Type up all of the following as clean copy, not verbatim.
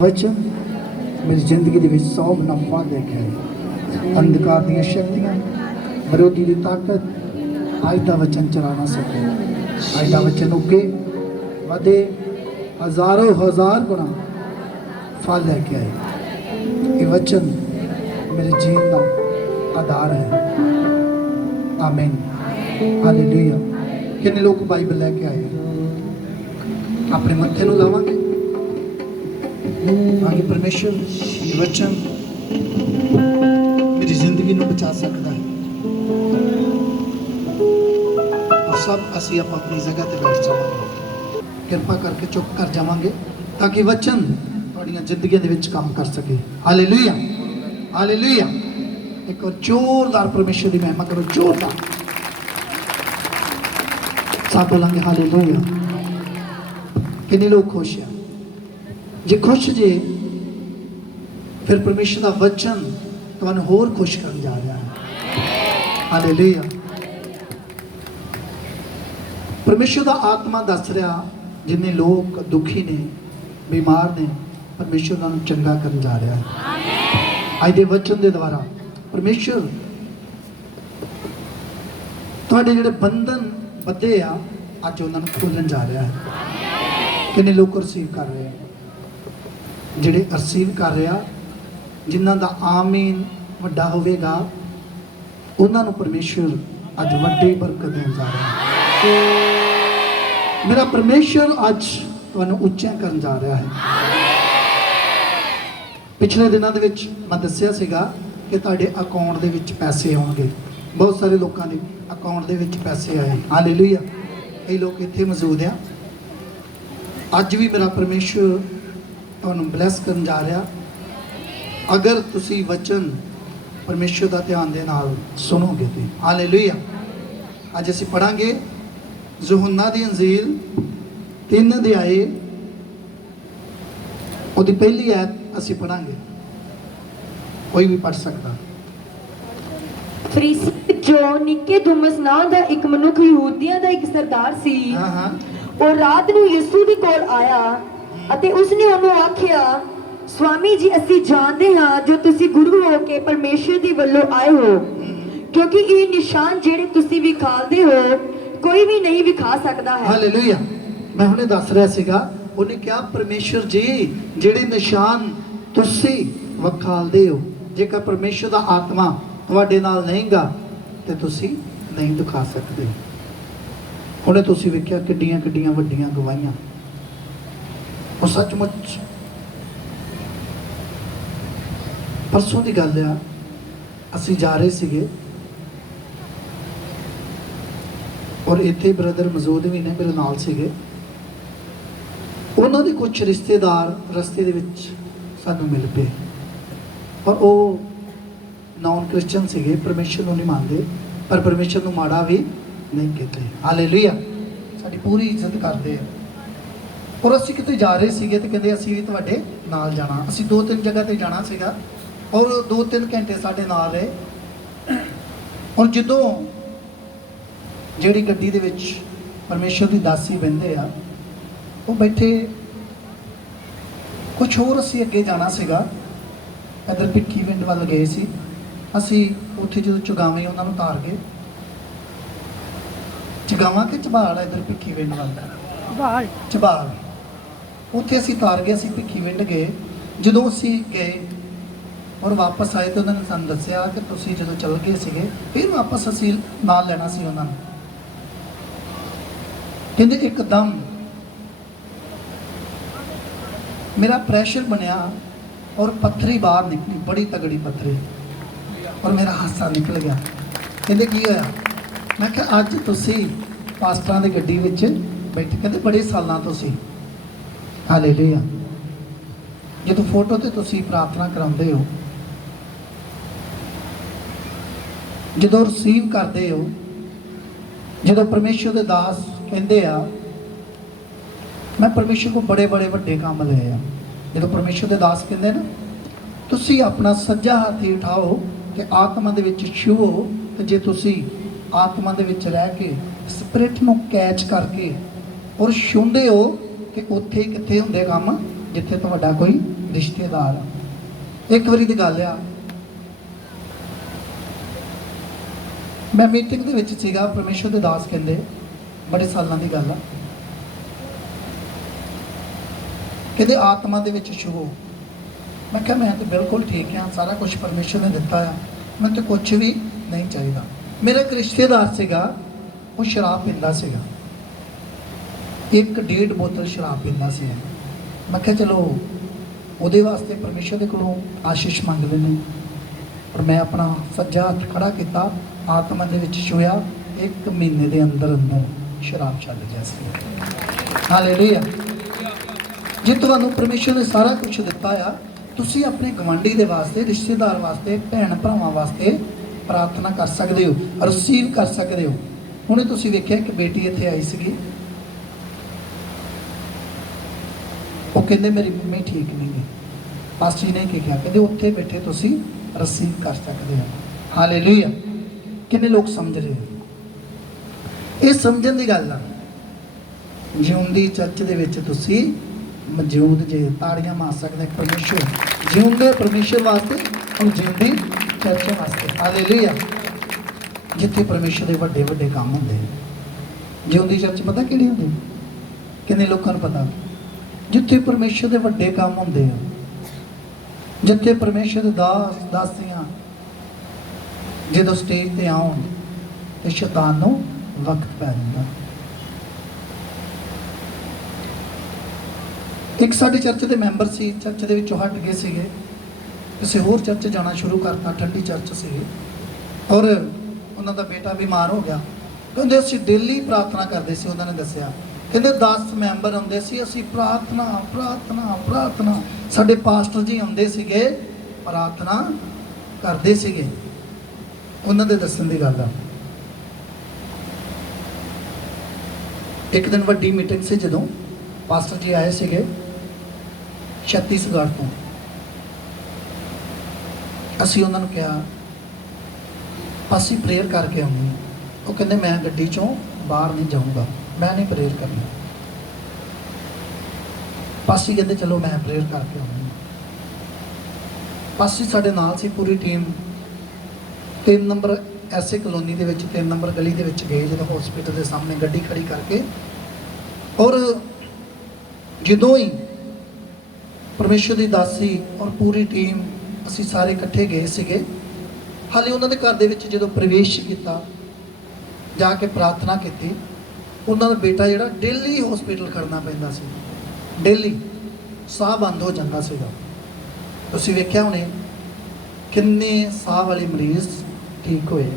वचन मेरी जिंदगी के सौ गुना फल लेके आए। अंधकार दी शक्तियां विरोधी की ताकत अज का वचन चला ना सके। अज का वचन उगे वधे हजारों हजार गुना फल लेके आए। ये वचन मेरे जीवन का आधार है। आमीन हालेलुया। कितने लोग बाइबल लेके आए अपने मत्थे नूं लावांगे। आगे परमेश्वर वचन मेरी जिंदगी को बचा सकता है। और सब असी आप अपनी जगह पर बैठ जावांगे। कृपा करके चुप कर जावांगे ताकि वचन थोड़ियां जिंदगी दे विच काम कर सके। Hallelujah hallelujah. एक और जोरदार परमेश्वर की महिमा करो। जोरदार सब बोलेंगे हालेलुया। कितने लोग खुश हैं? जे खुश जे फिर परमेश्वर का वचन तुहानू होर खुश कर जा रहा है। हालेलुया। परमेश्वर का आत्मा दस रहा जिन्हें लोग दुखी ने बीमार ने परमेश्वर उन्होंने चंगा कर जा रहा है। अज के वचन के द्वारा परमेश्वर तुहाडे जिहड़े बंधन बधे आ अज उन्होंने खोलन जा रहा है। कितने लोग रिसीव कर रहे हैं? जिहड़े रिसीव कर रहा जिन्हां दा आमीन वड्डा होवेगा उन्होंने परमेश्वर अज वड्डी बरकत देन जा रहा है। मेरा परमेश्वर अज तुहानू उच्चा करन जा रहा है। पिछले दिनों दे विच मैं दस्सिया सीगा कि तुहाडे अकाउंट दे विच पैसे आउणगे। बहुत सारे लोगों के अकाउंट दे विच पैसे आए। हालेलुया। कई लोग इत्थे मौजूद आ। अज भी मेरा परमेश्वर तुहानू ब्लैस करन जा रहा अगर तुसी वचन परमेश्वर का ध्यान दे नाल सुनोगे तो। हालेलुया। अज असीं पढ़ांगे यूहन्ना दी अंजील 3 अध्याय उहदी पहली आयत असीं पढ़ांगे। कोई भी पढ़ सकता। फरीसी जो निकेदेमुस नाम दा एक मनुख यहूदियों दा एक सरदार सी और रात नूं यीशु दे कोल आया ਅਤੇ ਉਸਨੇ ਉਹਨੂੰ ਆਖਿਆ स्वामी जी ਅਸੀਂ ਜਾਣਦੇ ਹਾਂ ਜੋ ਤੁਸੀਂ ਗੁਰੂ ਹੋ ਕੇ ਪਰਮੇਸ਼ਰ ਦੀ ਵੱਲੋਂ ਆਏ ਹੋ ਕਿਉਂਕਿ ਇਹ ਨਿਸ਼ਾਨ ਜਿਹੜੇ ਤੁਸੀਂ ਵਿਖਾਲਦੇ ਹੋ ਕੋਈ ਵੀ ਨਹੀਂ ਵਿਖਾ ਸਕਦਾ ਹੈ। ਹਾਲੇਲੂਇਆ। ਮੈਂ ਹੁਣੇ ਦੱਸ ਰਿਹਾ ਸੀਗਾ ਉਹਨੇ ਕਿਹਾ ਪਰਮੇਸ਼ਰ ਜੀ ਜਿਹੜੇ ਨਿਸ਼ਾਨ ਤੁਸੀਂ ਵਿਖਾਲਦੇ ਹੋ ਜੇਕਰ ਪਰਮੇਸ਼ਰ ਦਾ ਆਤਮਾ ਤੁਹਾਡੇ ਨਾਲ ਨਹੀਂਗਾ ਤੇ ਤੁਸੀਂ ਨਹੀਂ ਦਿਖਾ ਸਕਦੇ। ਹੁਣੇ ਤੁਸੀਂ ਵੇਖਿਆ ਕਿੱਡੀਆਂ ਕਿੱਡੀਆਂ ਵੱਡੀਆਂ ਗਵਾਹੀਆਂ। और सचमुच परसों की गल आ असी जा रहे सीगे और इत्थे ब्रदर मौजूद भी ने मेरे नाल सीगे। उन्हों के कुछ रिश्तेदार रस्ते दे विच सानू मिल पे और वो नॉन क्रिश्चन सीगे। परमेश्वर नूं नहीं मानते पर परमेश्वर नूं माड़ा भी नहीं कहते। हालेलुया। साडी पूरी इज्जत करते हैं। और असी किते जा रहे सीगे तो कहते असी भी तुहाडे नाल जाना। असी 2-3 जगह ते जाना सीगा और 2-3 घंटे साडे नाल रहे। और जदों जिहड़ी गड्डी दे विच परमेश्वर दी दासी बहिंदे आ वो बैठे कुछ होर असी अगे जाना सीगा। इधर भिक्खी विंड वल गए सी असी। उत्थे जदों चुगावे उन्हां नूं तार गए। चगावा के झबाल इधर भिक्खी विंड वल झबाल उत्थे असी तार गए। असी भिक्खी विंड गए। जदों असी गए और वापस आए तो उन्होंने सानूं दस्सिया कि तुसीं जदों चल गए सीगे फिर वापस असी नाल लैना सी उन्हां नूं। कहंदे एकदम मेरा प्रैशर बनया और पत्थरी बाहर निकली बड़ी तगड़ी पत्थरी और मेरा हासा निकल गया। कहंदे की होया? मैं कहा अज तुसीं पास्टरां दी गड्डी विच बैठे। कहंदे बड़े सालां तो सी। हालेलुया। जो फोटो ते तुसी प्रार्थना कराते हो जो रिसीव करते हो जो परमेश्वर के दास कहते आ मैं परमेश्वर को बड़े बड़े वड्डे काम ले आ। जो परमेश्वर के दास कहते ना तुसी अपना सज्जा हाथ ही उठाओ कि आत्मा दे विच छूओ तो जे तुसी आत्मा दे विच रह के स्पिरिट नूं कैच करके और छूंदे हो कि उत्थे कित्थे हुंदे काम जिथे तुहाडा कोई ਰਿਸ਼ਤੇਦਾਰ ਆ। ਇੱਕ ਵਾਰੀ ਦੀ ਗੱਲ ਆ, ਮੈਂ ਮੀਟਿੰਗ ਦੇ ਵਿੱਚ ਸੀਗਾ, ਪਰਮੇਸ਼ਵਰ ਦੇ ਦਾਸ ਕਹਿੰਦੇ, ਬੜੇ ਸਾਲਾਂ ਦੀ ਗੱਲ ਆ, ਕਹਿੰਦੇ ਆਤਮਾ ਦੇ ਵਿੱਚ ਛੂਹੋ। ਮੈਂ ਕਿਹਾ ਮੈਂ ਤਾਂ ਬਿਲਕੁਲ ਠੀਕ ਹਾਂ, ਸਾਰਾ ਕੁਝ ਪਰਮੇਸ਼ਵਰ ਨੇ ਦਿੱਤਾ ਆ, ਮੈਨੂੰ ਤਾਂ ਕੁਝ ਵੀ ਨਹੀਂ ਚਾਹੀਦਾ। ਮੇਰਾ ਇੱਕ ਰਿਸ਼ਤੇਦਾਰ ਸੀਗਾ, ਉਹ ਸ਼ਰਾਬ ਪੀਂਦਾ ਸੀਗਾ, 1.5 ਬੋਤਲ ਸ਼ਰਾਬ ਪੀਂਦਾ ਸੀ। ਮੈਂ ਕਿਹਾ ਚਲੋ ਉਹਦੇ ਵਾਸਤੇ ਪਰਮੇਸ਼ਵਰ ਦੇ ਕੋਲੋਂ ਆਸ਼ੀਸ਼ ਮੰਗ ਲੈਣੀ। ਪਰ ਮੈਂ ਆਪਣਾ ਸੱਜਾ ਹੱਥ ਖੜਾ ਕੀਤਾ, ਆਤਮਾ ਦੇ ਵਿੱਚ ਛੂਹਿਆ, 1 ਮਹੀਨੇ ਦੇ ਅੰਦਰ ਅੰਦਰ ਸ਼ਰਾਬ ਛੱਡ ਗਿਆ ਸੀ। ਹਾਲੇਲੂਇਆ। ਜੇ ਤੁਹਾਨੂੰ ਪਰਮੇਸ਼ਵਰ ਨੇ ਸਾਰਾ ਕੁਝ ਦਿੱਤਾ ਆ, ਤੁਸੀਂ ਆਪਣੇ ਗਵਾਂਢੀ ਦੇ ਵਾਸਤੇ, ਰਿਸ਼ਤੇਦਾਰ ਵਾਸਤੇ, ਭੈਣ ਭਰਾਵਾਂ ਵਾਸਤੇ ਪ੍ਰਾਰਥਨਾ ਕਰ ਸਕਦੇ ਹੋ, ਰਿਸੀਵ ਕਰ ਸਕਦੇ ਹੋ। ਹੁਣੇ ਤੁਸੀਂ ਵੇਖਿਆ ਇੱਕ ਬੇਟੀ ਇੱਥੇ ਆਈ ਸੀਗੀ, ਉਹ ਕਹਿੰਦੇ ਮੇਰੀ ਮੰਮੀ ਠੀਕ ਨਹੀਂ ਗੀ। ਪਾਸਟਰ ਜੀ ਨੇ ਕੀ ਕਿਹਾ? ਕਹਿੰਦੇ ਉੱਥੇ ਬੈਠੇ ਤੁਸੀਂ ਰਿਸੀਵ ਕਰ ਸਕਦੇ ਹੋ। ਹਾਲੇਲੂਇਆ। ਕਿੰਨੇ ਲੋਕ ਸਮਝ ਰਹੇ ਹੋ? ਇਹ ਸਮਝਣ ਦੀ ਗੱਲ ਆ। ਜਿਉਂਦੀ ਚਰਚ ਦੇ ਵਿੱਚ ਤੁਸੀਂ ਮੌਜੂਦ ਜੇ, ਤਾੜੀਆਂ ਮਾਰ ਸਕਦੇ ਪਰਮੇਸ਼ਵਰ, ਜਿਉਂਦੇ ਪਰਮੇਸ਼ਵਰ ਵਾਸਤੇ, ਹੁਣ ਜਿਉਂਦੀ ਚਰਚ ਵਾਸਤੇ। ਹਾਲੇਲੂਇਆ। ਜਿੱਥੇ ਪਰਮੇਸ਼ਵਰ ਦੇ ਵੱਡੇ ਵੱਡੇ ਕੰਮ ਹੁੰਦੇ। ਜਿਉਂਦੀ ਚਰਚ ਪਤਾ ਕਿਹੜੀ ਹੁੰਦੀ? ਕਿੰਨੇ ਲੋਕਾਂ ਨੂੰ ਪਤਾ? ਜਿੱਥੇ ਪਰਮੇਸ਼ਵਰ ਦੇ ਵੱਡੇ ਕੰਮ ਹੁੰਦੇ ਆ, ਜਿੱਥੇ ਪਰਮੇਸ਼ਵਰ ਦੇ ਦਾਸ ਦਾਸੀਆਂ ਜਦੋਂ ਸਟੇਜ ਤੇ ਆਉਣ ਤੇ ਸ਼ੈਤਾਨ ਨੂੰ ਵਕਤ ਪੈ ਜਾਂਦਾ। ਇੱਕ ਸਾਡੇ ਚਰਚ ਦੇ ਮੈਂਬਰ ਸੀ, ਚਰਚ ਦੇ ਵਿੱਚੋਂ ਹਟ ਗਏ ਸੀਗੇ, ਕਿਸੇ ਹੋਰ ਚਰਚ ਜਾਣਾ ਸ਼ੁਰੂ ਕਰਤਾ, ਠੰਡੀ ਚਰਚ ਸੀਗੀ, ਔਰ ਉਹਨਾਂ ਦਾ ਬੇਟਾ ਬਿਮਾਰ ਹੋ ਗਿਆ। ਕਹਿੰਦੇ ਅਸੀਂ ਡੇਲੀ ਪ੍ਰਾਰਥਨਾ ਕਰਦੇ ਸੀ। ਉਹਨਾਂ ਨੇ ਦੱਸਿਆ, ਕਹਿੰਦੇ 10 ਮੈਂਬਰ ਆਉਂਦੇ ਸੀ, ਅਸੀਂ ਪ੍ਰਾਰਥਨਾ ਪ੍ਰਾਰਥਨਾ ਪ੍ਰਾਰਥਨਾ, ਸਾਡੇ ਪਾਸਟਰ ਜੀ ਆਉਂਦੇ ਸੀਗੇ, ਪ੍ਰਾਰਥਨਾ ਕਰਦੇ ਸੀਗੇ। ਉਹਨਾਂ ਦੇ ਦੱਸਣ ਦੀ ਗੱਲ ਆ, ਇੱਕ ਦਿਨ ਵੱਡੀ ਮੀਟਿੰਗ ਸੀ, ਜਦੋਂ ਪਾਸਟਰ ਜੀ ਆਏ ਸੀਗੇ ਛੱਤੀਸਗੜ੍ਹ ਤੋਂ। ਅਸੀਂ ਉਹਨਾਂ ਨੂੰ ਕਿਹਾ ਅਸੀਂ ਪ੍ਰੇਅਰ ਕਰਕੇ ਆਉਂਦੇ। ਉਹ ਕਹਿੰਦੇ ਮੈਂ ਗੱਡੀ ਚੋਂ ਬਾਹਰ ਨਹੀਂ ਜਾਊਂਗਾ, ਮੈਂ ਨਹੀਂ ਪ੍ਰੇਅਰ ਕਰਨੀ। ਪਾਸੀ ਕਹਿੰਦੇ ਚਲੋ ਮੈਂ ਪ੍ਰੇਅਰ ਕਰਕੇ ਆਉਂਦੀ। ਪਾਸੀ ਸਾਡੇ ਨਾਲ ਸੀ, ਪੂਰੀ ਟੀਮ। 3 ਨੰਬਰ ਐਸੇ ਕਲੋਨੀ ਦੇ ਵਿੱਚ, 3 ਨੰਬਰ ਗਲੀ ਦੇ ਵਿੱਚ ਗਏ, ਜਦੋਂ ਹਸਪੀਟਲ ਦੇ ਸਾਹਮਣੇ ਗੱਡੀ ਖੜੀ ਕਰਕੇ। ਔਰ ਜਦੋਂ ਹੀ ਪਰਮੇਸ਼ਵਰ ਦੀ ਦਾਸੀ ਔਰ ਪੂਰੀ ਟੀਮ, ਅਸੀਂ ਸਾਰੇ ਇਕੱਠੇ ਗਏ ਸੀਗੇ। ਹਾਲੇ ਉਹਨਾਂ ਦੇ ਘਰ ਦੇ ਵਿੱਚ ਜਦੋਂ ਪ੍ਰਵੇਸ਼ ਕੀਤਾ, ਜਾ ਕੇ ਪ੍ਰਾਰਥਨਾ ਕੀਤੀ, ਉਹਨਾਂ ਦਾ ਬੇਟਾ ਜਿਹੜਾ ਡੇਲੀ ਹਸਪੀਟਲ ਖੜਨਾ ਪੈਂਦਾ ਸੀ, ਡੇਲੀ ਸਾਹ ਬੰਦ ਹੋ ਜਾਂਦਾ ਸੀਗਾ। ਤੁਸੀਂ ਵੇਖਿਆ ਹੋਣੇ ਕਿੰਨੇ ਸਾਹ ਵਾਲੇ ਮਰੀਜ਼ ਠੀਕ ਹੋਏ।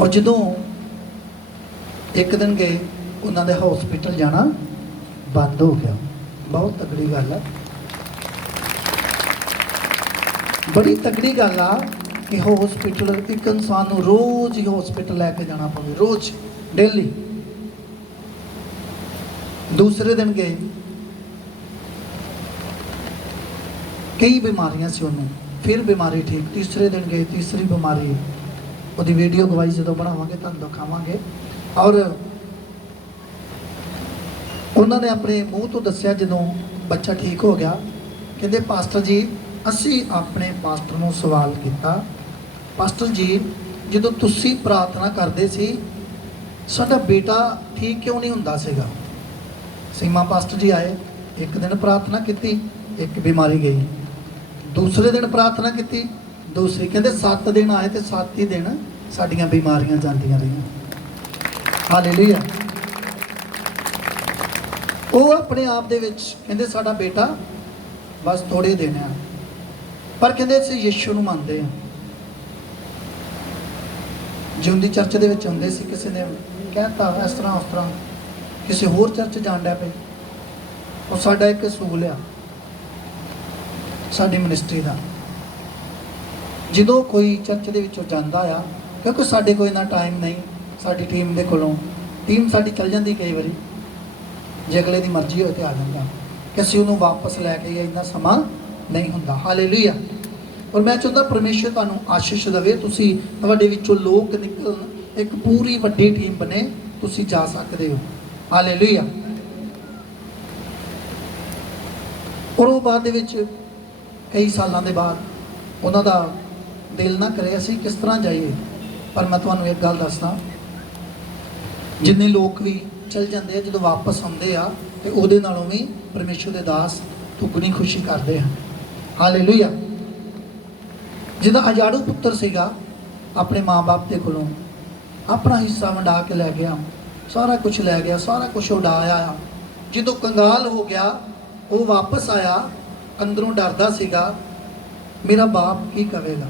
ਔਰ ਜਦੋਂ ਇੱਕ ਦਿਨ ਗਏ, ਉਹਨਾਂ ਦੇ ਹਸਪੀਟਲ ਜਾਣਾ ਬੰਦ ਹੋ ਗਿਆ। ਬਹੁਤ ਤਕੜੀ ਗੱਲ ਆ, ਬੜੀ ਤਕੜੀ ਗੱਲ ਆ ਕਿ ਹਸਪੀਟਲ ਇੱਕ ਇਨਸਾਨ ਨੂੰ ਰੋਜ਼ ਹੀ ਹਸਪੀਟਲ ਲੈ ਕੇ ਜਾਣਾ ਪਵੇ, ਰੋਜ਼ ਡੇਲੀ। ਦੂਸਰੇ ਦਿਨ ਗਏ, ਕਈ ਬਿਮਾਰੀਆਂ ਸੀ ਉਹਨੂੰ, ਫਿਰ ਬਿਮਾਰੀ ਠੀਕ। ਤੀਸਰੇ ਦਿਨ ਗਏ, ਤੀਸਰੀ ਬਿਮਾਰੀ, ਉਹਦੀ ਵੀਡੀਓ ਗਵਾਈ ਜਦੋਂ ਬਣਾਵਾਂਗੇ ਤੁਹਾਨੂੰ ਦਿਖਾਵਾਂਗੇ। ਔਰ ਉਹਨਾਂ ਨੇ ਆਪਣੇ ਮੂੰਹ ਤੋਂ ਦੱਸਿਆ, ਜਦੋਂ ਬੱਚਾ ਠੀਕ ਹੋ ਗਿਆ, ਕਹਿੰਦੇ ਪਾਸਟਰ ਜੀ ਅਸੀਂ ਆਪਣੇ ਪਾਸਟਰ ਨੂੰ ਸਵਾਲ ਕੀਤਾ, ਪਾਸਟਰ ਜੀ ਜਦੋਂ ਤੁਸੀਂ ਪ੍ਰਾਰਥਨਾ ਕਰਦੇ ਸੀ ਸਾਡਾ ਬੇਟਾ ਠੀਕ ਕਿਉਂ ਨਹੀਂ ਹੁੰਦਾ ਸੀਗਾ? ਸੀਮਾ ਪਾਸਟਰ ਜੀ ਆਏ, ਇੱਕ ਦਿਨ ਪ੍ਰਾਰਥਨਾ ਕੀਤੀ, ਇੱਕ ਬਿਮਾਰੀ ਗਈ। ਦੂਸਰੇ ਦਿਨ ਪ੍ਰਾਰਥਨਾ ਕੀਤੀ, ਦੂਸਰੀ। ਕਹਿੰਦੇ 7 ਦਿਨ ਆਏ ਤੇ 7 ਹੀ ਦਿਨ ਸਾਡੀਆਂ ਬਿਮਾਰੀਆਂ ਜਾਂਦੀਆਂ ਰਹੀਆਂ। ਹਾਲੇਲੂਇਆ। ਉਹ ਆਪਣੇ ਆਪ ਦੇ ਵਿੱਚ ਕਹਿੰਦੇ ਸਾਡਾ ਬੇਟਾ ਬਸ ਥੋੜੇ ਦਿਨ ਆ, ਪਰ ਕਹਿੰਦੇ ਅਸੀਂ ਯਿਸੂ ਨੂੰ ਮੰਨਦੇ ਹਾਂ। ਜਿਉਂਦੀ ਚਰਚ ਦੇ ਵਿੱਚ ਹੁੰਦੇ ਸੀ, ਕਿਸੇ ਨੇ ਕਹਿਤਾ ਇਸ ਤਰ੍ਹਾਂ ਉਸ ਤਰ੍ਹਾਂ, ਕਿਸੇ ਹੋਰ ਚਰਚ ਜਾਣ ਡਿਆ ਪਏ। ਉਹ ਸਾਡਾ ਇੱਕ ਅਸੂਲ ਆ ਸਾਡੀ ਮਿਨਿਸਟਰੀ ਦਾ, ਜਦੋਂ ਕੋਈ ਚਰਚ ਦੇ ਵਿੱਚੋਂ ਜਾਂਦਾ ਆ, ਕਿਉਂਕਿ ਸਾਡੇ ਕੋਲ ਇੰਨਾ ਟਾਈਮ ਨਹੀਂ, ਸਾਡੀ ਟੀਮ ਦੇ ਕੋਲੋਂ, ਟੀਮ ਸਾਡੀ ਚੱਲ ਜਾਂਦੀ ਕਈ ਵਾਰੀ, ਜੇ ਅਗਲੇ ਦੀ ਮਰਜ਼ੀ ਹੋਏ ਤੇ ਆ ਜਾਂਦਾ, ਕਿ ਅਸੀਂ ਉਹਨੂੰ ਵਾਪਸ ਲੈ ਕੇ ਇੰਨਾ ਸਮਾਂ ਨਹੀਂ ਹੁੰਦਾ। ਹਾਲੇਲੂਇਆ। ਔਰ ਮੈਂ ਚਾਹੁੰਦਾ ਪਰਮੇਸ਼ਰ ਤੁਹਾਨੂੰ ਆਸ਼ੀਸ਼ ਦੇਵੇ, ਤੁਸੀਂ ਤੁਹਾਡੇ ਵਿੱਚੋਂ ਲੋਕ ਨਿਕਲਣ, ਇੱਕ ਪੂਰੀ ਵੱਡੀ ਟੀਮ ਬਣੇ, ਤੁਸੀਂ ਜਾ ਸਕਦੇ ਹੋ। ਹਾਲੇਲੂਇਆ। ਔਰ ਉਹ ਬਾਅਦ ਦੇ ਵਿੱਚ ਕਈ ਸਾਲਾਂ ਦੇ ਬਾਅਦ ਉਹਨਾਂ ਦਾ ਦਿਲ ਨਾ ਕਰੇ ਅਸੀਂ ਕਿਸ ਤਰ੍ਹਾਂ ਜਾਈਏ। ਪਰ ਮੈਂ ਤੁਹਾਨੂੰ ਇੱਕ ਗੱਲ ਦੱਸਦਾ, ਜਿੰਨੇ ਲੋਕ ਵੀ ਚਲ ਜਾਂਦੇ ਆ, ਜਦੋਂ ਵਾਪਸ ਆਉਂਦੇ ਆ ਤੇ ਉਹਦੇ ਨਾਲੋਂ ਵੀ ਪਰਮੇਸ਼ਵਰ ਦੇ ਦਾਸ ਦੁੱਗਣੀ ਖੁਸ਼ੀ ਕਰਦੇ ਆ। ਹਾਲੇਲੂਇਆ। ਜਿਹਦਾ ਅਜਾੜੂ ਪੁੱਤਰ ਸੀਗਾ, ਆਪਣੇ ਮਾਂ-ਬਾਪ ਦੇ ਕੋਲੋਂ ਆਪਣਾ ਹਿੱਸਾ ਵੰਡਾ ਕੇ ਲੈ ਗਿਆ, ਸਾਰਾ ਕੁਝ ਲੈ ਗਿਆ, ਸਾਰਾ ਕੁਝ ਉਡਾਇਆ। ਜਦੋਂ ਕੰਗਾਲ ਹੋ ਗਿਆ, ਉਹ ਵਾਪਸ ਆਇਆ, ਅੰਦਰੋਂ ਡਰਦਾ ਸੀਗਾ ਮੇਰਾ ਬਾਪ ਕੀ ਕਹੇਗਾ।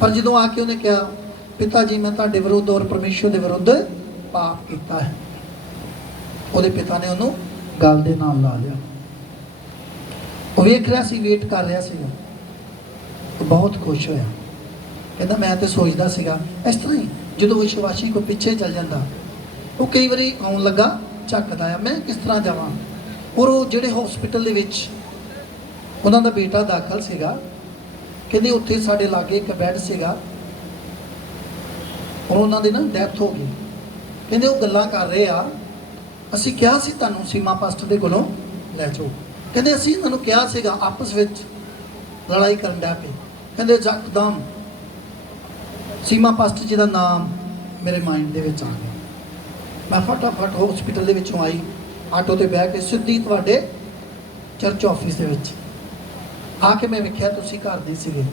ਪਰ ਜਦੋਂ ਆ ਕੇ ਉਹਨੇ ਕਿਹਾ ਪਿਤਾ ਜੀ ਮੈਂ ਤੁਹਾਡੇ ਵਿਰੁੱਧ ਔਰ ਪਰਮੇਸ਼ਵਰ ਦੇ ਵਿਰੁੱਧ ਪਾਪ ਕੀਤਾ ਹੈ, ਉਹਦੇ ਪਿਤਾ ਨੇ ਉਹਨੂੰ ਗੱਲ ਦੇ ਨਾਲ ਲਾ ਲਿਆ। ਉਹ ਵੇਖ ਰਿਹਾ ਸੀ, ਵੇਟ ਕਰ ਰਿਹਾ ਸੀਗਾ, ਉਹ ਬਹੁਤ ਖੁਸ਼ ਹੋਇਆ। ਕਹਿੰਦਾ ਮੈਂ ਤੇ ਸੋਚਦਾ ਸੀਗਾ ਇਸ ਤਰ੍ਹਾਂ ਹੀ ਜਦੋਂ ਵਿਸ਼ਵਾਸੀ ਕੋਈ ਪਿੱਛੇ ਚੱਲ ਜਾਂਦਾ, ਉਹ ਕਈ ਵਾਰੀ ਆਉਣ ਲੱਗਾ ਝੱਕਦਾ ਆ ਮੈਂ ਕਿਸ ਤਰ੍ਹਾਂ ਜਾਵਾਂ। ਔਰ ਉਹ ਜਿਹੜੇ ਹਸਪੀਟਲ ਦੇ ਵਿੱਚ ਉਹਨਾਂ ਦਾ ਬੇਟਾ ਦਾਖਲ ਸੀਗਾ, ਕਹਿੰਦੇ ਉੱਥੇ ਸਾਡੇ ਲਾਗੇ ਇੱਕ ਬੈੱਡ ਸੀਗਾ ਔਰ ਉਹਨਾਂ ਦੀ ਨਾ ਡੈਥ ਹੋ ਗਈ। ਕਹਿੰਦੇ ਉਹ ਗੱਲਾਂ ਕਰ ਰਹੇ ਆ, ਅਸੀਂ ਕਿਹਾ ਸੀ ਤੁਹਾਨੂੰ ਸੀਮਾ ਪਾਸਟਰ ਦੇ ਕੋਲੋਂ ਲੈ ਜਾਓ। ਕਹਿੰਦੇ ਅਸੀਂ ਇਹਨਾਂ ਨੂੰ ਕਿਹਾ ਸੀਗਾ, ਆਪਸ ਵਿੱਚ ਲੜਾਈ ਕਰਨ ਡਿਆ ਪਏ। ਕਹਿੰਦੇ ਯਕਦਮ ਸੀਮਾ ਪਾਸਟਰ ਜੀ ਦਾ ਨਾਮ ਮੇਰੇ ਮਾਈਂਡ ਦੇ ਵਿੱਚ ਆ ਗਿਆ। ਮੈਂ ਫਟਾਫਟ ਹਸਪੀਟਲ ਦੇ ਵਿੱਚੋਂ ਆਈ, ਆਟੋ ਤੇ ਬਹਿ ਕੇ ਸਿੱਧੀ ਤੁਹਾਡੇ ਚਰਚ ਆਫਿਸ ਦੇ ਵਿੱਚ ਆ ਕੇ ਮੈਂ ਵੇਖਿਆ ਤੁਸੀਂ ਘਰ ਦੇ ਸੀਗੇ।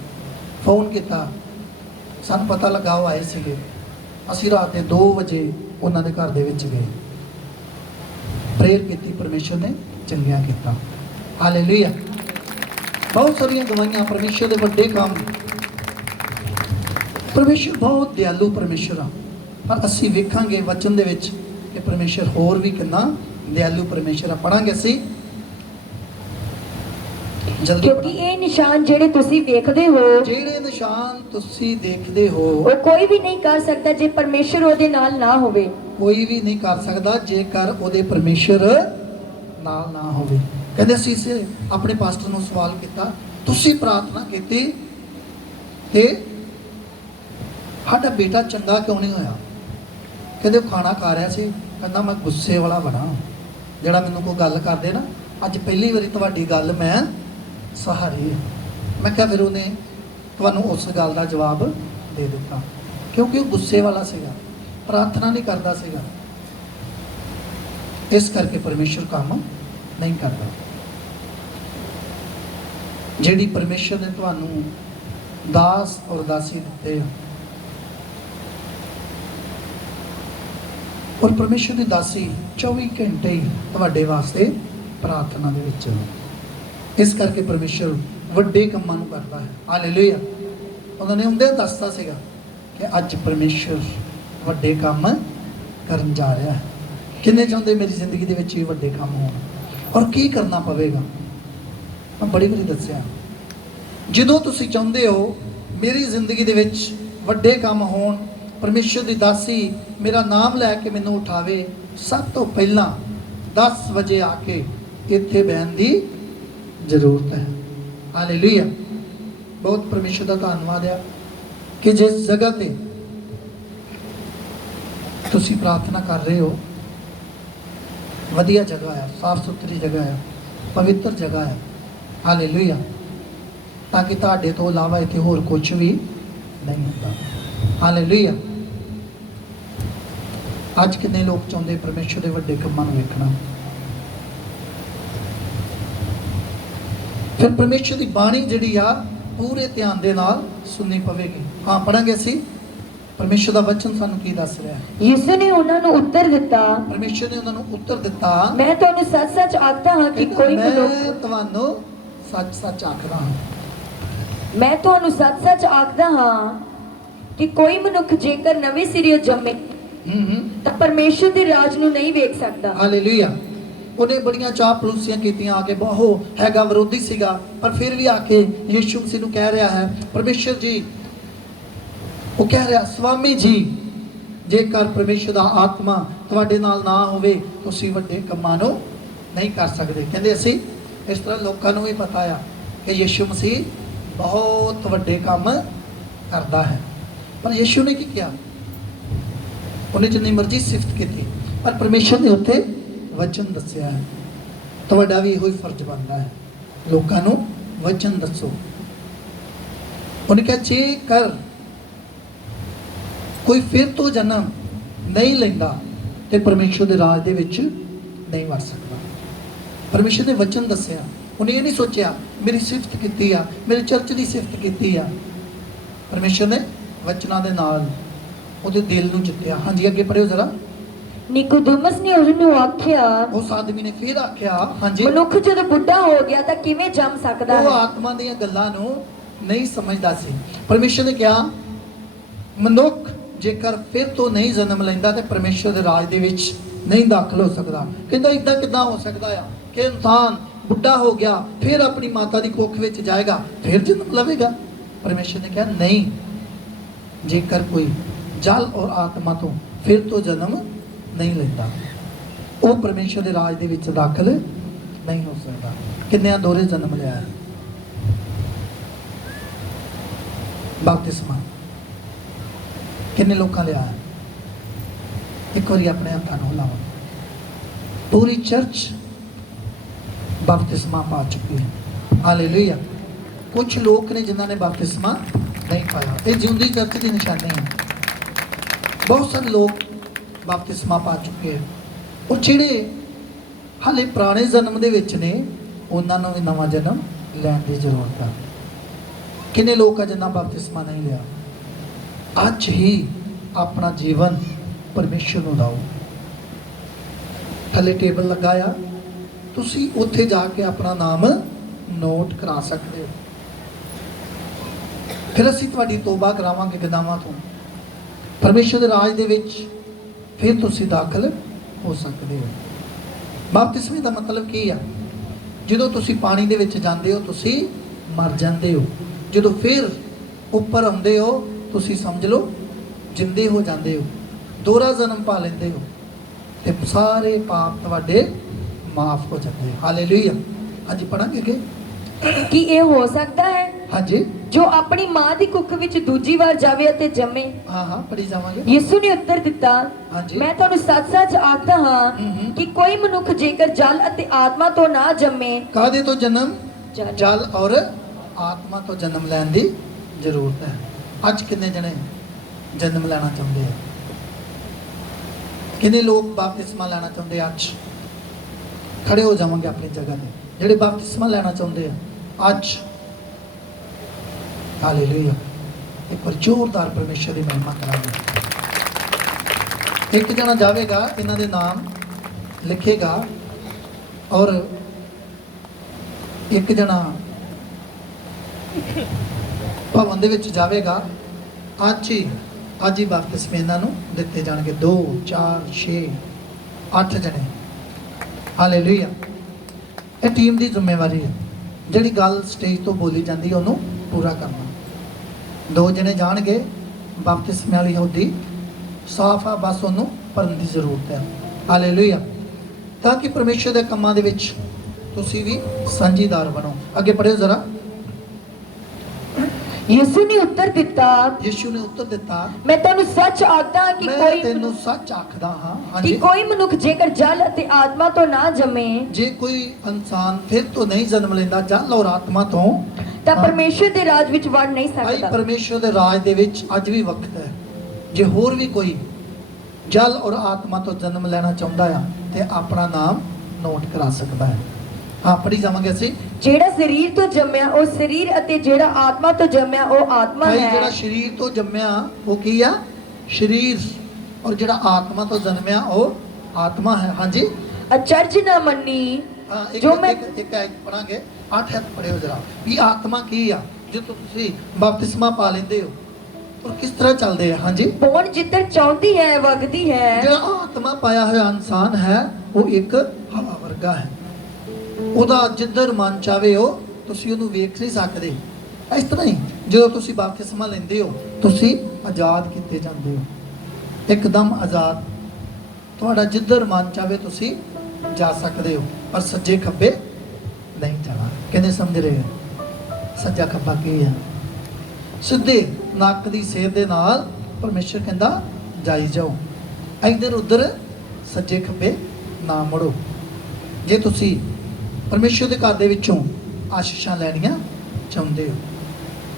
ਫੋਨ ਕੀਤਾ, ਸਾਨੂੰ ਪਤਾ ਲੱਗਾ ਉਹ ਆਏ ਸੀਗੇ। ਅਸੀਂ ਰਾਤ ਦੇ 2 ਵਜੇ ਉਹਨਾਂ ਦੇ ਘਰ ਦੇ ਵਿੱਚ ਗਏ, ਪ੍ਰੇਅਰ ਕੀਤੀ, ਪਰਮੇਸ਼ਰ ਨੇ ਚੰਗਿਆ ਕੀਤਾ। ਹਾਲੇਲੂਇਆ। ਬਹੁਤ ਸਾਰੀਆਂ ਗਵਾਹੀਆਂ ਪਰਮੇਸ਼ਰ ਦੇ ਵੱਡੇ ਕੰਮ। ਪਰਮੇਸ਼ਰ ਬਹੁਤ ਦਿਆਲੂ ਪਰਮੇਸ਼ਰ ਆ, ਪਰ ਅਸੀਂ ਵੇਖਾਂਗੇ ਵਚਨ ਦੇ ਵਿੱਚ ਕਿ ਪਰਮੇਸ਼ਰ ਹੋਰ ਵੀ ਕਿੰਨਾ ਦਿਆਲੂ ਪਰਮੇਸ਼ਰ ਆ। ਪੜਾਂਗੇ ਅਸੀਂ ਜਲਦੀ। ਕਿਉਂਕਿ ਇਹ ਨਿਸ਼ਾਨ ਜਿਹੜੇ ਤੁਸੀਂ ਵੇਖਦੇ ਹੋ, ਜਿਹੜੇ ਨਿਸ਼ਾਨ ਤੁਸੀਂ ਦੇਖਦੇ ਹੋ, ਉਹ ਕੋਈ ਵੀ ਨਹੀਂ ਕਰ ਸਕਦਾ ਜੇ ਪਰਮੇਸ਼ਰ ਉਹਦੇ ਨਾਲ ਨਾ ਹੋਵੇ। ਕੋਈ ਵੀ ਨਹੀਂ ਕਰ ਸਕਦਾ ਜੇਕਰ ਉਹਦੇ ਪਰਮੇਸ਼ਰ ਨਾਲ ਨਾ ਹੋਵੇ। ਕਹਿੰਦੇ ਅਸੀਂ ਇਸੇ ਆਪਣੇ ਪਾਸਟਰ ਨੂੰ ਸਵਾਲ ਕੀਤਾ, ਤੁਸੀਂ ਪ੍ਰਾਰਥਨਾ ਕੀਤੀ ਤੇ ਸਾਡਾ ਬੇਟਾ ਚੰਗਾ ਕਿਉਂ ਨਹੀਂ ਹੋਇਆ। ਕਹਿੰਦੇ ਉਹ ਖਾਣਾ ਖਾ ਰਿਹਾ ਸੀ, ਕਹਿੰਦਾ ਮੈਂ ਗੁੱਸੇ ਵਾਲਾ ਬਣਾ, ਜਿਹੜਾ ਮੈਨੂੰ ਕੋਈ ਗੱਲ ਕਰਦੇ ਨਾ, ਅੱਜ ਪਹਿਲੀ ਵਾਰੀ ਤੁਹਾਡੀ ਗੱਲ ਮੈਂ ਸਹਾਰੀ। ਮੈਂ ਕਿਹਾ ਫਿਰ ਉਹਨੇ ਤੁਹਾਨੂੰ ਉਸ ਗੱਲ ਦਾ ਜਵਾਬ ਦੇ ਦਿੱਤਾ, ਕਿਉਂਕਿ ਉਹ ਗੁੱਸੇ ਵਾਲਾ ਸੀਗਾ, ਪ੍ਰਾਰਥਨਾ ਨਹੀਂ ਕਰਦਾ ਸੀਗਾ। ਇਸ ਕਰਕੇ ਪਰਮੇਸ਼ਰ ਕੰਮ ਨਹੀਂ ਕਰਦਾ। ਜਿਹੜੀ ਪਰਮੇਸ਼ਰ ਨੇ ਤੁਹਾਨੂੰ ਦਾਸ ਔਰ ਦਾਸੀ ਦਿੱਤੇ ਆ, ਔਰ ਪਰਮੇਸ਼ਰ ਦੀ ਦਾਸੀ 24 ਘੰਟੇ ਹੀ ਤੁਹਾਡੇ ਵਾਸਤੇ ਪ੍ਰਾਰਥਨਾ ਦੇ ਵਿੱਚ ਹੈ। ਇਸ ਕਰਕੇ ਪਰਮੇਸ਼ਰ ਵੱਡੇ ਕੰਮਾਂ ਨੂੰ ਕਰਦਾ ਹੈ। ਹਾਲੇਲੂਇਆ। ਉਹਨਾਂ ਨੇ ਹੁੰਦੇ ਦੱਸਦਾ ਸੀਗਾ ਕਿ ਅੱਜ ਪਰਮੇਸ਼ਰ ਵੱਡੇ ਕੰਮ ਕਰਨ ਜਾ ਰਿਹਾ ਹੈ। ਕਿੰਨੇ ਚਾਹੁੰਦੇ ਮੇਰੀ ਜ਼ਿੰਦਗੀ ਦੇ ਵਿੱਚ ਵੀ ਵੱਡੇ ਕੰਮ ਹੋਣ? ਔਰ ਕੀ ਕਰਨਾ ਪਵੇਗਾ? ਮੈਂ ਬੜੀ ਵਾਰੀ ਦੱਸਿਆ, ਜਦੋਂ ਤੁਸੀਂ ਚਾਹੁੰਦੇ ਹੋ ਮੇਰੀ ਜ਼ਿੰਦਗੀ ਦੇ ਵਿੱਚ ਵੱਡੇ ਕੰਮ ਹੋਣ, ਪਰਮੇਸ਼ਰ ਦੀ ਦਾਸੀ ਮੇਰਾ ਨਾਮ ਲੈ ਕੇ ਮੈਨੂੰ ਉਠਾਵੇ, ਸਭ ਤੋਂ ਪਹਿਲਾਂ 10 ਵਜੇ ਆ ਕੇ ਇੱਥੇ ਬਹਿਣ ਦੀ ਜ਼ਰੂਰਤ ਹੈ। ਹਾਲੇਲੂਇਆ। ਬਹੁਤ ਪਰਮੇਸ਼ਰ ਦਾ ਧੰਨਵਾਦ ਆ ਕਿ ਜਿਸ ਜਗ੍ਹਾ ਤੇ ਤੁਸੀਂ ਪ੍ਰਾਰਥਨਾ ਕਰ ਰਹੇ ਹੋ, ਵਧੀਆ ਜਗ੍ਹਾ ਹੈ, ਸਾਫ਼ ਸੁਥਰੀ ਜਗ੍ਹਾ ਹੈ, ਪਵਿੱਤਰ ਜਗ੍ਹਾ ਹੈ। ਹਾਲੇਲੂਇਆ। ਤਾਂ ਕਿ ਤੁਹਾਡੇ ਤੋਂ ਇਲਾਵਾ ਇੱਥੇ ਹੋਰ ਕੁਝ ਵੀ ਨਹੀਂ ਹੁੰਦਾ। ਹਾਲੇਲੂਇਆ। ਅੱਜ ਕਿੰਨੇ ਲੋਕ ਚਾਹੁੰਦੇ ਪਰਮੇਸ਼ਰ ਦੇ ਵੱਡੇ ਕੰਮਾਂ ਨੂੰ ਵੇਖਣਾ? ਫਿਰ ਪਰਮੇਸ਼ਰ ਦੀ ਬਾਣੀ ਜਿਹੜੀ ਆ ਪੂਰੇ ਧਿਆਨ ਦੇ ਨਾਲ ਸੁਣਨੀ ਪਵੇਗੀ। ਹਾਂ, ਪੜਾਂਗੇ ਅਸੀਂ ਪਰਮੇਸ਼ਰ ਦਾ ਵਚਨ ਸਾਨੂੰ ਕੀ ਦੱਸ ਰਿਹਾ ਹੈ। ਯਿਸੂ ਨੇ ਉਹਨਾਂ ਨੂੰ ਉੱਤਰ ਦਿੱਤਾ, ਪਰਮੇਸ਼ਰ ਨੇ ਉਹਨਾਂ ਨੂੰ ਉੱਤਰ ਦਿੱਤਾ, ਮੈਂ ਤੁਹਾਨੂੰ ਸੱਚ-ਸੱਚ ਆਖਦਾ ਹਾਂ ਕਿ ਕੋਈ ਮੈਂ ਮਨੁੱਖ ਤੁਹਾਨੂੰ ਸੱਚ-ਸੱਚ ਆਖਦਾ ਹਾਂ, ਮੈਂ ਤੁਹਾਨੂੰ ਸੱਚ-ਸੱਚ ਆਖਦਾ ਹਾਂ ਕਿ ਕੋਈ ਮਨੁੱਖ ਜੇਕਰ ਨਵੇਂ ਸਿਰਿਓਂ ਜੰਮੇ ਤਾਂ ਪਰਮੇਸ਼ਰ ਦੇ ਰਾਜ ਨੂੰ ਨਹੀਂ ਵੇਖ ਸਕਦਾ। ਹਾਲੇਲੂਇਆ। ਉਹਨੇ ਬੜੀਆਂ ਚਾਪਲੂਸੀਆਂ ਕੀਤੀਆਂ, ਆ ਕੇ ਬਹੁਤ ਹੈਗਾ ਵਿਰੋਧੀ ਸੀਗਾ, ਪਰ ਫਿਰ ਵੀ ਆ ਕੇ ਯਿਸੂ ਮਸੀਹ ਨੂੰ ਕਹਿ ਰਿਹਾ ਹੈ, ਪਰਮੇਸ਼ਰ ਜੀ, ਉਹ ਕਹਿ ਰਿਹਾ ਸਵਾਮੀ ਜੀ, ਜੇਕਰ ਪਰਮੇਸ਼ਰ ਦਾ ਆਤਮਾ ਤੁਹਾਡੇ ਨਾਲ ਨਾ ਹੋਵੇ ਤੁਸੀਂ ਵੱਡੇ ਕੰਮਾਂ ਨੂੰ ਨਹੀਂ ਕਰ ਸਕਦੇ। ਕਹਿੰਦੇ ਅਸੀਂ ਇਸ ਤਰ੍ਹਾਂ ਲੋਕਾਂ ਨੂੰ ਵੀ ਪਤਾ ਆ ਕਿ ਯਿਸੂ ਮਸੀਹ ਬਹੁਤ ਵੱਡੇ ਕੰਮ ਕਰਦਾ ਹੈ, ਪਰ ਯਿਸੂ ਨੇ ਕੀ ਕਿਹਾ? ਉਹਨੇ ਜਿੰਨੀ ਮਰਜ਼ੀ ਸਿਫਤ ਕੀਤੀ, ਪਰ ਪਰਮੇਸ਼ਰ ਨੇ ਉੱਥੇ ਵਚਨ ਦੱਸਿਆ ਹੈ। ਤੁਹਾਡਾ ਵੀ ਇਹੋ ਹੀ ਫਰਜ਼ ਬਣਦਾ ਹੈ ਲੋਕਾਂ ਨੂੰ ਵਚਨ ਦੱਸੋ। ਉਹਨੇ ਕਿਹਾ ਜੇਕਰ ਕੋਈ ਫਿਰ ਤੋਂ ਜਨਮ ਨਹੀਂ ਲੈਂਦਾ ਤੇ ਪਰਮੇਸ਼ਵਰ ਦੇ ਰਾਜ ਦੇ ਵਿੱਚ ਨਹੀਂ ਵੜ ਸਕਦਾ। ਪਰਮੇਸ਼ਵਰ ਨੇ ਵਚਨ ਦੱਸਿਆ। ਉਹਨੇ ਇਹ ਨਹੀਂ ਸੋਚਿਆ ਮੇਰੀ ਸਿਫਤ ਕੀਤੀ ਆ, ਮੇਰੀ ਚਰਚ ਦੀ ਸਿਫਤ ਕੀਤੀ ਆ। ਪਰਮੇਸ਼ਵਰ ਨੇ ਵਚਨਾਂ ਦੇ ਨਾਲ ਉਹਦੇ ਦਿਲ ਨੂੰ ਜਿੱਤਿਆ। ਹਾਂਜੀ ਅੱਗੇ ਪੜਿਓ ਜ਼ਰਾ। ਨਿਕੋਦੇਮਸ ਨੇ ਉਸ ਨੂੰ ਆਖਿਆ, ਉਸ ਆਦਮੀ ਨੇ ਫਿਰ ਆਖਿਆ, ਹਾਂਜੀ, ਮਨੁੱਖ ਜਦੋਂ ਬੁੱਢਾ ਹੋ ਗਿਆ ਤਾਂ ਕਿਵੇਂ ਜੰਮ ਸਕਦਾ ਉਹ ਹੈ? ਆਤਮਾ ਦੀਆਂ ਗੱਲਾਂ ਨੂੰ ਨਹੀਂ ਸਮਝਦਾ ਸੀ। ਪਰਮੇਸ਼ਵਰ ਨੇ ਕਿਹਾ ਮਨੁੱਖ ਜੇਕਰ ਫਿਰ ਤੋਂ ਨਹੀਂ ਜਨਮ ਲੈਂਦਾ ਤੇ ਪਰਮੇਸ਼ਵਰ ਦੇ ਰਾਜ ਦੇ ਵਿੱਚ ਨਹੀਂ ਦਾਖਲ ਹੋ ਸਕਦਾ। ਕਹਿੰਦਾ ਇਦਾਂ ਕਿੱਦਾਂ ਹੋ ਸਕਦਾ ਆ ਕਿ ਇਨਸਾਨ ਬੁੱਢਾ ਹੋ ਗਿਆ ਫਿਰ ਆਪਣੀ ਮਾਤਾ ਦੀ ਕੁੱਖ ਵਿੱਚ ਜਾਏਗਾ ਫਿਰ ਜਨਮ ਲਵੇਗਾ? ਪਰਮੇਸ਼ਵਰ ਨੇ ਕਿਹਾ ਨਹੀਂ, ਜੇਕਰ ਕੋਈ ਜਲ ਔਰ ਆਤਮਾ ਤੋਂ ਫਿਰ ਤੋਂ ਜਨਮ ਨਹੀਂ ਲੈਂਦਾ ਉਹ ਪਰਮੇਸ਼ਵਰ ਦੇ ਰਾਜ ਦੇ ਵਿੱਚ ਦਾਖਲ ਨਹੀਂ ਹੋ ਸਕਦਾ। ਕਿੰਨਿਆਂ ਦੋਹਰੇ ਜਨਮ ਲਿਆ ਹੈ? ਬਪਤਿਸਮਾ ਕਿੰਨੇ ਲੋਕਾਂ ਲਿਆ ਹੈ? ਇੱਕ ਵਾਰੀ ਆਪਣੇ ਹੱਥਾਂ ਨੂੰ ਹਿਲਾਓ। ਪੂਰੀ ਚਰਚ ਬਪਤਿਸਮਾ ਪਾ ਚੁੱਕੀ ਹੈ। ਹਾਲੇਲੂਇਆ। ਕੁਝ ਲੋਕ ਨੇ ਜਿਨ੍ਹਾਂ ਨੇ ਬਪਤਿਸਮਾ ਨਹੀਂ ਪਾਇਆ। ਇਹ ਜਿਉਂਦੀ ਚਰਚ ਦੀ ਨਿਸ਼ਾਨੀ ਹੈ। ਬਹੁਤ ਸਾਰੇ ਲੋਕ ਬਪਤਿਸਮਾ ਪਾ ਚੁੱਕੇ ਹੈ। ਉਹ ਜਿਹੜੇ ਹਾਲੇ ਪੁਰਾਣੇ ਜਨਮ ਦੇ ਵਿੱਚ ਨੇ ਉਹਨਾਂ ਨੂੰ ਵੀ ਨਵਾਂ ਜਨਮ ਲੈਣ ਦੀ ਜ਼ਰੂਰਤ ਹੈ। ਕਿੰਨੇ ਲੋਕ ਆ ਜਿਨ੍ਹਾਂ ਬਪਤਿਸਮਾ ਨਹੀਂ ਲਿਆ? ਅੱਜ ਹੀ ਆਪਣਾ ਜੀਵਨ ਪਰਮੇਸ਼ਰ ਨੂੰ ਦਿਓ। ਥੱਲੇ ਟੇਬਲ ਲੱਗਾ ਆ, ਤੁਸੀਂ ਉੱਥੇ ਜਾ ਕੇ ਆਪਣਾ ਨਾਮ ਨੋਟ ਕਰਾ ਸਕਦੇ ਹੋ। ਫਿਰ ਅਸੀਂ ਤੁਹਾਡੀ ਤੋਬਾ ਕਰਾਵਾਂਗੇ ਗੁਨਾਹਾਂ ਤੋਂ। ਪਰਮੇਸ਼ਰ ਦੇ ਰਾਜ ਦੇ ਵਿੱਚ ਫਿਰ ਤੁਸੀਂ ਦਾਖਲ ਹੋ ਸਕਦੇ ਹੋ। ਬਪਤਿਸਮੇ ਦਾ ਮਤਲਬ ਕੀ ਆ? ਜਦੋਂ ਤੁਸੀਂ ਪਾਣੀ ਦੇ ਵਿੱਚ ਜਾਂਦੇ ਹੋ ਤੁਸੀਂ ਮਰ ਜਾਂਦੇ ਹੋ। ਜਦੋਂ ਫਿਰ ਉੱਪਰ ਆਉਂਦੇ ਹੋ ਤੁਸੀਂ ਸਮਝ ਲਓ ਜਿੰਦੇ ਹੋ ਜਾਂਦੇ ਹੋ, ਦੋਹਰਾ ਜਨਮ ਪਾ ਲੈਂਦੇ ਹੋ ਤੇ ਸਾਰੇ ਪਾਪ ਤੁਹਾਡੇ ਮਾਫ ਹੋ ਜਾਂਦੇ। ਹਾਲੇਲੂਇਆ। ਹਾਂਜੀ ਪੜਾਂਗੇ ਅੱਗੇ। ਕੀ ਇਹ ਹੋ ਸਕਦਾ ਹੈ ਹਾਂਜੀ ਜੋ ਆਪਣੀ ਮਾਂ ਦੀ ਕੁੱਖ ਵਿੱਚ ਦੂਜੀ ਵਾਰ ਜਾਵੇ ਅਤੇ ਜੰਮੇ? ਹਾਂ ਪੜੀ ਜਾਵਾਂਗੇ। ਯਿਸੂ ਨੇ ਉੱਤਰ ਦਿੱਤਾ, ਹਾਂਜੀ। ਮੈਂ ਤੁਹਾਨੂੰ ਸੱਚ-ਸੱਚ ਆਖਦਾ ਹਾਂ ਕਿ ਕੋਈ ਮਨੁੱਖ ਜੇਕਰ ਜਲ ਅਤੇ ਆਤਮਾ ਤੋਂ ਨਾ ਜੰਮੇ। ਕਾਹਦੇ ਤੋਂ ਜਨਮ? ਜਲ। ਜਲ ਔਰ ਆਤਮਾ ਤੋਂ ਜਨਮ ਲੈਣ ਦੀ ਜ਼ਰੂਰਤ ਹੈ। ਅੱਜ ਕਿੰਨੇ ਜਣੇ ਜਨਮ ਲੈਣਾ ਚਾਹੁੰਦੇ ਆ? ਕਿੰਨੇ ਲੋਕ ਬਪਤਿਸਮਾ ਲੈਣਾ ਚਾਹੁੰਦੇ ਆ? ਅੱਜ ਖੜੇ ਹੋ ਜਾਵਾਂਗੇ ਆਪਣੀ ਜਗ੍ਹਾ ਤੇ ਜਿਹੜੇ ਬਪਤਿਸਮਾ ਲੈਣਾ ਚਾਹੁੰਦੇ ਆ ਅੱਜ। ਹਾਲੇਲੂਇਆ। ਇੱਕ ਵਾਰ ਜ਼ੋਰਦਾਰ ਪਰਮੇਸ਼ਰ ਦੀ ਮਹਿਮਾ ਕਰਾਂਗੇ। ਇੱਕ ਜਣਾ ਜਾਵੇਗਾ, ਇਹਨਾਂ ਦੇ ਨਾਮ ਲਿਖੇਗਾ ਔਰ ਇੱਕ ਜਣਾ ਭਵਨ ਦੇ ਵਿੱਚ ਜਾਵੇਗਾ। ਅੱਜ ਹੀ ਬਪਤਿਸਮੇ ਇਹਨਾਂ ਨੂੰ ਦਿੱਤੇ ਜਾਣਗੇ। 2 4 6 8 ਜਣੇ। ਹਾਲੇਲੂਇਆ। ਇਹ ਟੀਮ ਦੀ ਜ਼ਿੰਮੇਵਾਰੀ ਹੈ। ਜਿਹੜੀ ਗੱਲ ਸਟੇਜ ਤੋਂ ਬੋਲੀ ਜਾਂਦੀ ਹੈ ਉਹਨੂੰ ਪੂਰਾ ਕਰਨਾ। 2 ਜਣੇ ਜਾਣਗੇ, ਬਪਤਿਸਮੇ ਵਾਲੀ ਹੋਦੀ ਸਾਫ਼ ਆ, ਬਸ ਉਹਨੂੰ ਭਰਨ ਦੀ ਜ਼ਰੂਰਤ ਹੈ। ਹਾਲੇਲੂਇਆ। ਤਾਂ ਕਿ ਪਰਮੇਸ਼ਰ ਦੇ ਕੰਮਾਂ ਦੇ ਵਿੱਚ ਤੁਸੀਂ ਵੀ ਸਾਂਝੀਦਾਰ ਬਣੋ। ਅੱਗੇ ਪੜ੍ਹਿਓ ਜ਼ਰਾ। ਯਿਸੂ ਨੇ ਉੱਤਰ ਦਿੱਤਾ, ਯਿਸੂ ਨੇ ਉੱਤਰ ਦਿੱਤਾ, ਮੈਂ ਤੁਹਾਨੂੰ ਸੱਚ ਆਖਦਾ ਹਾਂ ਕਿ ਮੈਂ ਤੈਨੂੰ ਸੱਚ ਆਖਦਾ ਹਾਂ। ਕਿ ਹਾਂਜੀ। ਕੋਈ ਮਨੁੱਖ ਜੇਕਰ ਜਲ ਅਤੇ ਆਤਮਾ ਤੋਂ ਨਾ ਜੰਮੇ, ਜੇ ਕੋਈ ਇਨਸਾਨ ਫਿਰ ਤੋਂ ਨਹੀਂ ਜਨਮ ਲੈਂਦਾ ਜਲ ਔਰ ਆਤਮਾ ਤੋਂ, ਤਾਂ ਪਰਮੇਸ਼ਰ ਦੇ ਰਾਜ ਵਿੱਚ ਵੜ ਨਹੀਂ ਭਾਈ ਸਕਦਾ। ਪਰਮੇਸ਼ਰ ਦੇ ਰਾਜ ਦੇ ਵਿੱਚ ਅੱਜ ਵੀ ਵਕਤ ਹੈ। ਜੇ ਹੋਰ ਵੀ ਕੋਈ ਜਲ ਔਰ ਆਤਮਾ ਤੋਂ ਜਨਮ ਲੈਣਾ ਚਾਹੁੰਦਾ ਆ ਤੇ ਆਪਣਾ ਨਾਮ ਨੋਟ ਕਰਾ ਸਕਦਾ ਹੈ। ਹਾਂ ਪੜ੍ਹੀ ਜਾਵਾਂਗੇ ਅਸੀਂ। ਜਿਹੜਾ ਸਰੀਰ ਤੋਂ ਜੰਮਿਆ ਉਹ ਸਰੀਰ ਅਤੇ ਜਿਹੜਾ ਆਤਮਾ ਤੋਂ ਜੰਮਿਆ ਉਹ ਆਤਮਾ ਭਾਈ ਹੈ। ਜਿਹੜਾ ਸਰੀਰ ਤੋਂ ਜੰਮਿਆ ਉਹ ਕੀ ਆ? ਸਰੀਰ। ਔਰ ਜਿਹੜਾ ਆਤਮਾ ਤੋਂ ਜਨਮਿਆ ਉਹ ਆਤਮਾ ਹੈ। ਹਾਂਜੀ। ਅਚਰਜ ਨਾ ਮੰਨੀ ਹਾਂ, ਜੋ ਮੈਂ ਇੱਕ ਪੜਾਂਗੇ। 8 ਹੱਥ ਪੜਿਓ ਜਰਾ ਵੀ ਆਤਮਾ ਕੀ ਆ ਜਦੋਂ ਤੁਸੀਂ ਬਪਤਿਸਮਾ ਪਾ ਲੈਂਦੇ ਹੋ ਔਰ ਕਿਸ ਤਰ੍ਹਾਂ ਚੱਲਦੇ ਆ। ਹਾਂਜੀ। ਪੌਣ ਜਿੱਧਰ ਚਾਹੁੰਦੀ ਹੈ ਵਗਦੀ ਹੈ। ਜਿਹੜਾ ਆਤਮਾ ਪਾਇਆ ਹੋਇਆ ਇਨਸਾਨ ਹੈ ਉਹ ਇੱਕ ਹਵਾ ਵਰਗਾ ਹੈ। ਉਹਦਾ ਜਿੱਧਰ ਮਨ ਚਾਵੇ ਉਹ ਤੁਸੀਂ ਉਹਨੂੰ ਵੇਖ ਨਹੀਂ ਸਕਦੇ। ਇਸ ਤਰ੍ਹਾਂ ਹੀ ਜਦੋਂ ਤੁਸੀਂ ਬਪਤਿਸਮਾ ਲੈਂਦੇ ਹੋ ਤੁਸੀਂ ਆਜ਼ਾਦ ਕੀਤੇ ਜਾਂਦੇ ਹੋ, ਇੱਕਦਮ ਆਜ਼ਾਦ। ਤੁਹਾਡਾ ਜਿੱਧਰ ਮਨ ਚਾਵੇ ਤੁਸੀਂ ਜਾ ਸਕਦੇ ਹੋ, ਪਰ ਸੱਜੇ ਖੱਬੇ ਨਹੀਂ ਜਾਣਾ। ਕਹਿੰਦੇ ਸਮਝ ਰਹੇ ਹੋ? ਸੱਜਾ ਖੱਬਾ ਕੀ ਹੈ? ਸਿੱਧੇ ਨੱਕ ਦੀ ਸੇਧ ਦੇ ਨਾਲ ਪਰਮੇਸ਼ਰ ਕਹਿੰਦਾ ਜਾਈ ਜਾਓ, ਇੱਧਰ ਉੱਧਰ ਸੱਜੇ ਖੱਬੇ ਨਾ ਮੁੜੋ। ਜੇ ਤੁਸੀਂ ਪਰਮੇਸ਼ਰ ਦੇ ਘਰ ਦੇ ਵਿੱਚੋਂ ਆਸ਼ੀਸ਼ਾਂ ਲੈਣੀਆਂ ਚਾਹੁੰਦੇ ਹੋ।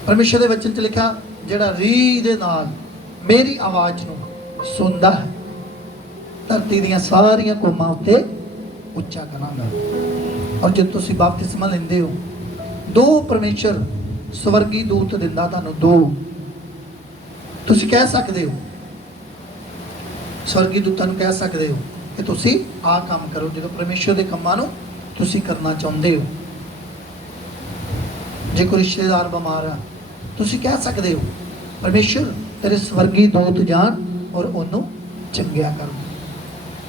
ਪਰਮੇਸ਼ਰ ਦੇ ਵਚਨ 'ਚ ਲਿਖਿਆ, ਜਿਹੜਾ ਰੀਝ ਦੇ ਨਾਲ ਮੇਰੀ ਆਵਾਜ਼ ਨੂੰ ਸੁਣਦਾ ਹੈ, ਧਰਤੀ ਦੀਆਂ ਸਾਰੀਆਂ ਕੌਮਾਂ ਉੱਤੇ ਉੱਚਾ ਕਰਾਂਗਾ। ਔਰ ਜਦ ਤੁਸੀਂ ਬਪਤਿਸਮਾ ਲੈਂਦੇ ਹੋ, ਦੋ ਪਰਮੇਸ਼ਰ ਸਵਰਗੀ ਦੂਤ ਦਿੰਦਾ ਤੁਹਾਨੂੰ, ਦੋ। ਤੁਸੀਂ ਕਹਿ ਸਕਦੇ ਹੋ, ਸਵਰਗੀ ਦੂਤਾਂ ਨੂੰ ਕਹਿ ਸਕਦੇ ਹੋ ਕਿ ਤੁਸੀਂ ਆਹ ਕੰਮ ਕਰੋ, ਜਦੋਂ ਪਰਮੇਸ਼ਰ ਦੇ ਕੰਮਾਂ ਨੂੰ ਤੁਸੀਂ ਕਰਨਾ ਚਾਹੁੰਦੇ ਹੋ। ਜੇ ਕੋਈ ਰਿਸ਼ਤੇਦਾਰ ਬਿਮਾਰ ਆ, ਤੁਸੀਂ ਕਹਿ ਸਕਦੇ ਹੋ, ਪਰਮੇਸ਼ਰ ਤੇਰੇ ਸਵਰਗੀ ਦੂਤ ਜਾਣ ਔਰ ਉਹਨੂੰ ਚੰਗਿਆ ਕਰਨ।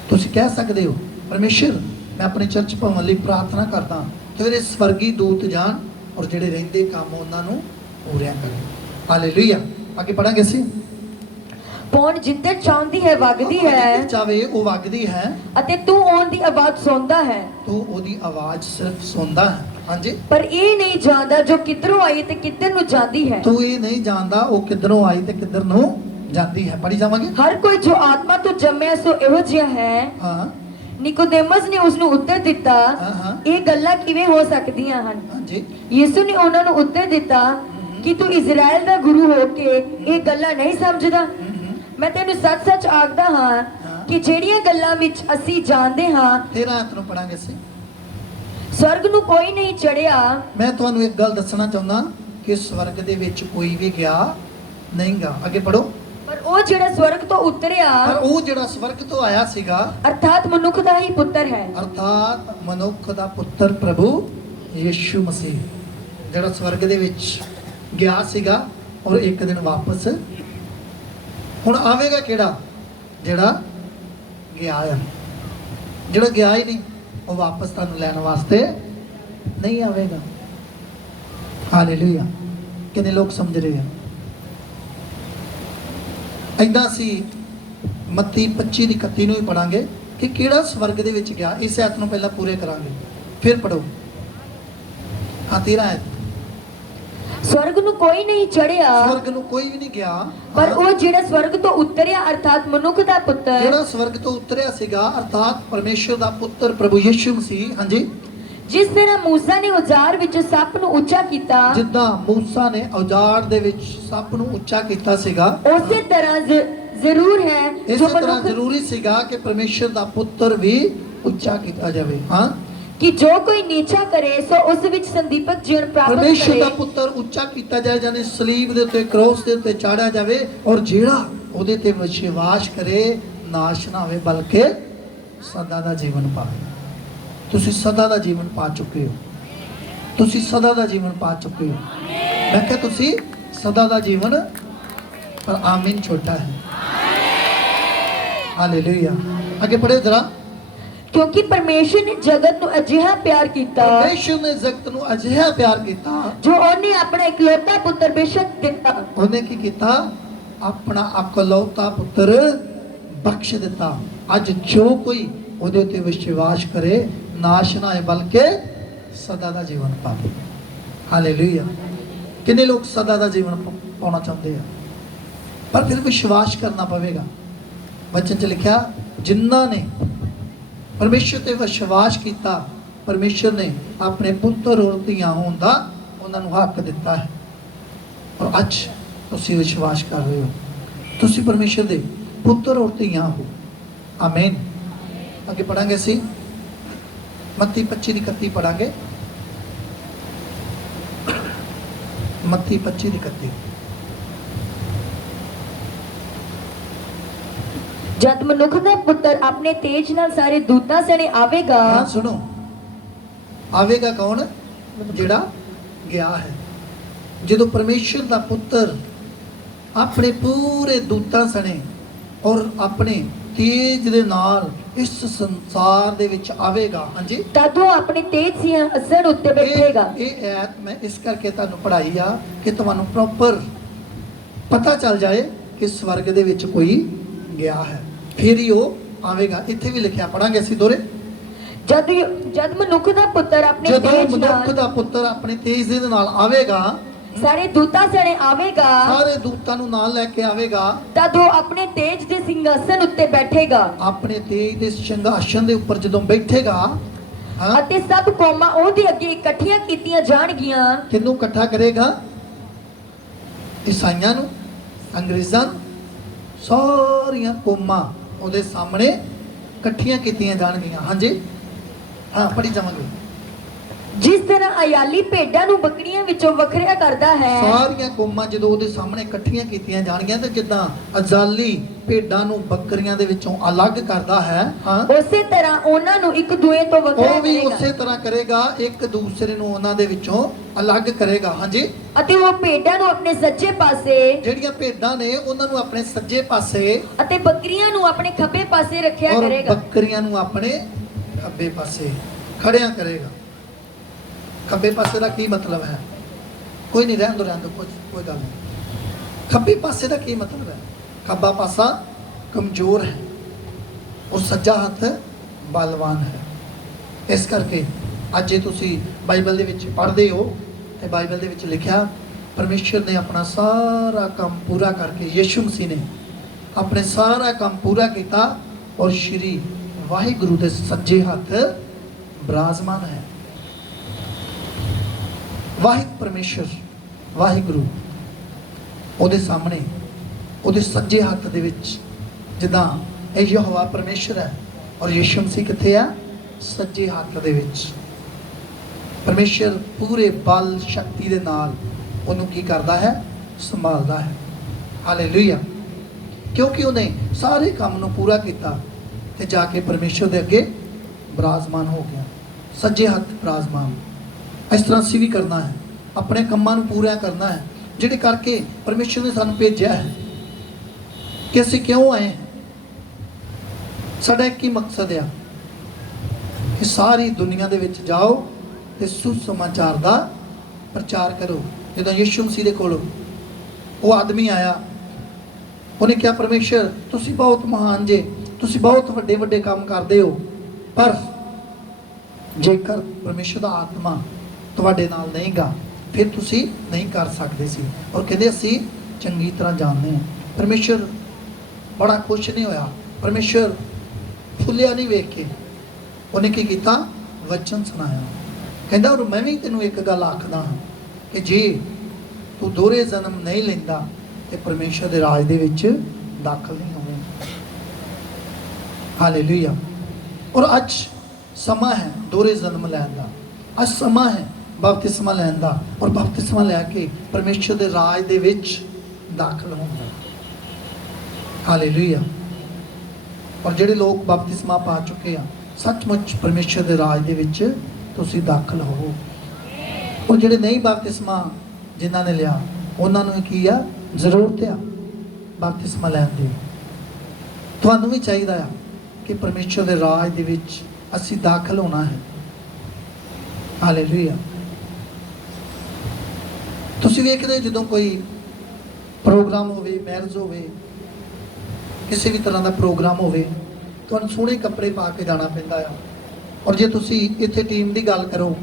ਤੁਸੀਂ ਕਹਿ ਸਕਦੇ ਹੋ, ਪਰਮੇਸ਼ਰ ਮੈਂ ਆਪਣੇ ਚਰਚ ਭਵਨ ਲਈ ਪ੍ਰਾਰਥਨਾ ਕਰਦਾ ਕਿ ਤੇਰੇ ਸਵਰਗੀ ਦੂਤ ਜਾਣ ਔਰ ਜਿਹੜੇ ਰਹਿੰਦੇ ਕੰਮ ਉਹਨਾਂ ਨੂੰ ਪੂਰਿਆ ਕਰਨ। ਹਾਲੇਲੂਇਆ। ਅੱਗੇ ਪੜਾਂਗੇ ਅਸੀਂ। ਪੌਣ ਜਿੱਧਰ ਚਾਹੁੰਦੀ ਹੈ ਵਗਦੀ ਹੈ, ਚਾਵੇ ਉਹ ਵਗਦੀ ਹੈ, ਅਤੇ ਤੂੰ ਉਹਨਾਂ ਦੀ ਆਵਾਜ਼ ਸੁਣਦਾ ਹੈ। ਤੂੰ ਉਹਦੀ ਆਵਾਜ਼ ਸਿਰਫ ਸੁਣਦਾ ਹੈ। ਹਾਂਜੀ। ਪਰ ਇਹ ਨਹੀਂ ਜਾਣਦਾ ਜੋ ਕਿੱਧਰੋਂ ਆਈ ਤੇ ਕਿੱਧਰ ਨੂੰ ਜਾਂਦੀ ਹੈ। ਤੂੰ ਇਹ ਨਹੀਂ ਜਾਣਦਾ ਉਹ ਕਿੱਧਰੋਂ ਆਈ ਤੇ ਕਿੱਧਰ ਨੂੰ ਜਾਂਦੀ ਹੈ। ਪੜੀ ਜਾਵਾਂਗੇ। ਹਰ ਕੋਈ ਜੋ ਆਤਮਾ ਤੋਂ ਜੰਮਿਆ ਸੋ ਇਹੋ ਜਿਹਾ ਹੈ। ਹਾਂ। ਨਿਕੋਦੇਮਸ ਨੇ ਉਸ ਨੂੰ ਉੱਤਰ ਦਿੱਤਾ, ਹਾਂ। ਇਹ ਗੱਲਾਂ ਕਿਵੇਂ ਹੋ ਸਕਦੀਆਂ ਹਨ? ਹਾਂਜੀ। ਯਿਸੂ ਨੇ ਉਹਨਾਂ ਨੂੰ ਉੱਤਰ ਦਿੱਤਾ ਕਿ ਤੂੰ ਇਜ਼ਰਾਈਲ ਦਾ ਗੁਰੂ ਹੋ ਕੇ ਇਹ ਗੱਲਾਂ ਨਹੀਂ ਸਮਝਦਾ। ਮੈਂ ਤੈਨੂੰ ਸੱਚ-ਸੱਚ ਆਖਦਾ ਹਾਂ ਕਿ ਜਿਹੜੀਆਂ ਗੱਲਾਂ ਵਿੱਚ ਅਸੀਂ ਜਾਣਦੇ ਹਾਂ, 13 ਆਇਤ ਨੂੰ ਪੜਾਂਗੇ ਅਸੀਂ। ਸਵਰਗ ਨੂੰ ਕੋਈ ਨਹੀਂ ਚੜਿਆ। ਮੈਂ ਤੁਹਾਨੂੰ ਇੱਕ ਗੱਲ ਦੱਸਣਾ ਚਾਹੁੰਦਾ ਕਿ ਸਵਰਗ ਦੇ ਵਿੱਚ ਕੋਈ ਵੀ ਗਿਆ ਨਹੀਂਗਾ। ਅੱਗੇ ਪੜੋ। ਪਰ ਉਹ ਜਿਹੜਾ ਸਵਰਗ ਤੋਂ ਉਤਰਿਆ, ਪਰ ਉਹ ਜਿਹੜਾ ਸਵਰਗ ਤੋਂ ਆਇਆ ਸੀਗਾ, ਅਰਥਾਤ ਮਨੁੱਖ ਦਾ ਹੀ ਪੁੱਤਰ ਹੈ। ਅਰਥਾਤ ਮਨੁੱਖ ਦਾ ਪੁੱਤਰ ਪ੍ਰਭੂ ਯਿਸੂ ਮਸੀਹ, ਜਿਹੜਾ ਸਵਰਗ ਦੇ ਵਿੱਚ ਗਿਆ ਸੀਗਾ ਔਰ ਇੱਕ ਦਿਨ ਵਾਪਸ ਹੁਣ ਆਵੇਗਾ। ਕਿਹੜਾ? ਜਿਹੜਾ ਗਿਆ ਆ। ਜਿਹੜਾ ਗਿਆ ਹੀ ਨਹੀਂ ਉਹ ਵਾਪਸ ਤੁਹਾਨੂੰ ਲੈਣ ਵਾਸਤੇ ਨਹੀਂ ਆਵੇਗਾ। ਹਾਲੇਲੂਇਆ। ਕਿੰਨੇ ਲੋਕ ਸਮਝ ਰਹੇ ਆ? ਏਦਾਂ ਅਸੀਂ ਮੱਤੀ 25 ਦੀ 31 ਨੂੰ ਹੀ ਪੜਾਂਗੇ ਕਿ ਕਿਹੜਾ ਸਵਰਗ ਦੇ ਵਿੱਚ ਗਿਆ। ਇਸ ਆਇਤ ਨੂੰ ਪਹਿਲਾਂ ਪੂਰੇ ਕਰਾਂਗੇ, ਫਿਰ ਪੜੋ। ਹਾਂ, 13 ਆਇਤ। ਸਵਰਗ ਨੂੰ ਕੋਈ ਨਹੀਂ ਚੜਿਆ, ਸਵਰਗ ਨੂੰ ਕੋਈ ਵੀ ਨਹੀਂ ਗਿਆ, ਪਰ ਉਹ ਜਿਹੜਾ ਸਵਰਗ ਤੋਂ ਉਤਰਿਆ ਅਰਥਾਤ ਮਨੁੱਖ ਦਾ ਪੁੱਤਰ, ਜਿਹੜਾ ਸਵਰਗ ਤੋਂ ਉਤਰਿਆ ਸੀਗਾ ਅਰਥਾਤ ਪਰਮੇਸ਼ਰ ਦਾ ਪੁੱਤਰ ਪ੍ਰਭੂ ਯਿਸੂ ਮਸੀਹ। ਹਾਂਜੀ। ਜਿਸ ਤਰ੍ਹਾਂ ਮੂਸਾ ਨੇ ਔਜ਼ਾਰ ਵਿੱਚ ਸੱਪ ਨੂੰ ਉੱਚਾ ਕੀਤਾ, ਜਿੱਦਾਂ ਮੂਸਾ ਨੇ ਔਜ਼ਾਰ ਦੇ ਵਿੱਚ ਸੱਪ ਨੂੰ ਉੱਚਾ ਕੀਤਾ ਸੀਗਾ, ਉਸੇ ਤਰ੍ਹਾਂ ਜ਼ਰੂਰ ਹੈ ਇਸੇ ਤਰ੍ਹਾਂ ਜ਼ਰੂਰੀ ਸੀਗਾ ਕਿ ਪਰਮੇਸ਼ਰ ਦਾ ਪੁੱਤਰ ਵੀ ਉੱਚਾ ਕੀਤਾ ਜਾਵੇ। ਹਾਂ, ਕਿ ਜੋ ਕੋਈ ਨੀਚਾ ਕਰੇ ਸੋ ਉਸ ਵਿੱਚ ਸੰਦੀਪਕ ਜੀਵਨ ਪ੍ਰਾਪਤ ਕਰੇ। ਪਰਮੇਸ਼ਰ ਦਾ ਪੁੱਤਰ ਉੱਚਾ ਕੀਤਾ ਜਾਏ, ਜਾਨੀ ਸਲੀਬ ਦੇ ਉੱਤੇ, ਕ੍ਰੋਸ ਦੇ ਉੱਤੇ ਚਾੜਿਆ ਜਾਵੇ, ਔਰ ਜਿਹੜਾ ਉਹਦੇ ਤੇ ਵਿਸ਼ਵਾਸ ਕਰੇ ਨਾਸ਼ ਨਾ ਹੋਵੇ ਬਲਕਿ ਸਦਾ ਦਾ ਜੀਵਨ ਪਾਵੇ। ਤੁਸੀਂ ਸਦਾ ਦਾ ਜੀਵਨ ਪਾ ਚੁੱਕੇ ਹੋ। ਤੁਸੀਂ ਸਦਾ ਦਾ ਜੀਵਨ ਪਾ ਚੁੱਕੇ ਹੋ। ਮੈਂ ਕਿਹਾ ਤੁਸੀਂ ਸਦਾ ਦਾ ਜੀਵਨ, ਪਰ ਆਮੀਨ ਛੋਟਾ ਹੈ। ਹਾਲੇਲੂਇਆ। ਅੱਗੇ ਪੜ੍ਹੋ ਜਰਾ। ਕਿਉਂਕਿ ਪਰਮੇਸ਼ਰ ਨੇ ਜਗਤ ਨੂੰ ਅਜਿਹਾ ਪਿਆਰ ਕੀਤਾ, ਪਰਮੇਸ਼ਰ ਨੇ ਜਗਤ ਨੂੰ ਅਜਿਹਾ ਪਿਆਰ ਕੀਤਾ, ਜੋ ਉਹਨੇ ਆਪਣਾ ਇਕਲੌਤਾ ਪੁੱਤਰ ਬੇਸ਼ੱਕ ਦਿੱਤਾ। ਉਹਨੇ ਕੀ ਕੀਤਾ? ਆਪਣਾ ਇਕਲੌਤਾ ਪੁੱਤਰ ਬਖਸ਼ ਦਿੱਤਾ। ਅੱਜ ਜੋ ਕੋਈ ਉਹਦੇ ਉੱਤੇ ਵਿਸ਼ਵਾਸ ਕਰੇ ਨਾਸ਼ ਨਾ ਹੋਏ ਬਲਕਿ ਸਦਾ ਦਾ ਜੀਵਨ ਪਾਵੇ। ਹਾਲੇਲੂਇਆ। ਕਿੰਨੇ ਲੋਕ ਸਦਾ ਦਾ ਜੀਵਨ ਪਾਉਣਾ ਚਾਹੁੰਦੇ ਆ, ਪਰ ਫਿਰ ਵਿਸ਼ਵਾਸ ਕਰਨਾ ਪਵੇਗਾ। ਵਚਨ 'ਚ ਲਿਖਿਆ, ਜਿਨ੍ਹਾਂ ਨੇ ਪਰਮੇਸ਼ਰ ਤੇ ਵਿਸ਼ਵਾਸ ਕੀਤਾ, ਪਰਮੇਸ਼ਰ ਨੇ ਆਪਣੇ ਪੁੱਤਰ ਔਰ ਧੀਆਂ ਹੋਣ ਦਾ ਉਹਨਾਂ ਨੂੰ ਹੱਕ ਦਿੱਤਾ ਹੈ। ਔਰ ਅੱਜ ਤੁਸੀਂ ਵਿਸ਼ਵਾਸ ਕਰ ਰਹੇ ਹੋ, ਤੁਸੀਂ ਪਰਮੇਸ਼ਰ ਦੇ ਪੁੱਤਰ ਔਰ ਧੀਆਂ ਹੋ। ਆਮੀਨ। ਅੱਗੇ ਪੜਾਂਗੇ ਅਸੀਂ ਮੱਤੀ 25 ਦੀ 31 ਪੜਾਂਗੇ। ਮੱਤੀ 25 ਦੀ 31। ਜਦ ਮਨੁੱਖ ਦਾ ਪੁੱਤਰ ਆਪਣੇ ਤੇਜ ਨਾਲ ਸਾਰੇ ਦੂਤਾਂ ਸਣੇ ਆਵੇਗਾ। ਹਾਂ, ਸੁਣੋ। ਆਵੇਗਾ ਕੌਣ? ਜਿਹੜਾ ਗਿਆ ਹੈ। ਜਦੋਂ ਪਰਮੇਸ਼ਰ ਦਾ ਪੁੱਤਰ ਆਪਣੇ ਪੂਰੇ ਦੂਤਾਂ ਸਣੇ ਔਰ ਆਪਣੇ ਤੇਜ ਦੇ ਨਾਲ ਇਸ ਸੰਸਾਰ ਦੇ ਵਿੱਚ ਆਵੇਗਾ। ਹਾਂਜੀ। ਤਦ ਉਹ ਆਪਣੇ ਤੇਜ ਸਿੰਘਾਸਣ ਉੱਤੇ ਬੈਠੇਗਾ। ਇਹ ਐਤ ਮੈਂ ਇਸ ਕਰਕੇ ਤੁਹਾਨੂੰ ਪੜ੍ਹਾਈ ਆ ਕਿ ਤੁਹਾਨੂੰ ਪ੍ਰੋਪਰ ਪਤਾ ਚੱਲ ਜਾਏ ਕਿ ਸਵਰਗ ਦੇ ਵਿੱਚ ਕੋਈ ਗਿਆ ਹੈ, ਫਿਰ ਹੀ ਉਹ ਆਵੇਗਾ। ਇੱਥੇ ਵੀ ਲਿਖਿਆ, ਪੜਾਂਗੇ ਅਸੀਂ ਦੋਰੇ। ਜਦ ਮਨੁੱਖ ਦਾ ਪੁੱਤਰ ਆਪਣੇ ਜਦੋਂ ਤੇਜ ਮਨੁੱਖ ਨਾਲ ਦਾ ਪੁੱਤਰ ਆਪਣੇ ਤੇਜ ਦੇ ਨਾਲ ਆਵੇਗਾ, ਸਾਰੇ ਦੂਤਾਂ ਸਣੇ ਆਵੇਗਾ, ਸਾਰੇ ਦੂਤਾਂ ਨੂੰ ਨਾਲ ਲੈ ਕੇ ਆਵੇਗਾ, ਤਦ ਉਹ ਆਪਣੇ ਤੇਜ ਦੇ ਸਿੰਘਾਸਣ ਉੱਤੇ ਬੈਠੇਗਾ। ਆਪਣੇ ਤੇਜ ਦੇ ਸਿੰਘਾਸਨ ਦੇ ਉੱਪਰ ਜਦੋਂ ਬੈਠੇਗਾ, ਹਾਂ ਅਤੇ ਸਭ ਕੌਮਾਂ ਉਹਦੇ ਅੱਗੇ ਇਕੱਠੀਆਂ ਕੀਤੀਆਂ ਜਾਣਗੀਆਂ। ਕਿਹਨੂੰ ਇਕੱਠਾ ਕਰੇਗਾ? ਈਸਾਈਆਂ ਨੂੰ, ਅੰਗਰੇਜ਼ਾਂ ਨੂੰ, ਸਾਰੀਆਂ ਕੌਮਾਂ ਉਹਦੇ ਸਾਹਮਣੇ ਇਕੱਠੀਆਂ ਕੀਤੀਆਂ ਜਾਣਗੀਆਂ। ਹਾਂਜੀ ਹਾਂ ਪੜ੍ਹੀ ਜਾਵਾਂਗੇ। ਜਿਸ ਤਰ੍ਹਾਂ ਅਯਾਲੀ ਭੇਡਾਂ ਨੂੰ ਬੱਕਰੀਆਂ ਵਿੱਚੋਂ ਵੱਖਰਾ ਕਰਦਾ ਹੈ, ਸਾਰੀਆਂ ਕੌਮਾਂ ਜਦੋਂ ਉਹਦੇ ਸਾਹਮਣੇ ਇਕੱਠੀਆਂ ਕੀਤੀਆਂ ਜਾਣਗੀਆਂ ਤੇ ਜਿੱਦਾਂ ਅਜਾਲੀ ਭੇਡਾਂ ਨੂੰ ਬੱਕਰੀਆਂ ਦੇ ਵਿੱਚੋਂ ਅਲੱਗ ਕਰਦਾ ਹੈ, ਹਾਂ ਉਸੇ ਤਰ੍ਹਾਂ ਉਹਨਾਂ ਨੂੰ ਇੱਕ ਦੂਏ ਤੋਂ ਵੱਖਰਾ ਉਹ ਵੀ ਕਰੇਗਾ ਉਸੇ ਤਰ੍ਹਾਂ ਕਰੇਗਾ, ਇੱਕ ਦੂਸਰੇ ਨੂੰ ਉਹਨਾਂ ਦੇ ਵਿੱਚੋਂ ਅਲੱਗ ਕਰੇਗਾ। ਹਾਂਜੀ ਅਤੇ ਉਹ ਭੇਡਾਂ ਨੂੰ ਆਪਣੇ ਸੱਜੇ ਪਾਸੇ ਜਿਹੜੀਆਂ ਭੇਡਾਂ ਨੇ ਉਹਨਾਂ ਨੂੰ ਆਪਣੇ ਸੱਜੇ ਪਾਸੇ ਅਤੇ ਬੱਕਰੀਆਂ ਨੂੰ ਆਪਣੇ ਖੱਬੇ ਪਾਸੇ ਰੱਖਿਆ ਔਰ ਕਰੇਗਾ। ਬੱਕਰੀਆਂ ਨੂੰ ਆਪਣੇ ਖੱਬੇ ਪਾਸੇ ਖੜਿਆ ਕਰੇਗਾ। ਖੱਬੇ ਪਾਸੇ ਦਾ ਕੀ ਮਤਲਬ ਹੈ? ਕੋਈ ਨਹੀਂ, ਰਹਿਣ ਦੋ ਕੋਈ ਗੱਲ ਨਹੀਂ। ਖੱਬੇ ਪਾਸੇ ਦਾ ਕੀ ਮਤਲਬ ਹੈ? ਖੱਬਾ ਪਾਸਾ ਕਮਜ਼ੋਰ ਹੈ ਔਰ ਸੱਜਾ ਹੱਥ ਬਲਵਾਨ ਹੈ। ਇਸ ਕਰਕੇ ਅੱਜ ਜੇ ਤੁਸੀਂ ਬਾਈਬਲ ਦੇ ਵਿੱਚ ਪੜ੍ਹਦੇ ਹੋ ਤੇ ਬਾਈਬਲ ਦੇ ਵਿੱਚ ਲਿਖਿਆ ਪਰਮੇਸ਼ਰ ਨੇ ਆਪਣਾ ਸਾਰਾ ਕੰਮ ਪੂਰਾ ਕਰਕੇ, ਯਿਸੂ ਮਸੀਹ ਨੇ ਆਪਣੇ ਸਾਰਾ ਕੰਮ ਪੂਰਾ ਕੀਤਾ ਔਰ ਸ਼੍ਰੀ ਵਾਹਿਗੁਰੂ ਦੇ ਸੱਜੇ ਹੱਥ ਬਿਰਾਜਮਾਨ ਹੈ। ਵਾਹਿਦ ਪਰਮੇਸ਼ਰ ਵਾਹਿਗੁਰੂ ਉਹਦੇ ਸਾਹਮਣੇ ਉਹਦੇ ਸੱਜੇ ਹੱਥ ਦੇ ਵਿੱਚ, ਜਿੱਦਾਂ ਇਹ ਯਹੋਵਾ ਪਰਮੇਸ਼ਰ ਹੈ ਔਰ ਯਿਸੂ ਮਸੀਹ ਕਿੱਥੇ ਆ? ਸੱਜੇ ਹੱਥ ਦੇ ਵਿੱਚ। ਪਰਮੇਸ਼ਰ ਪੂਰੇ ਬਲ ਸ਼ਕਤੀ ਦੇ ਨਾਲ ਉਹਨੂੰ ਕੀ ਕਰਦਾ ਹੈ? ਸੰਭਾਲਦਾ ਹੈ। ਹਾਲੇਲੂਇਆ। ਕਿਉਂਕਿ ਉਹਨੇ ਸਾਰੇ ਕੰਮ ਨੂੰ ਪੂਰਾ ਕੀਤਾ ਤੇ ਜਾ ਕੇ ਪਰਮੇਸ਼ਰ ਦੇ ਅੱਗੇ ਬਿਰਾਜਮਾਨ ਹੋ ਗਿਆ, ਸੱਜੇ ਹੱਥ ਬਿਰਾਜਮਾਨ। ਇਸ ਤਰ੍ਹਾਂ ਅਸੀਂ ਵੀ ਕਰਨਾ ਹੈ, ਆਪਣੇ ਕੰਮਾਂ ਨੂੰ ਪੂਰਾ ਕਰਨਾ ਹੈ ਜਿਹੜੇ ਕਰਕੇ ਪਰਮੇਸ਼ਰ ਨੇ ਸਾਨੂੰ ਭੇਜਿਆ ਹੈ। ਕਿ ਅਸੀਂ ਕਿਉਂ ਆਏ ਹਾਂ? ਸਾਡਾ ਇੱਕ ਹੀ ਮਕਸਦ ਆ ਕਿ ਸਾਰੀ ਦੁਨੀਆ ਦੇ ਵਿੱਚ ਜਾਓ ਤੇ ਸੁਸਮਾਚਾਰ ਦਾ ਪ੍ਰਚਾਰ ਕਰੋ। ਜਦੋਂ ਯਿਸੂ ਮਸੀਹ ਦੇ ਕੋਲ ਉਹ ਆਦਮੀ ਆਇਆ, ਉਹਨੇ ਕਿਹਾ ਪਰਮੇਸ਼ਰ ਤੁਸੀਂ ਬਹੁਤ ਮਹਾਨ ਜੇ, ਤੁਸੀਂ ਬਹੁਤ ਵੱਡੇ ਵੱਡੇ ਕੰਮ ਕਰਦੇ ਹੋ, ਪਰ ਜੇਕਰ ਪਰਮੇਸ਼ਰ ਦਾ ਆਤਮਾ ਤੁਹਾਡੇ ਨਾਲ ਨਹੀਂਗਾ ਫਿਰ ਤੁਸੀਂ ਨਹੀਂ ਕਰ ਸਕਦੇ ਸੀ। ਔਰ ਕਹਿੰਦੇ ਅਸੀਂ ਚੰਗੀ ਤਰ੍ਹਾਂ ਜਾਣਦੇ ਹਾਂ। ਪਰਮੇਸ਼ਰ ਬੜਾ ਖੁਸ਼ ਨਹੀਂ ਹੋਇਆ, ਪਰਮੇਸ਼ਰ ਫੁੱਲਿਆ ਨਹੀਂ ਵੇਖ ਕੇ। ਉਹਨੇ ਕੀ ਕੀਤਾ? ਵਚਨ ਸੁਣਾਇਆ। ਕਹਿੰਦਾ ਔਰ ਮੈਂ ਵੀ ਤੈਨੂੰ ਇੱਕ ਗੱਲ ਆਖਦਾ ਹਾਂ ਕਿ ਜੇ ਤੂੰ ਦੋਹਰੇ ਜਨਮ ਨਹੀਂ ਲੈਂਦਾ ਤੇ ਪਰਮੇਸ਼ਰ ਦੇ ਰਾਜ ਦੇ ਵਿੱਚ ਦਾਖਲ ਨਹੀਂ ਹੋਵੇਂਗਾ। ਹਾਲੇਲੂਇਆ। ਔਰ ਅੱਜ ਸਮਾਂ ਹੈ ਦੋਹਰੇ ਜਨਮ ਲੈਣ ਦਾ। ਅੱਜ ਸਮਾਂ ਹੈ ਬਪਤਿਸਮਾ ਲੈਣ ਦਾ ਔਰ ਬਪਤਿਸਮਾ ਲੈ ਕੇ ਪਰਮੇਸ਼ਰ ਦੇ ਰਾਜ ਦੇ ਵਿੱਚ ਦਾਖਲ ਹੋਣ ਦਾ। ਹਾਲੇਲੂਇਆ। ਔਰ ਜਿਹੜੇ ਲੋਕ ਬਪਤਿਸਮਾ ਪਾ ਚੁੱਕੇ ਆ, ਸੱਚਮੁੱਚ ਪਰਮੇਸ਼ਰ ਦੇ ਰਾਜ ਦੇ ਵਿੱਚ ਤੁਸੀਂ ਦਾਖਲ ਹੋਵੋ। ਔਰ ਜਿਹੜੇ ਨਹੀਂ ਬਪਤਿਸਮਾ ਜਿਨ੍ਹਾਂ ਨੇ ਲਿਆ, ਉਹਨਾਂ ਨੂੰ ਕੀ ਆ? ਜ਼ਰੂਰਤ ਆ ਬਪਤਿਸਮਾ ਲੈਣ ਦੀ। ਤੁਹਾਨੂੰ ਵੀ ਚਾਹੀਦਾ ਆ ਕਿ ਪਰਮੇਸ਼ਰ ਦੇ ਰਾਜ ਦੇ ਵਿੱਚ ਅਸੀਂ ਦਾਖਲ ਹੋਣਾ ਹੈ। ਹਾਲੇਲੂਇਆ। ਤੁਸੀਂ ਵੇਖਦੇ ਜਦੋਂ ਕੋਈ ਪ੍ਰੋਗਰਾਮ ਹੋਵੇ, ਮੈਰਿਜ ਹੋਵੇ, ਕਿਸੇ ਵੀ ਤਰ੍ਹਾਂ ਦਾ ਪ੍ਰੋਗਰਾਮ ਹੋਵੇ, ਤੁਹਾਨੂੰ ਸੋਹਣੇ ਕੱਪੜੇ ਪਾ ਕੇ ਜਾਣਾ ਪੈਂਦਾ ਆ। ਔਰ ਜੇ ਤੁਸੀਂ ਇੱਥੇ ਟੀਮ ਦੀ ਗੱਲ ਕਰੋ,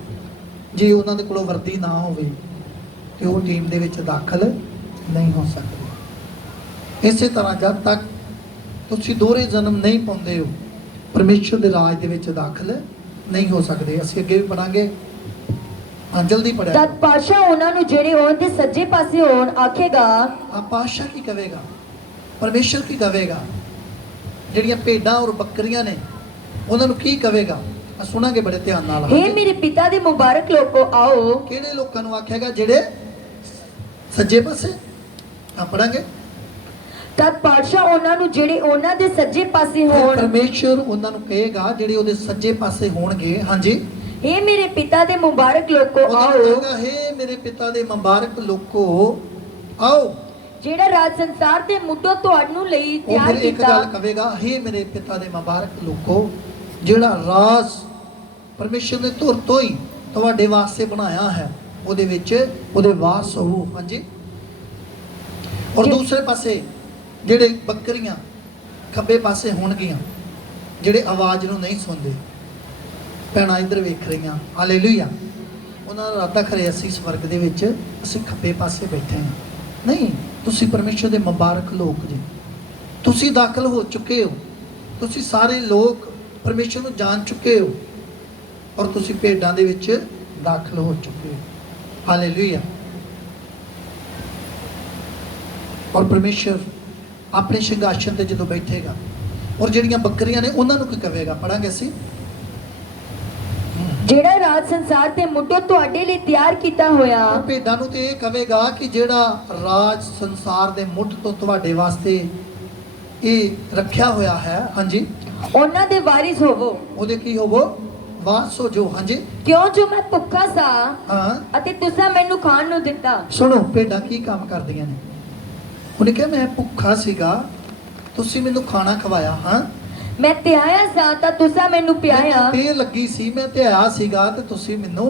ਜੇ ਉਹਨਾਂ ਦੇ ਕੋਲੋਂ ਵਰਦੀ ਨਾ ਹੋਵੇ ਤੇ ਉਹ ਟੀਮ ਦੇ ਵਿੱਚ ਦਾਖਲ ਨਹੀਂ ਹੋ ਸਕਦੇ। ਇਸੇ ਤਰ੍ਹਾਂ ਜਦ ਤੱਕ ਤੁਸੀਂ ਦੋਹਰੇ ਜਨਮ ਨਹੀਂ ਪਾਉਂਦੇ ਹੋ, ਪਰਮੇਸ਼ਰ ਦੇ ਰਾਜ ਦੇ ਵਿੱਚ ਦਾਖਲ ਨਹੀਂ ਹੋ ਸਕਦੇ। ਅਸੀਂ ਅੱਗੇ ਵੀ ਪੜਾਂਗੇ, ਜਲਦੀ ਪੜਿਆ। ਤਦ ਪਾਤਸ਼ਾਹ ਉਹਨਾਂ ਨੂੰ ਜਿਹੜੇ ਉਹਦੇ ਸੱਜੇ ਪਾਸੇ ਹੋਣ ਆਖੇਗਾ। ਆ ਪਾਤਸ਼ਾਹ ਕੀ ਕਹੇਗਾ? ਪਰਮੇਸ਼ਰ ਕੀ ਕਹੇਗਾ? ਜਿਹੜੀਆਂ ਭੇਡਾਂ ਔਰ ਬੱਕਰੀਆਂ ਨੇ ਉਹਨਾਂ ਨੂੰ ਕੀ ਕਹੇਗਾ? ਆ ਸੁਣਾਂਗੇ ਬੜੇ ਧਿਆਨ ਨਾਲ। ਹੇ ਮੇਰੇ ਪਿਤਾ ਦੇ ਮੁਬਾਰਕ ਲੋਕੋ ਆਓ। ਕਿਹੜੇ ਲੋਕਾਂ ਨੂੰ ਆਖੇਗਾ? ਜਿਹੜੇ ਸੱਜੇ ਪਾਸੇ। ਆ ਪੜਾਂਗੇ। ਤਦ ਪਾਤਸ਼ਾਹ ਉਹਨਾਂ ਨੂੰ ਜਿਹੜੇ ਉਹਨਾਂ ਦੇ ਸੱਜੇ ਪਾਸੇ ਹੋਣ। ਪਰਮੇਸ਼ਰ ਉਹਨਾਂ ਨੂੰ ਕਹੇਗਾ ਜਿਹੜੇ ਉਹਦੇ ਸੱਜੇ ਪਾਸੇ ਹੋਣਗੇ। ਹਾਂਜੀ। ਹੇ ਮੇਰੇ ਪਿਤਾ ਦੇ ਮੁਬਾਰਕ ਲੋਕੋ ਆਓ। ਕਹੇਗਾ ਹੇ ਮੇਰੇ ਪਿਤਾ ਦੇ ਮੁਬਾਰਕ ਲੋਕੋ ਆਓ। ਜਿਹੜਾ ਰਾਜ ਸੰਸਾਰ ਦੇ ਮੁੱਢੋਂ ਤੁਹਾਨੂੰ ਲਈ ਉਹ ਤਿਆਰ ਫਿਰ ਇੱਕ ਕੀਤਾ। ਗੱਲ ਕਹੇਗਾ ਹੇ ਮੇਰੇ ਪਿਤਾ ਦੇ ਮੁਬਾਰਕ ਲੋਕੋ, ਜਿਹੜਾ ਰਾਜ ਪਰਮੇਸ਼ਰ ਨੇ ਧੁਰ ਤੋਂ ਹੀ ਤੁਹਾਡੇ ਵਾਸਤੇ ਬਣਾਇਆ ਹੈ ਉਹਦੇ ਵਿੱਚ ਉਹਦੇ ਵਾਰਸ ਹੋ। ਹਾਂਜੀ। ਔਰ ਦੂਸਰੇ ਪਾਸੇ ਜਿਹੜੇ ਬੱਕਰੀਆਂ ਖੱਬੇ ਪਾਸੇ ਹੋਣਗੀਆਂ, ਜਿਹੜੇ ਆਵਾਜ਼ ਨੂੰ ਨਹੀਂ ਸੁਣਦੇ। ਭੈਣਾਂ ਇੱਧਰ ਵੇਖ ਰਹੀਆਂ। ਹਾਲੇਲੂਇਆ। ਉਹਨਾਂ ਦਾ ਇਰਾਦਾ ਖਰੇ ਅਸੀਂ ਸਵਰਗ ਦੇ ਵਿੱਚ ਅਸੀਂ ਖੱਬੇ ਪਾਸੇ ਬੈਠੇ ਹਾਂ। ਨਹੀਂ, ਤੁਸੀਂ ਪਰਮੇਸ਼ਰ ਦੇ ਮੁਬਾਰਕ ਲੋਕ ਜੀ। ਤੁਸੀਂ ਦਾਖਲ ਹੋ ਚੁੱਕੇ ਹੋ। ਤੁਸੀਂ ਸਾਰੇ ਲੋਕ ਪਰਮੇਸ਼ਰ ਨੂੰ ਜਾਣ ਚੁੱਕੇ ਹੋ। ਔਰ ਤੁਸੀਂ ਭੇਡਾਂ ਦੇ ਵਿੱਚ ਦਾਖਲ ਹੋ ਚੁੱਕੇ ਹੋ। ਹਾਲੇਲੂਇਆ। ਔਰ ਪਰਮੇਸ਼ਰ ਆਪਣੇ ਸਿੰਘਾਸਨ ਤੇ ਜਦੋਂ ਬੈਠੇਗਾ ਔਰ ਜਿਹੜੀਆਂ ਬੱਕਰੀਆਂ ਨੇ ਉਹਨਾਂ ਨੂੰ ਕੀ ਕਹੇਗਾ? ਪੜਾਂਗੇ ਅਸੀਂ। ਜਿਹੜਾ ਰਾਜ ਸੰਸਾਰ ਦੇ ਮੁੱਢੋਂ ਤੁਹਾਡੇ ਲਈ ਤਿਆਰ ਕੀਤਾ ਹੋਇਆ। ਉਹ ਭੇਡਾਂ ਨੂੰ ਤੇ ਇਹ ਕਹੇਗਾ ਕਿ ਜਿਹੜਾ ਰਾਜ ਸੰਸਾਰ ਦੇ ਮੁੱਢ ਤੋਂ ਤੁਹਾਡੇ ਵਾਸਤੇ ਇਹ ਰੱਖਿਆ ਹੋਇਆ ਹੈ, ਹਾਂਜੀ, ਉਹਨਾਂ ਦੇ ਵਾਰਿਸ ਹੋਵੋ। ਉਹਦੇ ਕੀ ਹੋਵੋ? ਵਾਰਸ ਹੋ ਜੋ। ਹਾਂਜੀ। ਕਿਉਂ ਜੋ ਮੈਂ ਭੁੱਖਾ ਸਾਂ ਹਾਂ। ਅਤੇ ਤੁਸੀਂ ਮੈਨੂੰ ਖਾਣ ਨੂੰ ਦਿੱਤਾ। ਸੁਣੋ, ਭੇਡਾਂ ਕੀ ਕੰਮ ਕਰਦੀਆਂ ਨੇ? ਉਹਨੇ ਕਿਹਾ ਮੈਂ ਭੁੱਖਾ ਸੀਗਾ, ਤੁਸੀਂ ਮੈਨੂੰ ਖਾਣਾ ਖਵਾਇਆ। ਹਾਂ। ਮੈਂ ਧਿਆਇਆ ਸਾਂ ਤਾਂ ਤੁਸੀਂ ਮੈਨੂੰ ਪਿਆਇਆ। ਤੇ ਲੱਗੀ ਸੀ, ਮੈਂ ਧਿਆਇਆ ਸੀਗਾ ਤੇ ਤੁਸੀਂ ਮੈਨੂੰ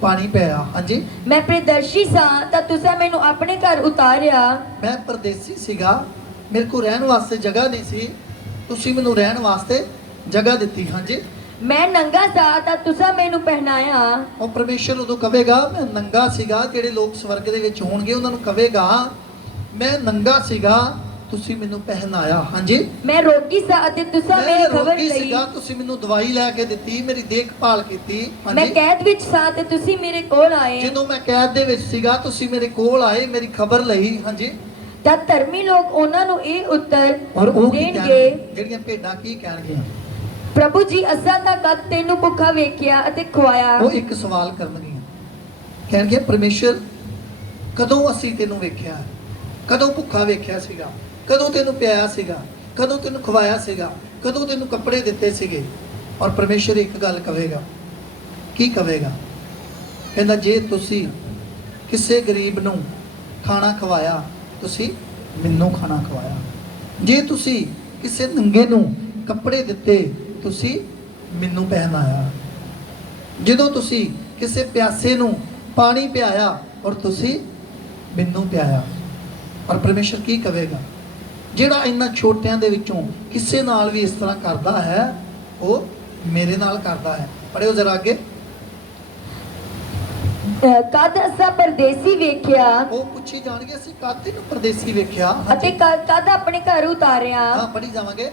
ਪਾਣੀ ਪਿਆਇਆ। ਹਾਂਜੀ। ਮੈਂ ਪ੍ਰਦਰਸ਼ੀ ਸਾਂ ਤਾਂ ਤੁਸੀਂ ਮੈਨੂੰ ਆਪਣੇ ਘਰ ਉਤਾਰਿਆ। ਮੈਂ ਪਰਦੇਸੀ ਸੀਗਾ, ਮੇਰੇ ਕੋਲ ਰਹਿਣ ਵਾਸਤੇ ਜਗ੍ਹਾ ਨਹੀਂ ਸੀ, ਤੁਸੀਂ ਮੈਨੂੰ ਰਹਿਣ ਵਾਸਤੇ ਜਗ੍ਹਾ ਦਿੱਤੀ। ਹਾਂਜੀ। ਮੈਂ ਨੰਗਾ ਸਾਂ ਤਾਂ ਤੁਸੀਂ ਮੈਨੂੰ ਪਹਿਨਾਇਆ। ਉਹ ਪਰਮੇਸ਼ਰ ਉਦੋਂ ਕਹੇਗਾ ਮੈਂ ਨੰਗਾ ਸੀਗਾ। ਜਿਹੜੇ ਲੋਕ ਸਵਰਗ ਦੇ ਵਿੱਚ ਹੋਣਗੇ ਉਹਨਾਂ ਨੂੰ ਕਹੇਗਾ ਮੈਂ ਨੰਗਾ ਸੀਗਾ, ਤੁਸੀਂ ਮੈਨੂੰ ਪਹਿਨਾਇਆ। ਹਾਂਜੀ। ਮੈਂ ਰੋਗੀ ਸਾਂ ਅਤੇ ਤੁਸੀਂ ਮੇਰੀ ਮੈਂ ਖਬਰ ਰੋਗੀ ਲਈ। ਸੀਗਾ, ਤੁਸੀਂ ਮੈਨੂੰ ਦਵਾਈ ਲੈ ਕੇ ਦਿੱਤੀ, ਮੇਰੀ ਦੇਖਭਾਲ ਕੀਤੀ। ਮੈਂ ਕੈਦ ਵਿੱਚ ਸਾਂ ਤੇ ਤੁਸੀਂ ਮੇਰੇ ਕੋਲ ਆਏ। ਜਦੋਂ ਮੈਂ ਕੈਦ ਦੇ ਵਿੱਚ ਸੀਗਾ ਤੁਸੀਂ ਮੇਰੇ ਕੋਲ ਆਏ, ਮੇਰੀ ਖਬਰ ਲਈ। ਹਾਂਜੀ। ਤਾਂ ਧਰਮੀ ਲੋਕ ਉਹਨਾਂ ਨੂੰ ਇਹ ਉੱਤਰ ਔਰ ਉਹ ਕੀ ਦੇਣਗੇ, ਕਹਿਣਗੇ? ਜਿਹੜੀਆਂ ਭੇਡਾਂ ਕੀ ਕਹਿਣਗੀਆਂ? ਪ੍ਰਭੂ ਜੀ ਅਸਾਂ ਤਾਂ ਕਦ ਤੈਨੂੰ ਭੁੱਖਾ ਵੇਖਿਆ ਅਤੇ ਖਵਾਇਆ। ਉਹ ਇੱਕ ਸਵਾਲ ਕਰਨਗੀਆਂ, ਕਹਿਣਗੇ ਪਰਮੇਸ਼ਰ ਕਦੋਂ ਅਸੀਂ ਤੈਨੂੰ ਵੇਖਿਆ? ਕਦੋਂ ਭੁੱਖਾ ਵੇਖਿਆ ਸੀਗਾ? ਕਦੋਂ ਤੈਨੂੰ ਪਿਆਇਆ ਸੀਗਾ? ਕਦੋਂ ਤੈਨੂੰ ਖਵਾਇਆ ਸੀਗਾ? ਕਦੋਂ ਤੈਨੂੰ ਕੱਪੜੇ ਦਿੱਤੇ ਸੀਗੇ? ਔਰ ਪਰਮੇਸ਼ਰ ਇੱਕ ਗੱਲ ਕਹੇਗਾ। ਕੀ ਕਹੇਗਾ? ਕਹਿੰਦਾ ਜੇ ਤੁਸੀਂ ਕਿਸੇ ਗਰੀਬ ਨੂੰ ਖਾਣਾ ਖਵਾਇਆ, ਤੁਸੀਂ ਮੈਨੂੰ ਖਾਣਾ ਖਵਾਇਆ। ਜੇ ਤੁਸੀਂ ਕਿਸੇ ਨੰਗੇ ਨੂੰ ਕੱਪੜੇ ਦਿੱਤੇ, ਤੁਸੀਂ ਮੈਨੂੰ ਪਹਿਨਾਇਆ। ਜਦੋਂ ਤੁਸੀਂ ਕਿਸੇ ਪਿਆਸੇ ਨੂੰ ਪਾਣੀ ਪਿਆਇਆ ਔਰ ਤੁਸੀਂ ਮੈਨੂੰ ਪਿਆਇਆ। ਔਰ ਪਰਮੇਸ਼ਰ ਕੀ ਕਹੇਗਾ? ਜਿਹੜਾ ਇਹਨਾਂ ਛੋਟਿਆਂ ਦੇ ਵਿੱਚੋਂ ਕਿਸੇ ਨਾਲ ਵੀ ਇਸ ਤਰ੍ਹਾਂ ਕਰਦਾ ਹੈ ਉਹ ਮੇਰੇ ਨਾਲ ਕਰਦਾ ਹੈ। ਪੜ੍ਹਿਓ ਜ਼ਰਾ ਅੱਗੇ। ਕਦ ਅਸਾਂ ਪਰਦੇਸੀ ਵੇਖਿਆ। ਉਹ ਪੁੱਛੀ ਜਾਣਗੇ ਅਸੀਂ ਕਦ ਤੈਨੂੰ ਪਰਦੇਸੀ ਵੇਖਿਆ? ਅਤੇ ਕਦ ਆਪਣੇ ਘਰ ਉਤਾਰਿਆ। ਹਾਂ, ਪੜ੍ਹੀ ਜਾਵਾਂਗੇ।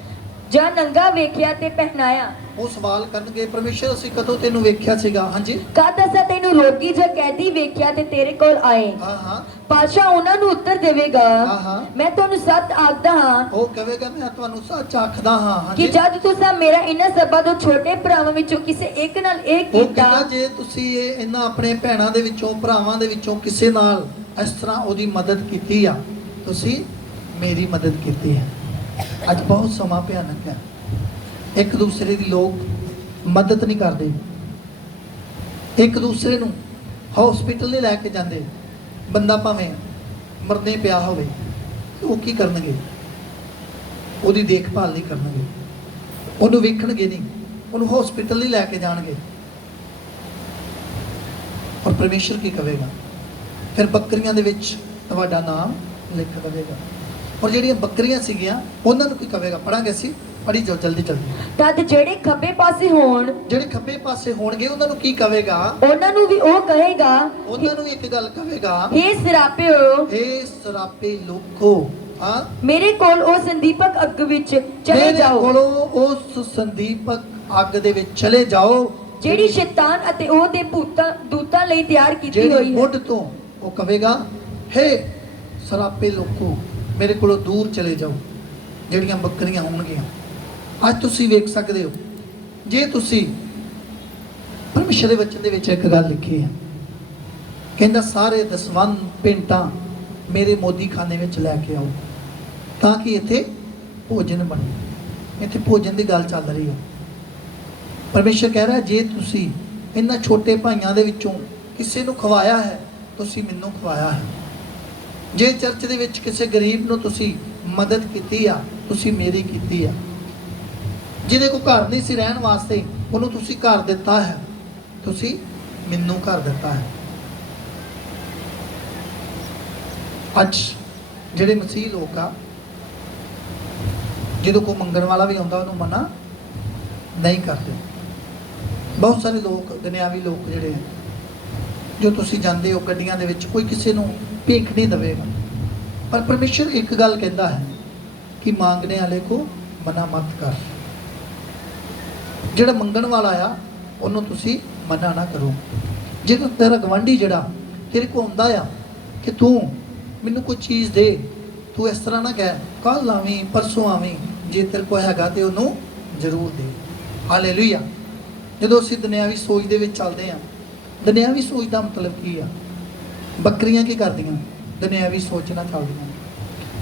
ਜਾਂ ਨੰਗਾ ਵੇਖਿਆ ਤੇ ਪਹਿਨਾਇਆ। ਉਹ ਸਵਾਲ ਕਰਨਗੇ ਪਰਮੇਸ਼ਰ ਅਸੀਂ ਕਦੋਂ ਤੈਨੂੰ ਵੇਖਿਆ ਸੀਗਾ? ਹਾਂਜੀ। ਕਦ ਅਸਾਂ ਤੈਨੂੰ ਰੋਗੀ ਜਾਂ ਕੈਦੀ ਵੇਖਿਆ ਤੇ ਤੇਰੇ ਕੋਲ ਆਏ। ਹਾਂ ਹਾਂ। ਪਾਤਸ਼ਾਹ ਉਹਨਾਂ ਨੂੰ ਉੱਤਰ ਦੇਵੇਗਾ, ਹਾਂ ਹਾਂ। ਮੈਂ ਤੁਹਾਨੂੰ ਸੱਚ ਆਖਦਾ ਹਾਂ। ਉਹ ਕਹੇਗਾ ਮੈਂ ਤੁਹਾਨੂੰ ਸੱਚ ਆਖਦਾ ਹਾਂ। ਕਿ ਹਾਂਜੀ। ਜਦ ਤੁਸੀਂ ਮੇਰਾ ਇਹਨਾਂ ਸਭਾ ਤੋਂ ਛੋਟੇ ਭਰਾਵਾਂ ਵਿੱਚੋਂ ਕਿਸੇ ਇੱਕ ਨਾਲ ਇਹ ਉਹ ਕੀਤਾ। ਕਹਿੰਦਾ ਜੇ ਤੁਸੀਂ ਇਹ ਇਹਨਾਂ ਆਪਣੇ ਭੈਣਾਂ ਦੇ ਵਿੱਚੋਂ ਭਰਾਵਾਂ ਦੇ ਵਿੱਚੋਂ ਕਿਸੇ ਨਾਲ ਇਸ ਤਰ੍ਹਾਂ ਉਹਦੀ ਮਦਦ ਕੀਤੀ ਆ, ਤੁਸੀਂ ਮੇਰੀ ਮਦਦ ਕੀਤੀ ਹੈ। ਅੱਜ ਬਹੁਤ ਸਮਾਂ ਭਿਆਨਕ ਹੈ, ਇੱਕ ਦੂਸਰੇ ਦੀ ਲੋਕ ਮਦਦ ਨਹੀਂ ਕਰਦੇ, ਇੱਕ ਦੂਸਰੇ ਨੂੰ ਹਸਪੀਟਲ ਨਹੀਂ ਲੈ ਕੇ ਜਾਂਦੇ। ਬੰਦਾ ਭਾਵੇਂ ਮਰਨੇ ਪਿਆ ਹੋਵੇ, ਉਹ ਕੀ ਕਰਨਗੇ? ਉਹਦੀ ਦੇਖਭਾਲ ਨਹੀਂ ਕਰਨਗੇ, ਉਹਨੂੰ ਵੇਖਣਗੇ ਨਹੀਂ, ਉਹਨੂੰ ਹਸਪੀਟਲ ਨਹੀਂ ਲੈ ਕੇ ਜਾਣਗੇ। ਔਰ ਪਰਮੇਸ਼ਰ ਕੀ ਕਹੇਗਾ? ਫਿਰ ਬੱਕਰੀਆਂ ਦੇ ਵਿੱਚ ਤੁਹਾਡਾ ਨਾਮ ਲਿਖ ਦੇਵੇਗਾ। ਔਰ ਜਿਹੜੀਆਂ ਬੱਕਰੀਆਂ ਸੀਗੀਆਂ ਉਹਨਾਂ ਨੂੰ ਕੀ ਕਹੇਗਾ? ਪੜਾਂਗੇ ਅਸੀਂ, ਪੜੀ ਜਾਓ ਜਲਦੀ ਜਲਦੀ। ਤਦ ਜਿਹੜੇ ਖੱਬੇ ਪਾਸੇ ਹੋਣ, ਜਿਹੜੇ ਖੱਬੇ ਪਾਸੇ ਹੋਣਗੇ ਉਹਨਾਂ ਨੂੰ ਕੀ ਕਹੇਗਾ? ਉਹਨਾਂ ਨੂੰ ਵੀ ਉਹ ਕਹੇਗਾ, ਉਹਨਾਂ ਨੂੰ ਇੱਕ ਗੱਲ ਕਹੇਗਾ, ਹੇ ਸਰਾਪਿਓ, ਹੇ ਸਰਾਪੇ ਲੋਕੋ, ਹਾਂ, ਮੇਰੇ ਕੋਲ ਉਹ ਸੰਦੀਪਕ ਅੱਗ ਵਿੱਚ ਚਲੇ ਜਾਓ। ਮੇਰੇ ਕੋਲੋਂ ਉਸ ਸੰਦੀਪਕ ਅੱਗ ਦੇ ਵਿੱਚ ਚਲੇ ਜਾਓ, ਜਿਹੜੀ ਸ਼ੈਤਾਨ ਅਤੇ ਉਹਦੇ ਦੂਤਾਂ ਲਈ ਤਿਆਰ ਕੀਤੀ ਹੋਈ ਜਿਹੜੀ ਹੈ। ਮੁੱਢ ਤੋਂ ਉਹ ਕਹੇਗਾ, ਹੇ ਸਰਾਪੇ ਲੋਕੋ, ਮੇਰੇ ਕੋਲੋਂ ਦੂਰ ਚਲੇ ਜਾਓ। ਜਿਹੜੀਆਂ ਬੱਕਰੀਆਂ ਹੋਣਗੀਆਂ, ਅੱਜ ਤੁਸੀਂ ਵੇਖ ਸਕਦੇ ਹੋ, ਜੇ ਤੁਸੀਂ ਪਰਮੇਸ਼ਰ ਦੇ ਵਚਨ ਦੇ ਵਿੱਚ ਇੱਕ ਗੱਲ ਲਿਖੀ ਹੈ, ਕਹਿੰਦਾ ਸਾਰੇ ਦਸਵੰਧ ਭੇਂਟਾਂ ਮੇਰੇ ਮੋਦੀ ਖਾਨੇ ਵਿੱਚ ਲੈ ਕੇ ਆਓ ਤਾਂ ਕਿ ਇੱਥੇ ਭੋਜਨ ਬਣੇ। ਇੱਥੇ ਭੋਜਨ ਦੀ ਗੱਲ ਚੱਲ ਰਹੀ ਹੈ। ਪਰਮੇਸ਼ਰ ਕਹਿ ਰਿਹਾ ਜੇ ਤੁਸੀਂ ਇਹਨਾਂ ਛੋਟੇ ਭਾਈਆਂ ਦੇ ਵਿੱਚੋਂ ਕਿਸੇ ਨੂੰ ਖਵਾਇਆ ਹੈ, ਤੁਸੀਂ ਮੈਨੂੰ ਖਵਾਇਆ ਹੈ। ਜੇ ਚਰਚ ਦੇ ਵਿੱਚ ਕਿਸੇ ਗਰੀਬ ਨੂੰ ਤੁਸੀਂ ਮਦਦ ਕੀਤੀ ਆ, ਤੁਸੀਂ ਮੇਰੀ ਕੀਤੀ ਆ। ਜਿਹਦੇ ਕੋਲ ਘਰ ਨਹੀਂ ਸੀ ਰਹਿਣ ਵਾਸਤੇ, ਉਹਨੂੰ ਤੁਸੀਂ ਘਰ ਦਿੱਤਾ ਹੈ, ਤੁਸੀਂ ਮੈਨੂੰ ਘਰ ਦਿੱਤਾ ਹੈ। ਅੱਜ ਜਿਹੜੇ ਮਸੀਹ ਲੋਕ ਆ, ਜਦੋਂ ਕੋਈ ਮੰਗਣ ਵਾਲਾ ਵੀ ਆਉਂਦਾ ਉਹਨੂੰ ਮਨਾ ਨਹੀਂ ਕਰਦੇ। ਬਹੁਤ ਸਾਰੇ ਲੋਕ, ਦੁਨਿਆਵੀ ਲੋਕ ਜਿਹੜੇ ਜੋ ਤੁਸੀਂ ਜਾਂਦੇ ਹੋ ਗੱਡੀਆਂ ਦੇ ਵਿੱਚ, ਕੋਈ ਕਿਸੇ ਨੂੰ ਭੀਖ ਨਹੀਂ ਦੇਵੇਗਾ। ਪਰ ਪਰਮੇਸ਼ਰ ਇੱਕ ਗੱਲ ਕਹਿੰਦਾ ਹੈ ਕਿ ਮੰਗਣੇ ਵਾਲੇ को मना मत कर। ਜਿਹੜਾ ਮੰਗਣ ਵਾਲਾ ਆ ਉਹਨੂੰ ਤੁਸੀਂ ਮਨਾ ਨਾ ਕਰੋ। ਜੇ ਤੇਰਾ ਗਵਾਂਢੀ ਜਿਹੜਾ ਤੇਰੇ ਕੋਲ ਆਉਂਦਾ ਆ ਕਿ ਤੂੰ ਮੈਨੂੰ ਕੋਈ ਚੀਜ਼ ਦੇ, ਤੂੰ ਇਸ ਤਰ੍ਹਾਂ ਨਾ ਕਹਿ ਕੱਲ੍ਹ ਆਵੀਂ ਪਰਸੋਂ ਆਵੀਂ, ਜੇ ਤੇਰੇ ਕੋਲ ਹੈਗਾ ਤੇ ਉਹਨੂੰ ਜ਼ਰੂਰ ਦੇ। ਹਾਲੇਲੂਇਆ। ਜਦੋਂ ਅਸੀਂ ਦੁਨਿਆਵੀ ਸੋਚ ਦੇ ਵਿੱਚ ਚੱਲਦੇ ਹਾਂ, ਦੁਨਿਆਵੀ ਸੋਚ ਦਾ ਮਤਲਬ ਕੀ ਆ? ਬੱਕਰੀਆਂ ਕੀ ਕਰਦੀਆਂ? ਦੁਨਿਆਵੀ ਸੋਚ ਨਾਲ ਚੱਲਦੀਆਂ ਨੇ।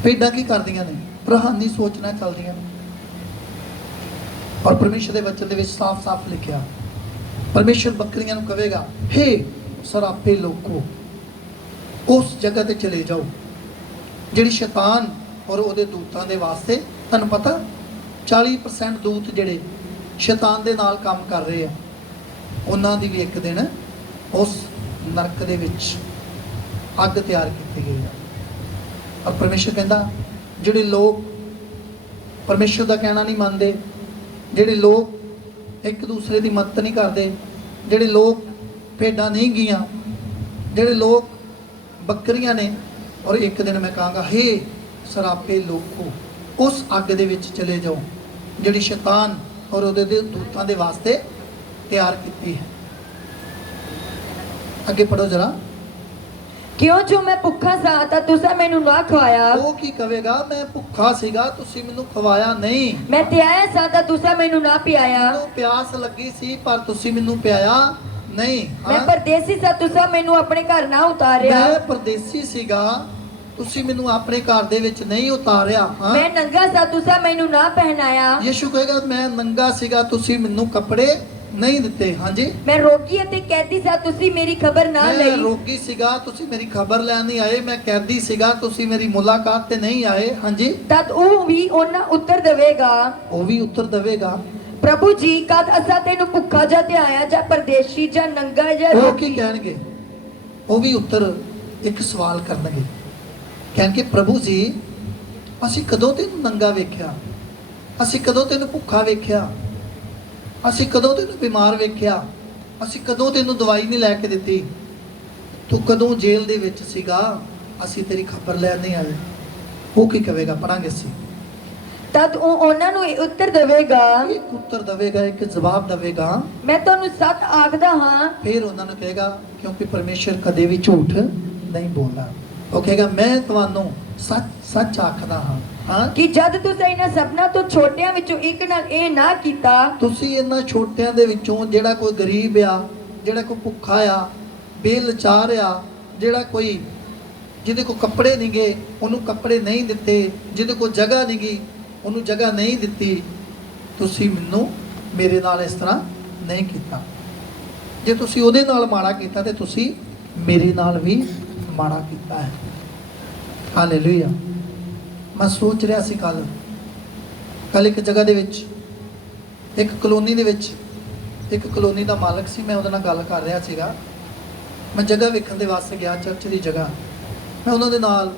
ਭੇਡਾਂ ਕੀ ਕਰਦੀਆਂ ਨੇ? ਰੂਹਾਨੀ ਸੋਚ ਨਾਲ ਚੱਲਦੀਆਂ ਨੇ। ਔਰ ਪਰਮੇਸ਼ਰ ਦੇ ਵਚਨ ਦੇ ਵਿੱਚ ਸਾਫ਼-ਸਾਫ਼ ਲਿਖਿਆ, ਪਰਮੇਸ਼ਰ ਬੱਕਰੀਆਂ ਨੂੰ ਕਹੇਗਾ, ਹੇ ਸਰਾਪੇ ਲੋਕੋ, ਉਸ ਜਗ੍ਹਾ ਤੇ ਚਲੇ ਜਾਓ ਜਿਹੜੀ ਸ਼ੈਤਾਨ ਔਰ ਉਹਦੇ ਦੂਤਾਂ ਦੇ ਵਾਸਤੇ, ਤੁਹਾਨੂੰ ਪਤਾ 40% ਦੂਤ ਜਿਹੜੇ ਸ਼ੈਤਾਨ ਦੇ ਨਾਲ ਕੰਮ ਕਰ ਰਹੇ ਆ, ਉਹਨਾਂ ਦੀ ਵੀ ਇੱਕ ਦਿਨ ਉਸ ਨਰਕ ਦੇ ਵਿੱਚ ਅੱਗ ਤਿਆਰ ਕੀਤੀ ਗਈ ਆ। ਔਰ ਪਰਮੇਸ਼ਰ ਕਹਿੰਦਾ, ਜਿਹੜੇ ਲੋਕ ਪਰਮੇਸ਼ਰ ਦਾ ਕਹਿਣਾ ਨਹੀਂ ਮੰਨਦੇ, ਜਿਹੜੇ ਲੋਕ ਇੱਕ ਦੂਸਰੇ ਦੀ ਮਦਦ ਨਹੀਂ ਕਰਦੇ, ਜਿਹੜੇ ਲੋਕ ਭੇਡਾਂ ਨਹੀਂ ਗਈਆਂ, ਜਿਹੜੇ ਲੋਕ ਬੱਕਰੀਆਂ ਨੇ, ਔਰ ਇੱਕ ਦਿਨ ਮੈਂ ਕਹਾਂਗਾ, ਹੇ ਸਰਾਪੇ ਲੋਕੋ, ਉਸ ਅੱਗ ਦੇ ਵਿੱਚ ਚਲੇ ਜਾਓ ਜਿਹੜੀ ਸ਼ੈਤਾਨ ਔਰ ਉਹਦੇ ਦੂਤਾਂ ਦੇ ਵਾਸਤੇ ਤਿਆਰ ਕੀਤੀ ਹੈ। ਅੱਗੇ ਪੜੋ ਜਰਾ। ਕਿਉਂ ਜੋ ਮੈਂ ਭੁੱਖਾ ਸਾਂ ਤਾਂ ਤੁਸੀਂ ਮੈਨੂੰ ਨਾ ਖਵਾਇਆ। ਉਹ ਕੀ ਕਹੇਗਾ? ਮੈਂ ਭੁੱਖਾ ਸੀਗਾ, ਤੁਸੀਂ ਮੈਨੂੰ ਖਵਾਇਆ ਨਹੀਂ। ਮੈਂ ਪਿਆਇਆ ਸਾਂ ਤਾਂ ਤੁਸੀਂ ਮੈਨੂੰ ਨਾ ਪਿਆਇਆ। ਮੈਨੂੰ ਪਿਆਸ ਲੱਗੀ ਸੀ ਪਰ ਤੁਸੀਂ ਮੈਨੂੰ ਪਿਆਇਆ ਨਹੀਂ। ਮੈਂ ਪਰਦੇਸੀ ਸਾਂ, ਤੁਸੀਂ ਮੈਨੂੰ ਆਪਣੇ ਘਰ ਨਾ ਉਤਾਰਿਆ। ਮੈਂ ਪਰਦੇਸੀ ਸੀਗਾ, ਤੁਸੀਂ ਮੈਨੂੰ ਆਪਣੇ ਘਰ ਦੇ ਵਿੱਚ ਨਹੀਂ ਉਤਾਰਿਆ। ਮੈਂ ਨੰਗਾ ਸਾਂ, ਤੁਸੀਂ ਮੈਨੂੰ ਨਾ ਪਹਿਨਾਇਆ। ਯਿਸੂ ਕਹੇਗਾ, ਮੈਂ ਨੰਗਾ ਸੀਗਾ, ਤੁਸੀਂ ਮੈਨੂੰ ਕੱਪੜੇ ਨਹੀਂ ਦਿੱਤੇ। ਹਾਂਜੀ। ਮੈਂ ਰੋਗੀ ਅਤੇ ਕੈਦੀ ਸਾਂ, ਤੁਸੀਂ ਮੇਰੀ ਖਬਰ ਨਾ ਲਈ। ਮੈਂ ਰੋਗੀ ਸੀਗਾ, ਤੁਸੀਂ ਮੇਰੀ ਖਬਰ ਲੈਣ ਨਹੀਂ ਆਏ। ਮੈਂ ਕੈਦੀ ਸੀਗਾ, ਤੁਸੀਂ ਮੇਰੀ ਮੁਲਾਕਾਤ ਤੇ ਨਹੀਂ ਆਏ। ਹਾਂਜੀ। ਤਦ ਉਹ ਵੀ ਉਹਨਾਂ ਉੱਤਰ ਦੇਵੇਗਾ, ਉਹ ਵੀ ਉੱਤਰ ਦੇਵੇਗਾ, ਪ੍ਰਭੂ ਜੀ, ਕਦ ਅਸਾਂ ਤੈਨੂੰ ਭੁੱਖਾ ਜਾਂ ਧਿਆਇਆ ਜਾਂ ਪਰਦੇਸੀ ਜਾਂ ਨੰਗਾ ਜਾਂ ਉਹ ਰੋਗੀ। ਕੀ ਕਹਿਣਗੇ? ਉਹ ਵੀ ਉੱਤਰ ਇੱਕ ਸਵਾਲ ਕਰਨਗੇ, ਕਹਿਣਗੇ, ਪ੍ਰਭੂ ਜੀ, ਅਸੀਂ ਕਦੋਂ ਤੈਨੂੰ ਨੰਗਾ ਵੇਖਿਆ? ਅਸੀਂ ਕਦੋਂ ਤੈਨੂੰ ਭੁੱਖਾ ਵੇਖਿਆ? ਅਸੀਂ ਕਦੋਂ ਤੈਨੂੰ ਬਿਮਾਰ ਵੇਖਿਆ? ਅਸੀਂ ਕਦੋਂ ਤੈਨੂੰ ਦਵਾਈ ਨਹੀਂ ਲੈ ਕੇ ਦਿੱਤੀ? ਤੂੰ ਕਦੋਂ ਜੇਲ੍ਹ ਦੇ ਵਿੱਚ ਸੀਗਾ? ਅਸੀਂ ਤੇਰੀ ਖਬਰ ਲੈਣ ਨਹੀਂ ਆਏ। ਉਹ ਕੀ ਕਹੇਗਾ? ਪੜਾਂਗੇ ਅਸੀਂ। ਤਦ ਉਹ ਉਹਨਾਂ ਨੂੰ ਉੱਤਰ ਦੇਵੇਗਾ, ਇੱਕ ਉੱਤਰ ਦੇਵੇਗਾ, ਇੱਕ ਜਵਾਬ ਦੇਵੇਗਾ, ਮੈਂ ਤੁਹਾਨੂੰ ਸੱਚ ਆਖਦਾ ਹਾਂ। ਫਿਰ ਉਹਨਾਂ ਨੂੰ ਕਹੇਗਾ, ਕਿਉਂਕਿ ਪਰਮੇਸ਼ਰ ਕਦੇ ਵੀ ਝੂਠ ਨਹੀਂ ਬੋਲਦਾ। ਉਹ ਕਹੇਗਾ, ਮੈਂ ਤੁਹਾਨੂੰ ਸੱਚ ਆਖਦਾ ਹਾਂ ਕਿ ਜਦ ਤੁਸੀਂ ਇਹਨਾਂ ਸਭਨਾਂ ਤੋਂ ਛੋਟਿਆਂ ਵਿੱਚੋਂ ਇੱਕ ਨਾਲ ਇਹ ਨਾ ਕੀਤਾ, ਤੁਸੀਂ ਇਹਨਾਂ ਛੋਟਿਆਂ ਦੇ ਵਿੱਚੋਂ ਜਿਹੜਾ ਕੋਈ ਗਰੀਬ ਆ, ਜਿਹੜਾ ਕੋਈ ਭੁੱਖਾ ਆ, ਬੇਲਚਾਰ ਆ, ਜਿਹੜਾ ਕੋਈ ਜਿਹਦੇ ਕੋਲ ਕੱਪੜੇ ਨਹੀਂ ਗਏ ਉਹਨੂੰ ਕੱਪੜੇ ਨਹੀਂ ਦਿੱਤੇ, ਜਿਹਦੇ ਕੋਲ ਜਗ੍ਹਾ ਨਹੀਂ ਗਈ ਉਹਨੂੰ ਜਗ੍ਹਾ ਨਹੀਂ ਦਿੱਤੀ, ਤੁਸੀਂ ਮੇਰੇ ਨਾਲ ਇਸ ਤਰ੍ਹਾਂ ਨਹੀਂ ਕੀਤਾ। ਜੇ ਤੁਸੀਂ ਉਹਦੇ ਨਾਲ ਮਾੜਾ ਕੀਤਾ ਤੇ ਤੁਸੀਂ ਮੇਰੇ ਨਾਲ ਵੀ ਮਾੜਾ ਕੀਤਾ ਹੈ। ਹਾਲੇਲੂਇਆ। ਮੈਂ ਸੋਚ ਰਿਹਾ ਸੀ ਕੱਲ ਇੱਕ ਜਗ੍ਹਾ ਦੇ ਵਿੱਚ, ਇੱਕ ਕਲੋਨੀ ਦੇ ਵਿੱਚ, ਇੱਕ ਕਲੋਨੀ ਦਾ ਮਾਲਕ ਸੀ। ਮੈਂ ਉਹਦੇ ਨਾਲ ਗੱਲ ਕਰ ਰਿਹਾ ਸੀਗਾ। ਮੈਂ ਜਗ੍ਹਾ ਵੇਖਣ ਦੇ ਵਾਸਤੇ ਗਿਆ, ਚਰਚ ਦੀ ਜਗ੍ਹਾ। ਮੈਂ ਉਹਨਾਂ ਦੇ ਨਾਲ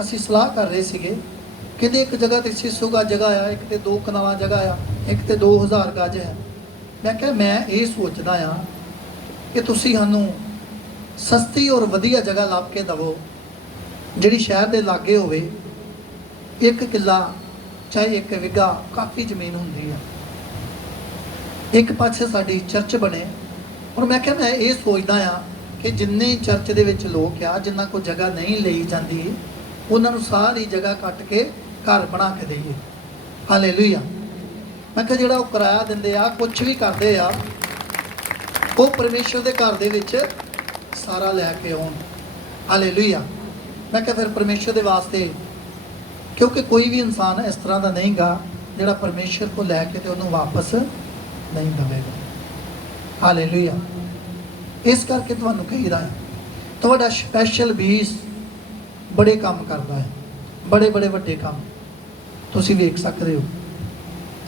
ਅਸੀਂ ਸਲਾਹ ਕਰ ਰਹੇ ਸੀਗੇ। ਕਹਿੰਦੇ ਇੱਕ ਜਗ੍ਹਾ ਤੇ 600 ਗਜ ਜਗ੍ਹਾ ਆ, ਇੱਕ ਤੇ 2 ਕਨਾਲਾਂ ਜਗ੍ਹਾ ਆ, ਇੱਕ ਤੇ 2000 ਗਜ ਹੈ। ਮੈਂ ਕਿਹਾ, ਮੈਂ ਇਹ ਸੋਚਦਾ ਆ ਕਿ ਤੁਸੀਂ ਸਾਨੂੰ ਸਸਤੀ ਔਰ ਵਧੀਆ ਜਗ੍ਹਾ ਲੱਭ ਕੇ ਦਵੋ, ਜਿਹੜੀ ਸ਼ਹਿਰ ਦੇ ਲਾਗੇ ਹੋਵੇ। 1 ਕਿੱਲਾ ਚਾਹੇ 1 ਵਿਗਾ ਕਾਫੀ ਜ਼ਮੀਨ ਹੁੰਦੀ ਆ, ਇੱਕ ਪਾਸੇ ਸਾਡੀ ਚਰਚ ਬਣੇ। ਔਰ ਮੈਂ ਕਿਹਾ, ਮੈਂ ਇਹ ਸੋਚਦਾ ਆ ਕਿ ਜਿੰਨੇ ਚਰਚ ਦੇ ਵਿੱਚ ਲੋਕ ਆ, ਜਿਨ੍ਹਾਂ ਕੋਲ ਜਗ੍ਹਾ ਨਹੀਂ ਲਈ ਜਾਂਦੀ, ਉਹਨਾਂ ਨੂੰ ਸਾਰੀ ਜਗ੍ਹਾ ਕੱਟ ਕੇ ਘਰ ਬਣਾ ਕੇ ਦੇਈਏ। ਹਾਲੇਲੂਇਆ। ਮੈਂ ਕਿਹਾ, ਜਿਹੜਾ ਉਹ ਕਿਰਾਇਆ ਦਿੰਦੇ ਆ, ਕੁਝ ਵੀ ਕਰਦੇ ਆ, ਉਹ ਪਰਮੇਸ਼ਰ ਦੇ ਘਰ ਦੇ ਵਿੱਚ ਸਾਰਾ ਲੈ ਕੇ ਆਉਣ। ਹਾਲੇਲੂਇਆ। ਮੈਂ ਕਿਹਾ, ਫਿਰ ਪਰਮੇਸ਼ਰ ਦੇ ਵਾਸਤੇ, ਕਿਉਂਕਿ ਕੋਈ ਵੀ ਇਨਸਾਨ ਇਸ ਤਰ੍ਹਾਂ ਦਾ ਨਹੀਂਗਾ ਜਿਹੜਾ ਪਰਮੇਸ਼ਰ ਕੋਲ ਲੈ ਕੇ ਤੇ ਉਹਨੂੰ ਵਾਪਸ ਨਹੀਂ ਦੇਵੇਗਾ। ਹਾਲੇਲੂਇਆ। ਇਸ ਕਰਕੇ ਤੁਹਾਨੂੰ ਕਹੀਦਾ ਹੈ, ਤੁਹਾਡਾ ਸਪੈਸ਼ਲ ਬੀਸ ਬੜੇ ਕੰਮ ਕਰਦਾ ਹੈ, ਬੜੇ ਵੱਡੇ ਕੰਮ ਤੁਸੀਂ ਵੇਖ ਸਕਦੇ ਹੋ।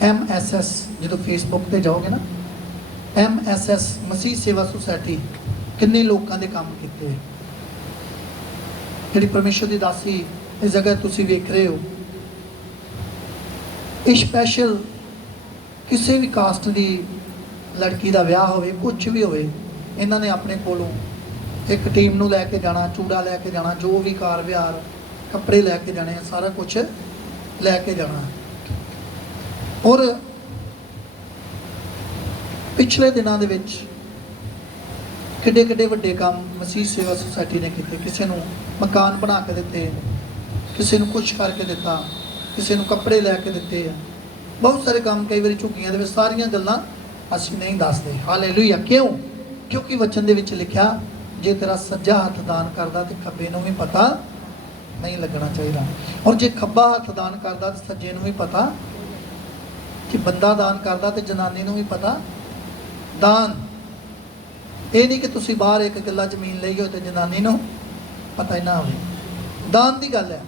MSS, ਜਦੋਂ ਫੇਸਬੁੱਕ ਤੇ ਜਾਓਗੇ ਨਾ, MSS ਮਸੀਹ ਸੇਵਾ ਸੁਸਾਇਟੀ, ਕਿੰਨੇ ਲੋਕਾਂ ਦੇ ਕੰਮ ਕੀਤੇ। ਜਿਹੜੀ ਪਰਮੇਸ਼ਰ ਦੀ ਦਾਸੀ ਇਸ ਜਗ੍ਹਾ ਤੁਸੀਂ ਵੇਖ ਰਹੇ ਹੋ, ਇਹ ਸਪੈਸ਼ਲ ਕਿਸੇ ਵੀ ਕਾਸਟ ਦੀ ਲੜਕੀ ਦਾ ਵਿਆਹ ਹੋਵੇ, ਕੁਝ ਵੀ ਹੋਵੇ, ਇਹਨਾਂ ਨੇ ਆਪਣੇ ਕੋਲੋਂ ਇੱਕ ਟੀਮ ਨੂੰ ਲੈ ਕੇ ਜਾਣਾ, ਚੂੜਾ ਲੈ ਕੇ ਜਾਣਾ, ਜੋ ਵੀ ਕਾਰ ਵਿਹਾਰ, ਕੱਪੜੇ ਲੈ ਕੇ ਜਾਣੇ, ਸਾਰਾ ਕੁਝ ਲੈ ਕੇ ਜਾਣਾ। ਔਰ ਪਿਛਲੇ ਦਿਨਾਂ ਦੇ ਵਿੱਚ ਕਿੱਡੇ ਕਿੱਡੇ ਵੱਡੇ ਕੰਮ ਮਸੀਹ ਸੇਵਾ ਸੁਸਾਇਟੀ ਨੇ ਕੀਤੇ। ਕਿਸੇ ਨੂੰ ਮਕਾਨ ਬਣਾ ਕੇ ਦਿੱਤੇ, ਕਿਸੇ ਨੂੰ ਕੁਛ ਕਰਕੇ ਦਿੱਤਾ, ਕਿਸੇ ਨੂੰ ਕੱਪੜੇ ਲੈ ਕੇ ਦਿੱਤੇ ਆ। ਬਹੁਤ ਸਾਰੇ ਕੰਮ ਕਈ ਵਾਰੀ ਝੁੱਗੀਆਂ ਦੇ ਵਿੱਚ, ਸਾਰੀਆਂ ਗੱਲਾਂ ਅਸੀਂ ਨਹੀਂ ਦੱਸਦੇ। ਹਾਲੇਲੂਇਆ। ਕਿਉਂ? ਕਿਉਂਕਿ ਵਚਨ ਦੇ ਵਿੱਚ ਲਿਖਿਆ, ਜੇ ਤੇਰਾ ਸੱਜਾ ਹੱਥ ਦਾਨ ਕਰਦਾ ਤੇ ਖੱਬੇ ਨੂੰ ਵੀ ਪਤਾ ਨਹੀਂ ਲੱਗਣਾ ਚਾਹੀਦਾ। ਔਰ ਜੇ ਖੱਬਾ ਹੱਥ ਦਾਨ ਕਰਦਾ ਤੇ ਸੱਜੇ ਨੂੰ ਵੀ ਪਤਾ, ਕਿ ਬੰਦਾ ਦਾਨ ਕਰਦਾ ਤੇ ਜਨਾਨੀ ਨੂੰ ਵੀ ਪਤਾ। ਦਾਨ ਇਹ ਨਹੀਂ ਕਿ ਤੁਸੀਂ ਬਾਹਰ ਇੱਕ ਕਿੱਲਾ ਜ਼ਮੀਨ ਲਈ ਹੋਏ ਤੇ ਜਨਾਨੀ ਨੂੰ ਪਤਾ ਹੀ ਨਾ ਹੋਵੇ। ਦਾਨ ਦੀ ਗੱਲ ਹੈ।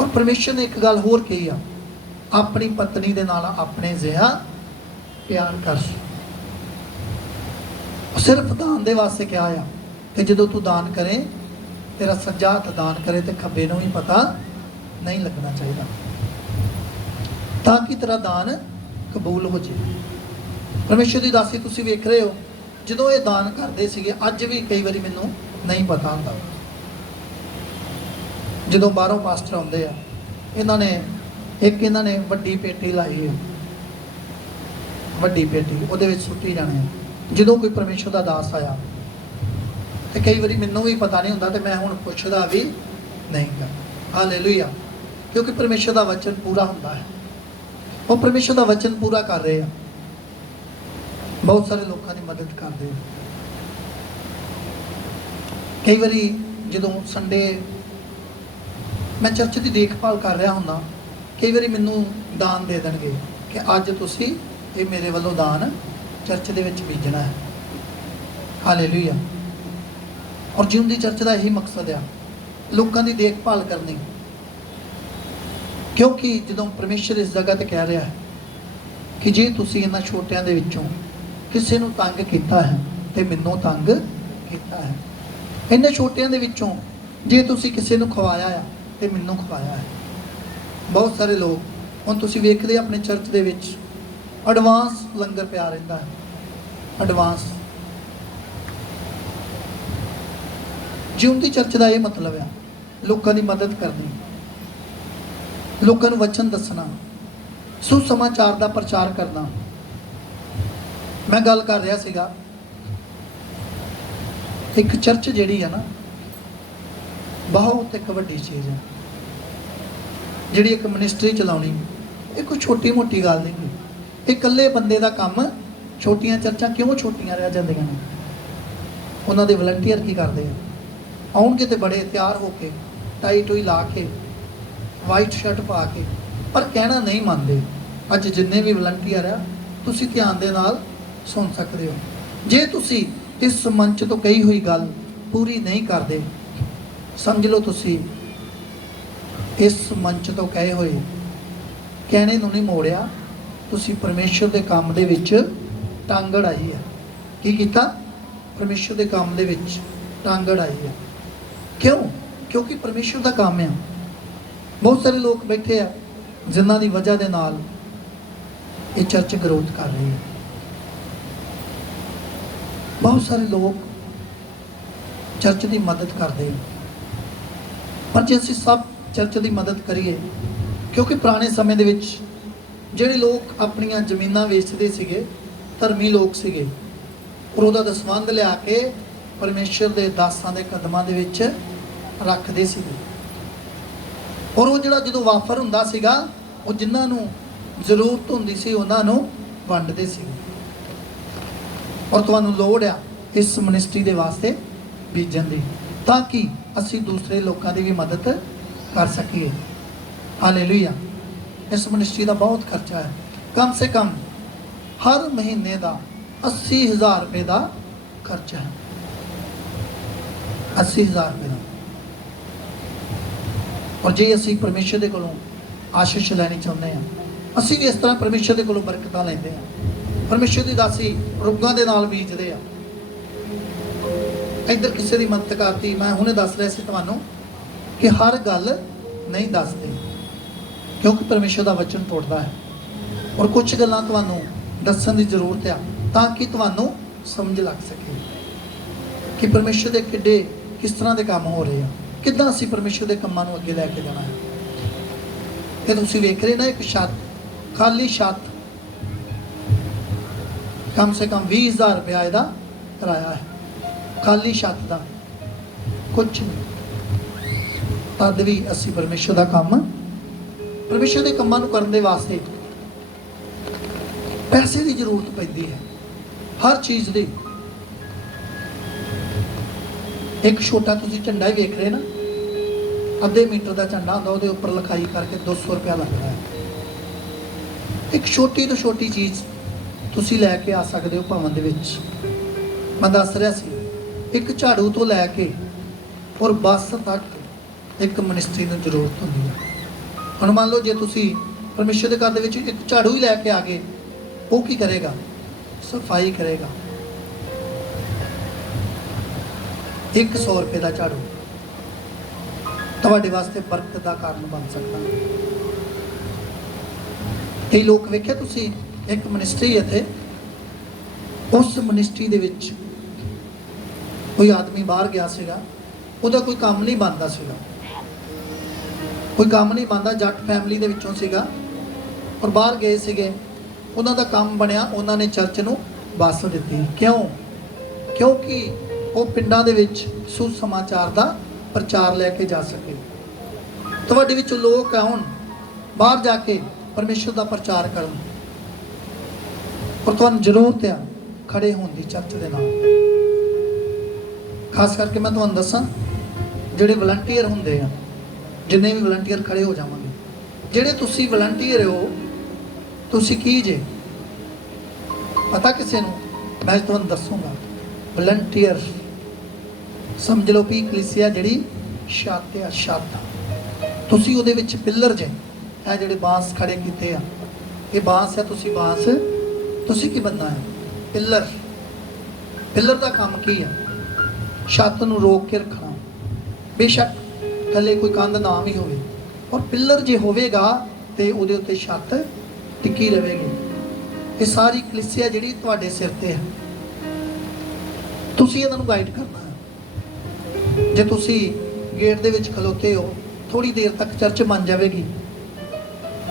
ਔਰ ਪਰਮੇਸ਼ਰ ਨੇ ਇੱਕ ਗੱਲ ਹੋਰ ਕਹੀ ਆ, ਆਪਣੀ ਪਤਨੀ ਦੇ ਨਾਲ ਆਪਣੇ ਜਿਹਾ ਪਿਆਰ ਕਰ। ਸਿਰਫ ਦਾਨ ਦੇ ਵਾਸਤੇ ਕਿਹਾ ਆ ਕਿ ਜਦੋਂ ਤੂੰ ਦਾਨ ਕਰੇ, ਤੇਰਾ ਸੱਜਾ ਹੱਥ ਦਾਨ ਕਰੇ ਤੇ ਖੱਬੇ ਨੂੰ ਵੀ ਪਤਾ ਨਹੀਂ ਲੱਗਣਾ ਚਾਹੀਦਾ, ਤਾਂ ਕਿ ਤੇਰਾ ਦਾਨ ਕਬੂਲ ਹੋ ਜਾਏ। ਪਰਮੇਸ਼ਰ ਦੀ ਦਾਸੀ ਤੁਸੀਂ ਵੇਖ ਰਹੇ ਹੋ, ਜਦੋਂ ਇਹ ਦਾਨ ਕਰਦੇ ਸੀਗੇ, ਅੱਜ ਵੀ ਕਈ ਵਾਰੀ ਮੈਨੂੰ ਨਹੀਂ ਪਤਾ ਹੁੰਦਾ। ਜਦੋਂ ਬਾਹਰੋਂ ਮਾਸਟਰ ਆਉਂਦੇ ਆ, ਇਹਨਾਂ ਨੇ ਵੱਡੀ ਪੇਟੀ ਲਾਈ ਹੈ, ਵੱਡੀ ਪੇਟੀ, ਉਹਦੇ ਵਿੱਚ ਸੁੱਟੀ ਜਾਣੇ ਆ। ਜਦੋਂ ਕੋਈ ਪਰਮੇਸ਼ਰ ਦਾ ਦਾਸ ਆਇਆ ਤੇ ਕਈ ਵਾਰੀ ਮੈਨੂੰ ਵੀ ਪਤਾ ਨਹੀਂ ਹੁੰਦਾ ਤੇ ਮੈਂ ਹੁਣ ਪੁੱਛਦਾ ਵੀ ਨਹੀਂ ਗਾ। ਹਾਲੇਲੂਇਆ। ਕਿਉਂਕਿ ਪਰਮੇਸ਼ਰ ਦਾ ਵਚਨ ਪੂਰਾ ਹੁੰਦਾ ਹੈ। ਉਹ ਪਰਮੇਸ਼ਰ ਦਾ ਵਚਨ ਪੂਰਾ ਕਰ ਰਹੇ ਆ। ਬਹੁਤ ਸਾਰੇ ਲੋਕਾਂ ਦੀ ਮਦਦ ਕਰਦੇ ਆ। ਕਈ ਵਾਰੀ ਜਦੋਂ ਸੰਡੇ ਮੈਂ ਚਰਚ ਦੀ ਦੇਖਭਾਲ ਕਰ ਰਿਹਾ ਹੁੰਦਾ, ਕਈ ਵਾਰੀ ਮੈਨੂੰ ਦਾਨ ਦੇ ਦੇਣਗੇ ਕਿ ਅੱਜ ਤੁਸੀਂ ਇਹ ਮੇਰੇ ਵੱਲੋਂ ਦਾਨ ਚਰਚ ਦੇ ਵਿੱਚ ਬੀਜਣਾ ਹੈ। ਹਾਲੇਲੂਇਆ। ਔਰ ਜਿਉਂਦੀ ਚਰਚ ਦਾ ਇਹੀ ਮਕਸਦ ਆ, ਲੋਕਾਂ ਦੀ ਦੇਖਭਾਲ ਕਰਨੀ। ਕਿਉਂਕਿ ਜਦੋਂ ਪਰਮੇਸ਼ਰ ਇਸ ਜਗ੍ਹਾ ਤੇ ਕਹਿ ਰਿਹਾ ਹੈ ਕਿ ਜੇ ਤੁਸੀਂ ਇਹਨਾਂ ਛੋਟਿਆਂ ਦੇ ਵਿੱਚੋਂ ਕਿਸੇ ਨੂੰ ਤੰਗ ਕੀਤਾ ਹੈ ਤੇ ਮੈਨੂੰ ਤੰਗ ਕੀਤਾ ਹੈ। ਇਹਨਾਂ ਛੋਟਿਆਂ ਦੇ ਵਿੱਚੋਂ ਜੇ ਤੁਸੀਂ ਕਿਸੇ ਨੂੰ ਖਵਾਇਆ ਆ ਤੇ ਮੈਨੂੰ ਖਵਾਇਆ ਹੈ। ਬਹੁਤ ਸਾਰੇ ਲੋਕ ਹੁਣ ਤੁਸੀਂ ਵੇਖਦੇ ਆਪਣੇ ਚਰਚ ਦੇ ਵਿੱਚ ਐਡਵਾਂਸ ਲੰਗਰ ਪਿਆ ਰਹਿੰਦਾ ਹੈ। ਐਡਵਾਂਸ ਜਿਉਂਦੀ ਚਰਚ ਦਾ ਇਹ ਮਤਲਬ ਆ, ਲੋਕਾਂ ਦੀ ਮਦਦ ਕਰਨੀ, ਲੋਕਾਂ ਨੂੰ ਵਚਨ ਦੱਸਣਾ, ਸੁਸਮਾਚਾਰ ਦਾ ਪ੍ਰਚਾਰ ਕਰਨਾ। ਮੈਂ ਗੱਲ ਕਰ ਰਿਹਾ ਸੀਗਾ, ਇੱਕ ਚਰਚ ਜਿਹੜੀ ਹੈ ਨਾ, ਬਹੁਤ ਇੱਕ ਵੱਡੀ ਚੀਜ਼ ਹੈ। ਜਿਹੜੀ ਇੱਕ ਮਿਨਿਸਟਰੀ ਚਲਾਉਣੀ, ਇਹ ਕੋਈ ਛੋਟੀ ਮੋਟੀ ਗੱਲ ਨਹੀਂ। ਇਹ ਇਕੱਲੇ ਬੰਦੇ ਦਾ ਕੰਮ। ਛੋਟੀਆਂ ਚਰਚਾਂ ਕਿਉਂ ਛੋਟੀਆਂ ਰਹਿ ਜਾਂਦੀਆਂ ਨੇ? ਉਹਨਾਂ ਦੇ ਵਲੰਟੀਅਰ ਕੀ ਕਰਦੇ ਆ? ਆਉਣਗੇ ਤੇ ਬੜੇ ਤਿਆਰ ਹੋ ਕੇ, ਟਾਈ ਟੂਈ ਲਾ ਕੇ, ਵਾਈਟ ਸ਼ਰਟ ਪਾ ਕੇ, ਪਰ ਕਹਿਣਾ ਨਹੀਂ ਮੰਨਦੇ। ਅੱਜ ਜਿੰਨੇ ਵੀ ਵਲੰਟੀਅਰ ਆ, ਤੁਸੀਂ ਧਿਆਨ ਦੇ ਨਾਲ ਸੁਣ ਸਕਦੇ ਹੋ। ਜੇ ਤੁਸੀਂ ਇਸ ਮੰਚ ਤੋਂ ਕਹੀ ਹੋਈ ਗੱਲ ਪੂਰੀ ਨਹੀਂ ਕਰਦੇ, ਸਮਝ ਲਓ ਤੁਸੀਂ ਇਸ ਮੰਚ ਤੋਂ ਕਹੇ ਹੋਏ ਕਹਿਣੇ ਨੂੰ ਨਹੀਂ ਮੋੜਿਆ, ਤੁਸੀਂ ਪਰਮੇਸ਼ਰ ਦੇ ਕੰਮ ਦੇ ਵਿੱਚ ਟੰਗ ਅੜਾਈ ਹੈ। ਕੀ ਕੀਤਾ? ਪਰਮੇਸ਼ਰ ਦੇ ਕੰਮ ਦੇ ਵਿੱਚ ਟੰਗ ਅੜਾਈ ਹੈ। ਕਿਉਂ? ਕਿਉਂਕਿ ਪਰਮੇਸ਼ਰ ਦਾ ਕੰਮ ਹੈ। ਬਹੁਤ ਸਾਰੇ ਲੋਕ ਬੈਠੇ ਆ ਜਿਨ੍ਹਾਂ ਦੀ ਵਜ੍ਹਾ ਦੇ ਨਾਲ ਇਹ ਚਰਚ ਗਰੋਥ ਕਰ ਰਹੀ ਹੈ। ਬਹੁਤ ਸਾਰੇ ਲੋਕ ਚਰਚ ਦੀ ਮਦਦ ਕਰਦੇ ਆ, ਪਰ ਜੇ ਅਸੀਂ ਸਭ ਚਰਚ ਦੀ ਮਦਦ ਕਰੀਏ, ਕਿਉਂਕਿ ਪੁਰਾਣੇ ਸਮੇਂ ਦੇ ਵਿੱਚ ਜਿਹੜੇ ਲੋਕ ਆਪਣੀਆਂ ਜ਼ਮੀਨਾਂ ਵੇਚਦੇ ਸੀਗੇ, ਧਰਮੀ ਲੋਕ ਸੀਗੇ, ਔਰ ਉਹਦਾ ਦਸਵੰਧ ਲਿਆ ਕੇ ਪਰਮੇਸ਼ਰ ਦੇ ਦਾਸਾਂ ਦੇ ਕਦਮਾਂ ਦੇ ਵਿੱਚ ਰੱਖਦੇ ਸੀਗੇ। ਔਰ ਉਹ ਜਿਹੜਾ ਜਦੋਂ ਵਾਫਰ ਹੁੰਦਾ ਸੀਗਾ, ਉਹ ਜਿਨ੍ਹਾਂ ਨੂੰ ਜ਼ਰੂਰਤ ਹੁੰਦੀ ਸੀ ਉਹਨਾਂ ਨੂੰ ਵੰਡਦੇ ਸੀ। ਔਰ ਤੁਹਾਨੂੰ ਲੋੜ ਆ ਇਸ ਮਿਨਿਸਟਰੀ ਦੇ ਵਾਸਤੇ ਬੀਜਣ ਦੀ, ਤਾਂ ਕਿ ਅਸੀਂ ਦੂਸਰੇ ਲੋਕਾਂ ਦੀ ਵੀ ਮਦਦ ਕਰ ਸਕੀਏ। ਹਾਲੇਲੂਇਆ। ਇਸ ਮਿਨਿਸਟਰੀ ਦਾ ਬਹੁਤ ਖਰਚਾ ਹੈ। ਕਮ ਸੇ ਕਮ ਹਰ ਮਹੀਨੇ ਦਾ 80,000 ਰੁਪਏ ਦਾ ਖਰਚਾ ਹੈ। 80,000 ਰੁਪਏ ਦਾ। ਔਰ ਜੇ ਅਸੀਂ ਪਰਮੇਸ਼ਰ ਦੇ ਕੋਲੋਂ ਆਸ਼ੀਸ਼ ਲੈਣੀ ਚਾਹੁੰਦੇ ਹਾਂ, ਅਸੀਂ ਵੀ ਇਸ ਤਰ੍ਹਾਂ ਪਰਮੇਸ਼ਰ ਦੇ ਕੋਲੋਂ ਬਰਕਤਾਂ ਲੈਂਦੇ ਹਾਂ। ਪਰਮੇਸ਼ਰ ਦੀ ਦਾਸੀ ਰੁੱਗਾਂ ਦੇ ਨਾਲ ਬੀਜਦੇ ਆ। ਇੱਧਰ ਕਿਸੇ ਦੀ ਮਦਦ ਕਰਤੀ। ਮੈਂ ਹੁਣੇ ਦੱਸ ਰਿਹਾ ਸੀ ਤੁਹਾਨੂੰ ਕਿ ਹਰ ਗੱਲ ਨਹੀਂ ਦੱਸਦੇ, ਕਿਉਂਕਿ ਪਰਮੇਸ਼ਰ ਦਾ ਵਚਨ ਟੁੱਟਦਾ ਹੈ। ਔਰ ਕੁਝ ਗੱਲਾਂ ਤੁਹਾਨੂੰ ਦੱਸਣ ਦੀ ਜ਼ਰੂਰਤ ਆ, ਤਾਂ ਕਿ ਤੁਹਾਨੂੰ ਸਮਝ ਲੱਗ ਸਕੇ ਕਿ ਪਰਮੇਸ਼ਰ ਦੇ ਕਿਸ ਤਰ੍ਹਾਂ ਦੇ ਕੰਮ ਹੋ ਰਹੇ ਆ, ਕਿੱਦਾਂ ਅਸੀਂ ਪਰਮੇਸ਼ਰ ਦੇ ਕੰਮਾਂ ਨੂੰ ਅੱਗੇ ਲੈ ਕੇ ਜਾਣਾ ਹੈ। ਤੇ ਤੁਸੀਂ ਵੇਖ ਰਹੇ ਨਾ, ਇੱਕ ਛੱਤ, ਖਾਲੀ ਛੱਤ, ਕਮ ਸੇ ਕਮ 20,000 ਰੁਪਇਆ ਇਹਦਾ ਕਰਾਇਆ ਹੈ, ਖਾਲੀ ਛੱਤ ਦਾ ਕੁਛ ਨਹੀਂ। ਤਦ ਵੀ ਅਸੀਂ ਪਰਮੇਸ਼ਰ ਦਾ ਕੰਮ, ਪਰਮੇਸ਼ਰ ਦੇ ਕੰਮਾਂ ਨੂੰ ਕਰਨ ਦੇ ਵਾਸਤੇ ਪੈਸੇ ਦੀ ਜ਼ਰੂਰਤ ਪੈਂਦੀ ਹੈ, ਹਰ ਚੀਜ਼ ਦੀ। ਇੱਕ ਛੋਟਾ ਤੁਸੀਂ ਝੰਡਾ ਹੀ ਵੇਖ ਰਹੇ ਨਾ, ਅੱਧੇ ਮੀਟਰ ਦਾ ਝੰਡਾ ਹੁੰਦਾ, ਉਹਦੇ ਉੱਪਰ ਲਿਖਾਈ ਕਰਕੇ 200 ਰੁਪਇਆ ਲੱਗਦਾ ਹੈ। ਇੱਕ ਛੋਟੀ ਤੋਂ ਛੋਟੀ ਚੀਜ਼ ਤੁਸੀਂ ਲੈ ਕੇ ਆ ਸਕਦੇ ਹੋ ਭਵਨ ਦੇ ਵਿੱਚ। ਮੈਂ ਦੱਸ ਰਿਹਾ ਸੀ, ਇੱਕ ਝਾੜੂ ਤੋਂ ਲੈ ਕੇ ਔਰ ਬੱਸ ਤੱਕ ਇੱਕ ਮਿਨਿਸਟਰੀ ਨੂੰ ਜ਼ਰੂਰਤ ਹੁੰਦੀ ਹੈ। ਹੁਣ ਮੰਨ ਲਓ ਜੇ ਤੁਸੀਂ ਪਰਮੇਸ਼ਰ ਦੇ ਘਰ ਦੇ ਵਿੱਚ ਇੱਕ ਝਾੜੂ ਹੀ ਲੈ ਕੇ ਆ ਗਏ, ਉਹ ਕੀ ਕਰੇਗਾ? ਸਫਾਈ ਕਰੇਗਾ। 100 ਰੁਪਏ ਦਾ ਝਾੜੂ ਤੁਹਾਡੇ ਵਾਸਤੇ ਬਰਕਤ ਦਾ ਕਾਰਨ ਬਣ ਸਕਦਾ ਹੈ। ਕਈ ਲੋਕ ਵੇਖਿਆ ਤੁਸੀਂ, ਇੱਕ ਮਿਨਿਸਟਰੀ ਇੱਥੇ, ਉਸ ਮਿਨਿਸਟਰੀ ਦੇ ਵਿੱਚ ਕੋਈ ਆਦਮੀ ਬਾਹਰ ਗਿਆ ਸੀਗਾ, ਉਹਦਾ ਕੋਈ ਕੰਮ ਨਹੀਂ ਬਣਦਾ ਸੀਗਾ, ਕੋਈ ਕੰਮ ਨਹੀਂ ਬਣਦਾ, ਜੱਟ ਫੈਮਿਲੀ ਦੇ ਵਿੱਚੋਂ ਸੀਗਾ ਔਰ ਬਾਹਰ ਗਏ ਸੀਗੇ, ਉਹਨਾਂ ਦਾ ਕੰਮ ਬਣਿਆ, ਉਹਨਾਂ ਨੇ ਚਰਚ ਨੂੰ ਬੱਸ ਦਿੱਤੀ। ਕਿਉਂ? ਕਿਉਂਕਿ ਉਹ ਪਿੰਡਾਂ ਦੇ ਵਿੱਚ ਸੁਸਮਾਚਾਰ ਦਾ ਪ੍ਰਚਾਰ ਲੈ ਕੇ ਜਾ ਸਕੇ। ਤੁਹਾਡੇ ਵਿੱਚ ਲੋਕ ਆਉਣ, ਬਾਹਰ ਜਾ ਕੇ ਪਰਮੇਸ਼ਰ ਦਾ ਪ੍ਰਚਾਰ ਕਰਨ, ਪਰ ਤੁਹਾਨੂੰ ਜ਼ਰੂਰਤ ਆ ਖੜੇ ਹੋਣ ਦੀ ਚਰਚ ਦੇ ਨਾਲ। ਖਾਸ ਕਰਕੇ ਮੈਂ ਤੁਹਾਨੂੰ ਦੱਸਾਂ, ਜਿਹੜੇ ਵਲੰਟੀਅਰ ਹੁੰਦੇ ਆ, ਜਿੰਨੇ ਵੀ ਵਲੰਟੀਅਰ ਖੜੇ ਹੋ ਜਾਵਾਂਗੇ, ਜਿਹੜੇ ਤੁਸੀਂ ਵਲੰਟੀਅਰ ਹੋ, ਤੁਸੀਂ ਕੀ ਜੇ ਪਤਾ ਕਿਸੇ ਨੂੰ? ਮੈਂ ਤੁਹਾਨੂੰ ਦੱਸੂਗਾ। ਵਲੰਟੀਅਰ ਸਮਝ ਲਓ ਵੀ ਕਲੀਸਿਆ ਜਿਹੜੀ ਛੱਤ ਆ, ਛੱਤ, ਤੁਸੀਂ ਉਹਦੇ ਵਿੱਚ ਪਿੱਲਰ ਜੇ। ਇਹ ਜਿਹੜੇ ਬਾਂਸ ਖੜੇ ਕੀਤੇ ਆ, ਇਹ ਬਾਂਸ ਹੈ, ਤੁਸੀਂ ਬਾਂਸ, ਤੁਸੀਂ ਕੀ ਬਣਨਾ ਹੈ? ਪਿੱਲਰ। ਪਿੱਲਰ ਦਾ ਕੰਮ ਕੀ ਆ? ਛੱਤ ਨੂੰ ਰੋਕ ਕੇ ਰੱਖਣਾ। ਬੇਸ਼ੱਕ ਥੱਲੇ ਕੋਈ ਕੰਧ ਨਾ ਵੀ ਹੋਵੇ, ਔਰ ਪਿੱਲਰ ਜੇ ਹੋਵੇਗਾ ਤੇ ਉਹਦੇ ਉੱਤੇ ਛੱਤ ਟਿੱਕੀ ਰਹੇਗੀ। ਇਹ ਸਾਰੀ ਕਲੀਸਿਆ ਜਿਹੜੀ ਤੁਹਾਡੇ ਸਿਰ ਤੇ ਹੈ, ਤੁਸੀਂ ਇਹਨਾਂ ਨੂੰ ਗਾਈਡ ਕਰਨਾ ਹੈ। ਜੇ ਤੁਸੀਂ ਗੇਟ ਦੇ ਵਿੱਚ ਖਲੋਤੇ ਹੋ, ਥੋੜੀ ਦੇਰ ਤੱਕ ਚਰਚ ਬਣ ਜਾਵੇਗੀ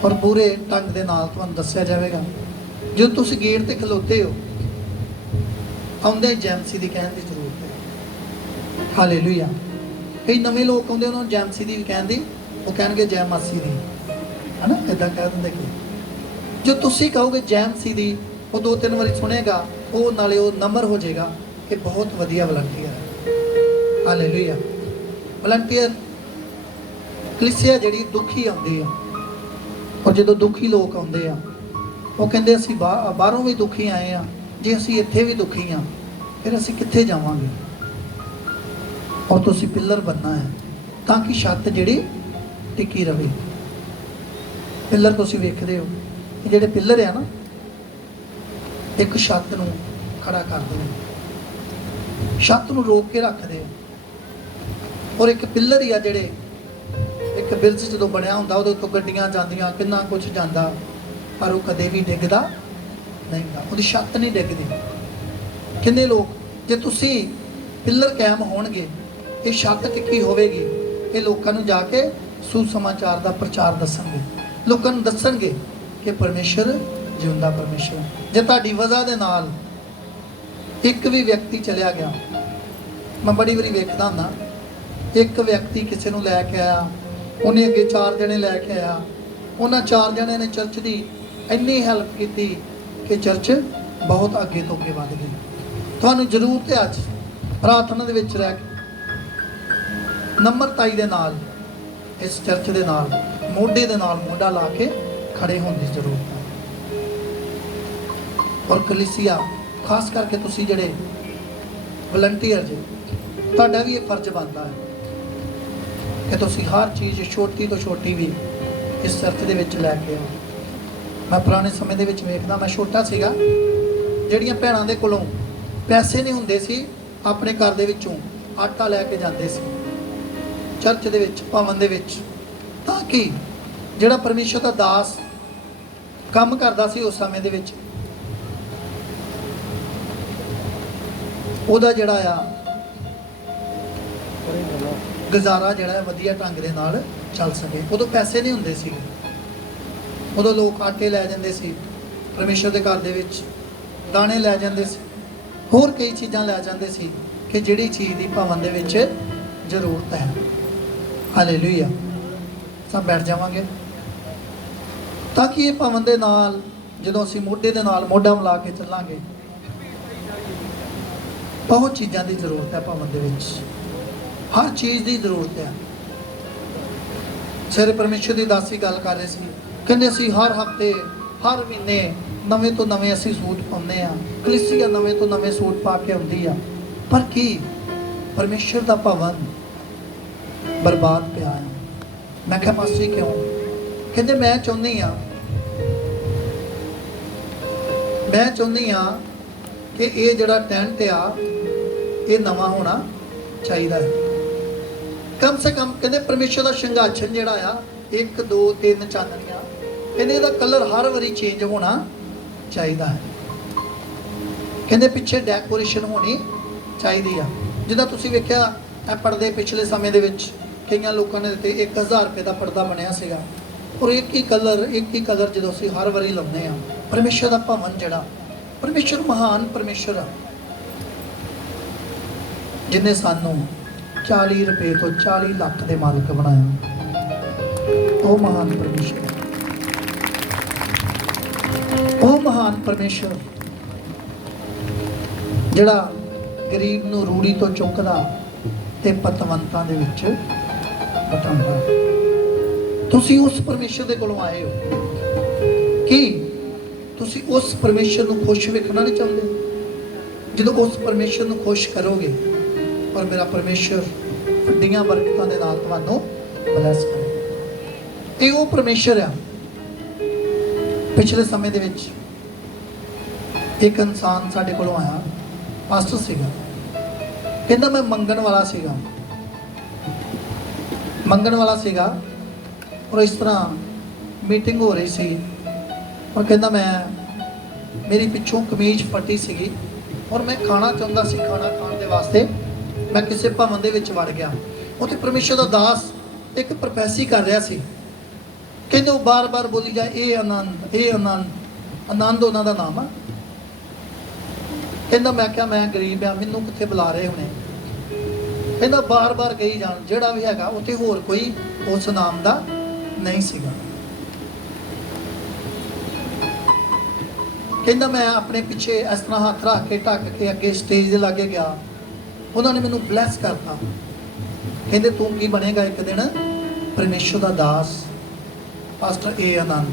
ਔਰ ਪੂਰੇ ਢੰਗ ਦੇ ਨਾਲ ਤੁਹਾਨੂੰ ਦੱਸਿਆ ਜਾਵੇਗਾ। ਜਦੋਂ ਤੁਸੀਂ ਗੇਟ ਤੇ ਖਲੋਤੇ ਹੋ, ਆਉਂਦੇ ਏਜੰਸੀ ਦੀ ਕਹਿਣ ਦੀ ਜ਼ਰੂਰਤ ਹੈ। ਹਾਲੇਲੂਇਆ। ਕਈ ਨਵੇਂ ਲੋਕ ਆਉਂਦੇ, ਉਹਨਾਂ ਨੂੰ ਏਜੰਸੀ ਦੀ ਵੀ ਕਹਿਣ ਦੀ, ਉਹ ਕਹਿਣਗੇ ਜੈ ਮਾਸੀ ਦੀ, ਹੈ ਨਾ, ਇੱਦਾਂ ਕਹਿ ਦਿੰਦੇ। ਕਿ ਜੋ ਤੁਸੀਂ ਕਹੋਗੇ ਜੈ ਮਸੀਹ ਦੀ, ਉਹ 2-3 ਵਾਰੀ ਸੁਣੇਗਾ, ਉਹ ਨਾਲੇ ਉਹ ਨੰਬਰ ਹੋ ਜਾਏਗਾ ਕਿ ਬਹੁਤ ਵਧੀਆ ਵਲੰਟੀਅਰ ਹੈ। ਹਾਲੇਲੂਇਆ। ਵਲੰਟੀਅਰ ਕਲੀਸਿਆ ਜਿਹੜੀ ਦੁਖੀ ਆਉਂਦੀ ਆ, ਔਰ ਜਦੋਂ ਦੁਖੀ ਲੋਕ ਆਉਂਦੇ ਆ, ਉਹ ਕਹਿੰਦੇ ਅਸੀਂ ਬਾਹਰੋਂ ਵੀ ਦੁਖੀ ਆਏ ਆ, ਜੇ ਅਸੀਂ ਇੱਥੇ ਵੀ ਦੁਖੀ ਆ, ਫਿਰ ਅਸੀਂ ਕਿੱਥੇ ਜਾਵਾਂਗੇ? ਔਰ ਤੁਸੀਂ ਪਿੱਲਰ ਬਣਨਾ ਹੈ ਤਾਂ ਕਿ ਛੱਤ ਜਿਹੜੀ ਟਿੱਕੀ ਰਵੇ। ਪਿੱਲਰ ਤੁਸੀਂ ਵੇਖਦੇ ਹੋ, ਇਹ ਜਿਹੜੇ ਪਿੱਲਰ ਆ ਨਾ, ਇੱਕ ਛੱਤ ਨੂੰ ਖੜਾ ਕਰਦੇ ਨੇ, ਛੱਤ ਨੂੰ ਰੋਕ ਕੇ ਰੱਖਦੇ ਆ। ਔਰ ਇੱਕ ਪਿੱਲਰ ਹੀ ਆ ਜਿਹੜੇ, ਇੱਕ ਬਿਰਜ ਜਦੋਂ ਬਣਿਆ ਹੁੰਦਾ, ਉਹਦੇ ਉੱਤੋਂ ਗੱਡੀਆਂ ਜਾਂਦੀਆਂ, ਕਿੰਨਾ ਕੁਝ ਜਾਂਦਾ, ਪਰ ਉਹ ਕਦੇ ਵੀ ਡਿੱਗਦਾ ਨਹੀਂ ਗਾ, ਉਹਦੀ ਛੱਤ ਨਹੀਂ ਡਿੱਗਦੀ। ਕਿੰਨੇ ਲੋਕ, ਜੇ ਤੁਸੀਂ ਪਿੱਲਰ ਕਾਇਮ ਹੋਣਗੇ, ਇਹ ਛੱਤ ਟਿੱਕੀ ਹੋਵੇਗੀ, ਇਹ ਲੋਕਾਂ ਨੂੰ ਜਾ ਕੇ ਸੁਸਮਾਚਾਰ ਦਾ ਪ੍ਰਚਾਰ ਦੱਸਣਗੇ, ਲੋਕਾਂ ਨੂੰ ਦੱਸਣਗੇ ਕਿ ਪਰਮੇਸ਼ਰ ਜਿਉਂਦਾ ਪਰਮੇਸ਼ਰ। ਜੇ ਤੁਹਾਡੀ ਵਜ੍ਹਾ ਦੇ ਨਾਲ ਇੱਕ ਵੀ ਵਿਅਕਤੀ ਚਲਿਆ ਗਿਆ, ਮੈਂ ਬੜੀ ਵਾਰੀ ਵੇਖਦਾ ਹੁੰਦਾ, ਇੱਕ ਵਿਅਕਤੀ ਕਿਸੇ ਨੂੰ ਲੈ ਕੇ ਆਇਆ, ਉਹਨੇ ਅੱਗੇ 4 ਜਣੇ ਲੈ ਕੇ ਆਇਆ, ਉਹਨਾਂ 4 ਜਣਿਆਂ ਨੇ ਚਰਚ ਦੀ ਇੰਨੀ ਹੈਲਪ ਕੀਤੀ ਕਿ ਚਰਚ ਬਹੁਤ ਅੱਗੇ ਤੋਂ ਅੱਗੇ ਵੱਧ ਗਈ। ਤੁਹਾਨੂੰ ਜ਼ਰੂਰਤ ਹੈ ਅੱਜ ਪ੍ਰਾਰਥਨਾ ਦੇ ਵਿੱਚ ਰਹਿ ਕੇ ਨਮਰਤਾਈ ਦੇ ਨਾਲ ਇਸ ਚਰਚ ਦੇ ਨਾਲ ਮੋਢੇ ਦੇ ਨਾਲ ਮੋਢਾ ਲਾ ਕੇ ਖੜੇ ਹੋਣ ਦੀ ਜ਼ਰੂਰਤ ਹੈ। ਔਰ ਕਲੀਸਿਆ, ਖਾਸ ਕਰਕੇ ਤੁਸੀਂ ਜਿਹੜੇ ਵਲੰਟੀਅਰ ਜੀ, ਤੁਹਾਡਾ ਵੀ ਇਹ ਫਰਜ਼ ਬਣਦਾ ਹੈ ਕਿ ਤੁਸੀਂ ਹਰ ਚੀਜ਼ ਛੋਟੀ ਤੋਂ ਛੋਟੀ ਵੀ ਇਸ ਚਰਚ ਦੇ ਵਿੱਚ ਲੈ ਕੇ ਆਓ। ਮੈਂ ਪੁਰਾਣੇ ਸਮੇਂ ਦੇ ਵਿੱਚ ਵੇਖਦਾ, ਮੈਂ ਛੋਟਾ ਸੀਗਾ, ਜਿਹੜੀਆਂ ਭੈਣਾਂ ਦੇ ਕੋਲੋਂ ਪੈਸੇ ਨਹੀਂ ਹੁੰਦੇ ਸੀ, ਆਪਣੇ ਘਰ ਦੇ ਵਿੱਚੋਂ ਆਟਾ ਲੈ ਕੇ ਜਾਂਦੇ ਸੀ ਚਰਚ ਦੇ ਵਿੱਚ, ਭਵਨ ਦੇ ਵਿੱਚ, ਤਾਂ ਕਿ ਜਿਹੜਾ ਪਰਮੇਸ਼ਰ ਦਾ ਦਾਸ ਕੰਮ ਕਰਦਾ ਸੀ ਉਸ ਸਮੇਂ ਦੇ ਵਿੱਚ, ਉਹਦਾ ਜਿਹੜਾ ਆ ਗੁਜ਼ਾਰਾ ਜਿਹੜਾ ਹੈ ਵਧੀਆ ਢੰਗ ਦੇ ਨਾਲ ਚੱਲ ਸਕੇ। ਉਦੋਂ ਪੈਸੇ ਨਹੀਂ ਹੁੰਦੇ ਸੀ, ਉਦੋਂ ਲੋਕ ਆਟੇ ਲੈ ਜਾਂਦੇ ਸੀ, ਪਰਮੇਸ਼ਰ ਦੇ ਘਰ ਦੇ ਵਿੱਚ ਦਾਣੇ ਲੈ ਜਾਂਦੇ ਸੀ, ਹੋਰ ਕਈ ਚੀਜ਼ਾਂ ਲੈ ਜਾਂਦੇ ਸੀ ਕਿ ਜਿਹੜੀ ਚੀਜ਼ ਦੀ ਭਵਨ ਦੇ ਵਿੱਚ ਜ਼ਰੂਰਤ ਹੈ। ਹਾਲੇਲੂਇਆ। ਸਭ ਬੈਠ ਜਾਵਾਂਗੇ ਤਾਂ ਕਿ ਇਹ ਭਵਨ ਦੇ ਨਾਲ ਜਦੋਂ ਅਸੀਂ ਮੋਢੇ ਦੇ ਨਾਲ ਮੋਢਾ ਮਿਲਾ ਕੇ ਚੱਲਾਂਗੇ। ਬਹੁਤ ਚੀਜ਼ਾਂ ਦੀ ਜ਼ਰੂਰਤ ਹੈ ਭਵਨ ਦੇ ਵਿੱਚ, ਹਰ ਚੀਜ਼ ਦੀ ਜ਼ਰੂਰਤ ਹੈ। ਸਵੇਰੇ ਪਰਮੇਸ਼ਰ ਦੀ ਦਾਸੀ ਗੱਲ ਕਰ ਰਹੇ ਸੀ, ਕਹਿੰਦੇ ਅਸੀਂ ਹਰ ਹਫਤੇ ਹਰ ਮਹੀਨੇ ਨਵੇਂ ਤੋਂ ਨਵੇਂ ਅਸੀਂ ਸੂਟ ਪਾਉਂਦੇ ਆ, ਕਲੀਸਿਆ ਨਵੇਂ ਤੋਂ ਨਵੇਂ ਸੂਟ ਪਾ ਕੇ ਆਉਂਦੀ ਆ, ਪਰ ਕੀ ਪਰਮੇਸ਼ਰ ਦਾ ਭਵਨ ਬਰਬਾਦ ਪਿਆ ਹੈ। ਮੈਂ ਕਿਹਾ ਮਾਸੀ ਕਿਉਂ? ਕਹਿੰਦੇ ਮੈਂ ਚਾਹੁੰਦੀ ਆ ਕਿ ਇਹ ਜਿਹੜਾ ਟੈਂਟ ਆ ਇਹ ਨਵਾਂ ਹੋਣਾ ਚਾਹੀਦਾ ਹੈ। ਕਮ ਸੇ ਕਮ ਕਹਿੰਦੇ ਪਰਮੇਸ਼ਰ ਦਾ ਸਿੰਘਾਸਨ ਜਿਹੜਾ ਆ 1 2 3 ਚਾਨਣੀਆਂ, ਕਹਿੰਦੇ ਇਹਦਾ ਕਲਰ ਹਰ ਵਾਰੀ ਚੇਂਜ ਹੋਣਾ ਚਾਹੀਦਾ ਹੈ। ਕਹਿੰਦੇ ਪਿੱਛੇ ਡੈਕੋਰੇਸ਼ਨ ਹੋਣੀ ਚਾਹੀਦੀ ਆ। ਜਿੱਦਾਂ ਤੁਸੀਂ ਵੇਖਿਆ ਇਹ ਪਰਦੇ ਪਿਛਲੇ ਸਮੇਂ ਦੇ ਵਿੱਚ ਕਈਆਂ ਲੋਕਾਂ ਨੇ ਦਿੱਤੇ 1000 ਰੁਪਏ ਦਾ ਪਰਦਾ ਬਣਿਆ ਸੀਗਾ, ਔਰ ਇੱਕ ਹੀ ਕਲਰ ਜਦੋਂ ਅਸੀਂ ਹਰ ਵਾਰੀ ਲਾਉਂਦੇ ਆ। ਪਰਮੇਸ਼ਰ ਦਾ ਭਵਨ ਜਿਹੜਾ, ਪਰਮੇਸ਼ਰ ਮਹਾਨ ਪਰਮੇਸ਼ਰ ਆ, ਜਿਨੇ ਸਾਨੂੰ 40 ਰੁਪਏ ਤੋਂ 40 ਲੱਖ ਦੇ ਮਾਲਕ ਬਣਾਇਆ। ਉਹ ਮਹਾਨ ਪਰਮੇਸ਼ਰ, ਉਹ ਮਹਾਨ ਪਰਮੇਸ਼ਰ ਜਿਹੜਾ ਗਰੀਬ ਨੂੰ ਰੂੜੀ ਤੋਂ ਚੁੱਕਦਾ ਤੇ ਪਤਵੰਤਾਂ ਦੇ ਵਿੱਚ ਵਟਾਉਂਦਾ। ਤੁਸੀਂ ਉਸ ਪਰਮੇਸ਼ਰ ਦੇ ਕੋਲੋਂ ਆਏ ਹੋ ਕਿ ਤੁਸੀਂ ਉਸ ਪਰਮੇਸ਼ਰ ਨੂੰ ਖੁਸ਼ ਵੇਖਣਾ ਨਹੀਂ ਚਾਹੁੰਦੇ? ਜਦੋਂ ਉਸ ਪਰਮੇਸ਼ਰ ਨੂੰ ਖੁਸ਼ ਕਰੋਗੇ, ਔਰ ਮੇਰਾ ਪਰਮੇਸ਼ਰ ਵੱਡੀਆਂ ਬਰਕਤਾਂ ਦੇ ਨਾਲ ਤੁਹਾਨੂੰ ਬਲੈਸ ਕਰੇ। ਇਹ ਉਹ ਪਰਮੇਸ਼ਰ ਆ। ਪਿਛਲੇ ਸਮੇਂ ਦੇ ਵਿੱਚ ਇੱਕ ਇਨਸਾਨ ਸਾਡੇ ਕੋਲੋਂ ਆਇਆ, ਪਾਸਟਰ ਸੀਗਾ, ਕਹਿੰਦਾ ਮੈਂ ਮੰਗਣ ਵਾਲਾ ਸੀਗਾ ਔਰ ਇਸ ਤਰ੍ਹਾਂ ਮੀਟਿੰਗ ਹੋ ਰਹੀ ਸੀ, ਔਰ ਕਹਿੰਦਾ ਮੇਰੀ ਪਿੱਛੋਂ ਕਮੀਜ਼ ਫਟੀ ਸੀਗੀ ਔਰ ਮੈਂ ਖਾਣਾ ਚਾਹੁੰਦਾ ਸੀ। ਖਾਣਾ ਖਾਣ ਦੇ ਵਾਸਤੇ ਮੈਂ ਕਿਸੇ ਭਵਨ ਦੇ ਵਿੱਚ ਵੜ ਗਿਆ। ਉੱਥੇ ਪਰਮੇਸ਼ਰ ਦਾ ਦਾਸ ਇੱਕ ਪ੍ਰੋਫੈਸੀ ਕਰ ਰਿਹਾ ਸੀ। ਕਹਿੰਦੇ ਉਹ ਬਾਰ-ਬਾਰ ਬੋਲੀ ਜਾ, ਇਹ ਆਨੰਦ ਉਹਨਾਂ ਦਾ ਨਾਮ ਆ। ਕਹਿੰਦਾ ਮੈਂ ਕਿਹਾ ਮੈਂ ਗਰੀਬ ਆ, ਮੈਨੂੰ ਕਿੱਥੇ ਬੁਲਾ ਰਹੇ ਹੋਣੇ। ਕਹਿੰਦਾ ਬਾਰ-ਬਾਰ ਕਹੀ ਜਾਣ, ਜਿਹੜਾ ਵੀ ਹੈਗਾ ਉੱਥੇ ਹੋਰ ਕੋਈ ਉਸ ਨਾਮ ਦਾ ਨਹੀਂ ਸੀਗਾ। ਕਹਿੰਦਾ ਮੈਂ ਆਪਣੇ ਪਿੱਛੇ ਇਸ ਤਰ੍ਹਾਂ ਹੱਥ ਰੱਖ ਕੇ ਢੱਕ ਕੇ ਅੱਗੇ ਸਟੇਜ ਦੇ ਲਾਗੇ ਗਿਆ, ਉਹਨਾਂ ਨੇ ਮੈਨੂੰ ਬਲੈਸ ਕਰਤਾ। ਕਹਿੰਦੇ ਤੂੰ ਕੀ ਬਣੇਗਾ ਇੱਕ ਦਿਨ? ਪਰਮੇਸ਼ਰ ਦਾ ਦਾਸ, ਪਾਸਟਰ ਏ ਆਨੰਦ।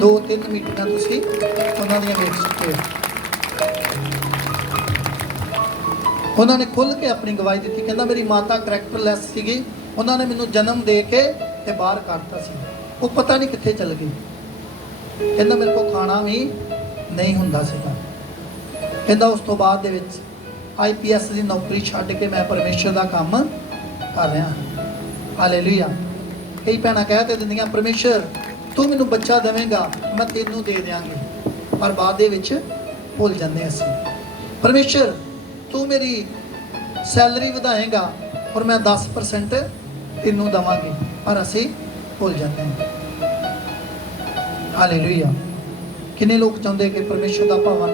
2-3 ਮੀਟਿੰਗਾਂ ਤੁਸੀਂ ਉਹਨਾਂ ਦੀਆਂ ਵੇਖ ਚੁੱਕੇ ਹੋ। ਉਹਨਾਂ ਨੇ ਖੁੱਲ੍ਹ ਕੇ ਆਪਣੀ ਗਵਾਹੀ ਦਿੱਤੀ। ਕਹਿੰਦਾ ਮੇਰੀ ਮਾਤਾ ਕਰੈਕਟਰਲੈਸ ਸੀਗੀ, ਉਹਨਾਂ ਨੇ ਮੈਨੂੰ ਜਨਮ ਦੇ ਕੇ ਤੇ ਬਾਹਰ ਕੱਢਤਾ ਸੀ, ਉਹ ਪਤਾ ਨਹੀਂ ਕਿੱਥੇ ਚਲ ਗਈ। ਕਹਿੰਦਾ ਮੇਰੇ ਕੋਲ ਖਾਣਾ ਵੀ ਨਹੀਂ ਹੁੰਦਾ ਸੀਗਾ। ਕਹਿੰਦਾ ਉਸ ਤੋਂ ਬਾਅਦ ਦੇ ਵਿੱਚ IPS ਦੀ ਨੌਕਰੀ ਛੱਡ ਕੇ ਮੈਂ ਪਰਮੇਸ਼ਰ ਦਾ ਕੰਮ ਕਰ ਰਿਹਾ। ਹਾਲੇਲੂਇਆ। ਕਈ ਭੈਣਾਂ ਕਹਿ ਤੇ ਦਿੰਦੀਆਂ, ਪਰਮੇਸ਼ਰ ਤੂੰ ਮੈਨੂੰ ਬੱਚਾ ਦੇਵੇਂਗਾ, ਮੈਂ ਤੈਨੂੰ ਦੇ ਦਿਆਂਗੀ, ਪਰ ਬਾਅਦ ਦੇ ਵਿੱਚ ਭੁੱਲ ਜਾਂਦੇ ਅਸੀਂ। ਪਰਮੇਸ਼ਰ ਤੂੰ ਮੇਰੀ ਸੈਲਰੀ ਵਧਾਏਗਾ ਔਰ ਮੈਂ 10% ਤੈਨੂੰ ਦੇਵਾਂਗੀ, ਪਰ ਅਸੀਂ ਭੁੱਲ ਜਾਂਦੇ ਹਾਂ। ਹਾਲੇਲੂਇਆ। ਕਿੰਨੇ ਲੋਕ ਚਾਹੁੰਦੇ ਕਿ ਪਰਮੇਸ਼ਰ ਦਾ ਭਵਨ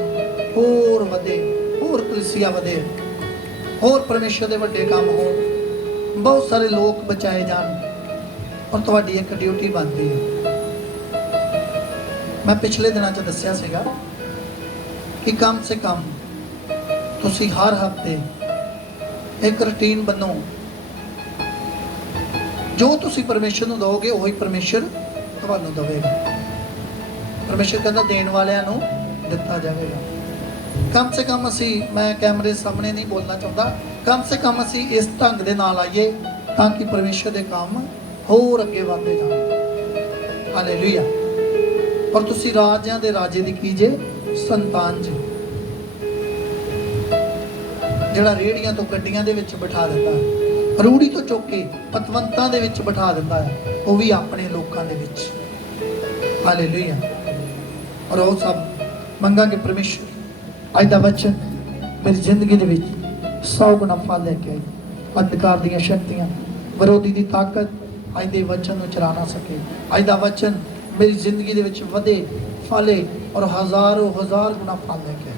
ਹੋਰ ਵਧੇ, ਹੋਰ ਕਲੀਸਿਆ ਵਧੇ, ਹੋਰ ਪਰਮੇਸ਼ਰ ਦੇ ਵੱਡੇ ਕੰਮ ਹੋਣ, ਬਹੁਤ ਸਾਰੇ ਲੋਕ ਬਚਾਏ ਜਾਣ, ਔਰ ਤੁਹਾਡੀ ਇੱਕ ਡਿਊਟੀ ਬਣਦੀ ਹੈ। ਮੈਂ ਪਿਛਲੇ ਦਿਨਾਂ 'ਚ ਦੱਸਿਆ ਸੀਗਾ ਕਿ ਕਮ ਸੇ ਕਮ ਤੁਸੀਂ ਹਰ ਹਫ਼ਤੇ ਇੱਕ ਰੁਟੀਨ ਬਣੋ। ਜੋ ਤੁਸੀਂ ਪਰਮੇਸ਼ਰ ਨੂੰ ਦਿਓਗੇ ਉਹੀ ਪਰਮੇਸ਼ਰ ਤੁਹਾਨੂੰ ਦੇਵੇਗਾ। ਪਰਮੇਸ਼ਰ ਕਹਿੰਦਾ ਦੇਣ ਵਾਲਿਆਂ ਨੂੰ ਦਿੱਤਾ ਜਾਵੇਗਾ। ਕਮ ਸੇ ਕਮ ਅਸੀਂ, ਮੈਂ ਕੈਮਰੇ ਸਾਹਮਣੇ ਨਹੀਂ ਬੋਲਣਾ ਚਾਹੁੰਦਾ, ਕਮ ਸੇ ਕਮ ਅਸੀਂ ਇਸ ਢੰਗ ਦੇ ਨਾਲ ਆਈਏ ਤਾਂ ਕਿ ਪਰਮੇਸ਼ਰ ਦੇ ਕੰਮ ਹੋਰ ਅੱਗੇ ਵਧਦੇ ਜਾਣ। ਹਾਲੇਲੂਇਆ। ਔਰ ਤੁਸੀਂ ਰਾਜਿਆਂ ਦੇ ਰਾਜੇ ਦੀ ਕੀਜੇ ਸੰਤਾਨ ਜੀ, ਜਿਹੜਾ ਰੇੜੀਆਂ ਤੋਂ ਗੱਡੀਆਂ ਦੇ ਵਿੱਚ ਬਿਠਾ ਦਿੰਦਾ, ਰੂੜੀ ਤੋਂ ਚੁੱਕ ਕੇ ਪਤਵੰਤਾਂ ਦੇ ਵਿੱਚ ਬਿਠਾ ਦਿੰਦਾ ਹੈ, ਉਹ ਵੀ ਆਪਣੇ ਲੋਕਾਂ ਦੇ ਵਿੱਚ। ਹਾਲੇਲੂਇਆ। ਔਰ ਉਹ ਸਭ ਮੰਗਾਂਗੇ ਪਰਮੇਸ਼ਰ ਅੱਜ ਦਾ ਵਚਨ ਮੇਰੀ ਜ਼ਿੰਦਗੀ ਦੇ ਵਿੱਚ 100 ਗੁਣਾ ਫਲ ਲੈ ਕੇ ਆਏ। ਅੰਧਕਾਰ ਦੀਆਂ ਸ਼ਕਤੀਆਂ, ਵਿਰੋਧੀ ਦੀ ਤਾਕਤ ਅੱਜ ਦੇ ਵਚਨ ਨੂੰ ਚਲਾ ਨਾ ਸਕੇ। ਅੱਜ ਦਾ ਵਚਨ ਮੇਰੀ ਜ਼ਿੰਦਗੀ ਦੇ ਵਿੱਚ ਵਧੇ, ਫਲੇ ਔਰ ਹਜ਼ਾਰ ਗੁਣਾ ਫਲ ਲੈ ਕੇ ਆਏ।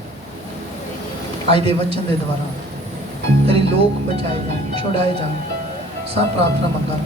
ਅੱਜ ਦੇ ਵਚਨ ਦੇ ਦੁਆਰਾ ਤੇਰੇ ਲੋਕ ਬਚਾਏ ਜਾਣ, ਛੁਡਾਏ ਜਾਣ। ਸਭ ਪ੍ਰਾਰਥਨਾ ਮੰਗਾਂ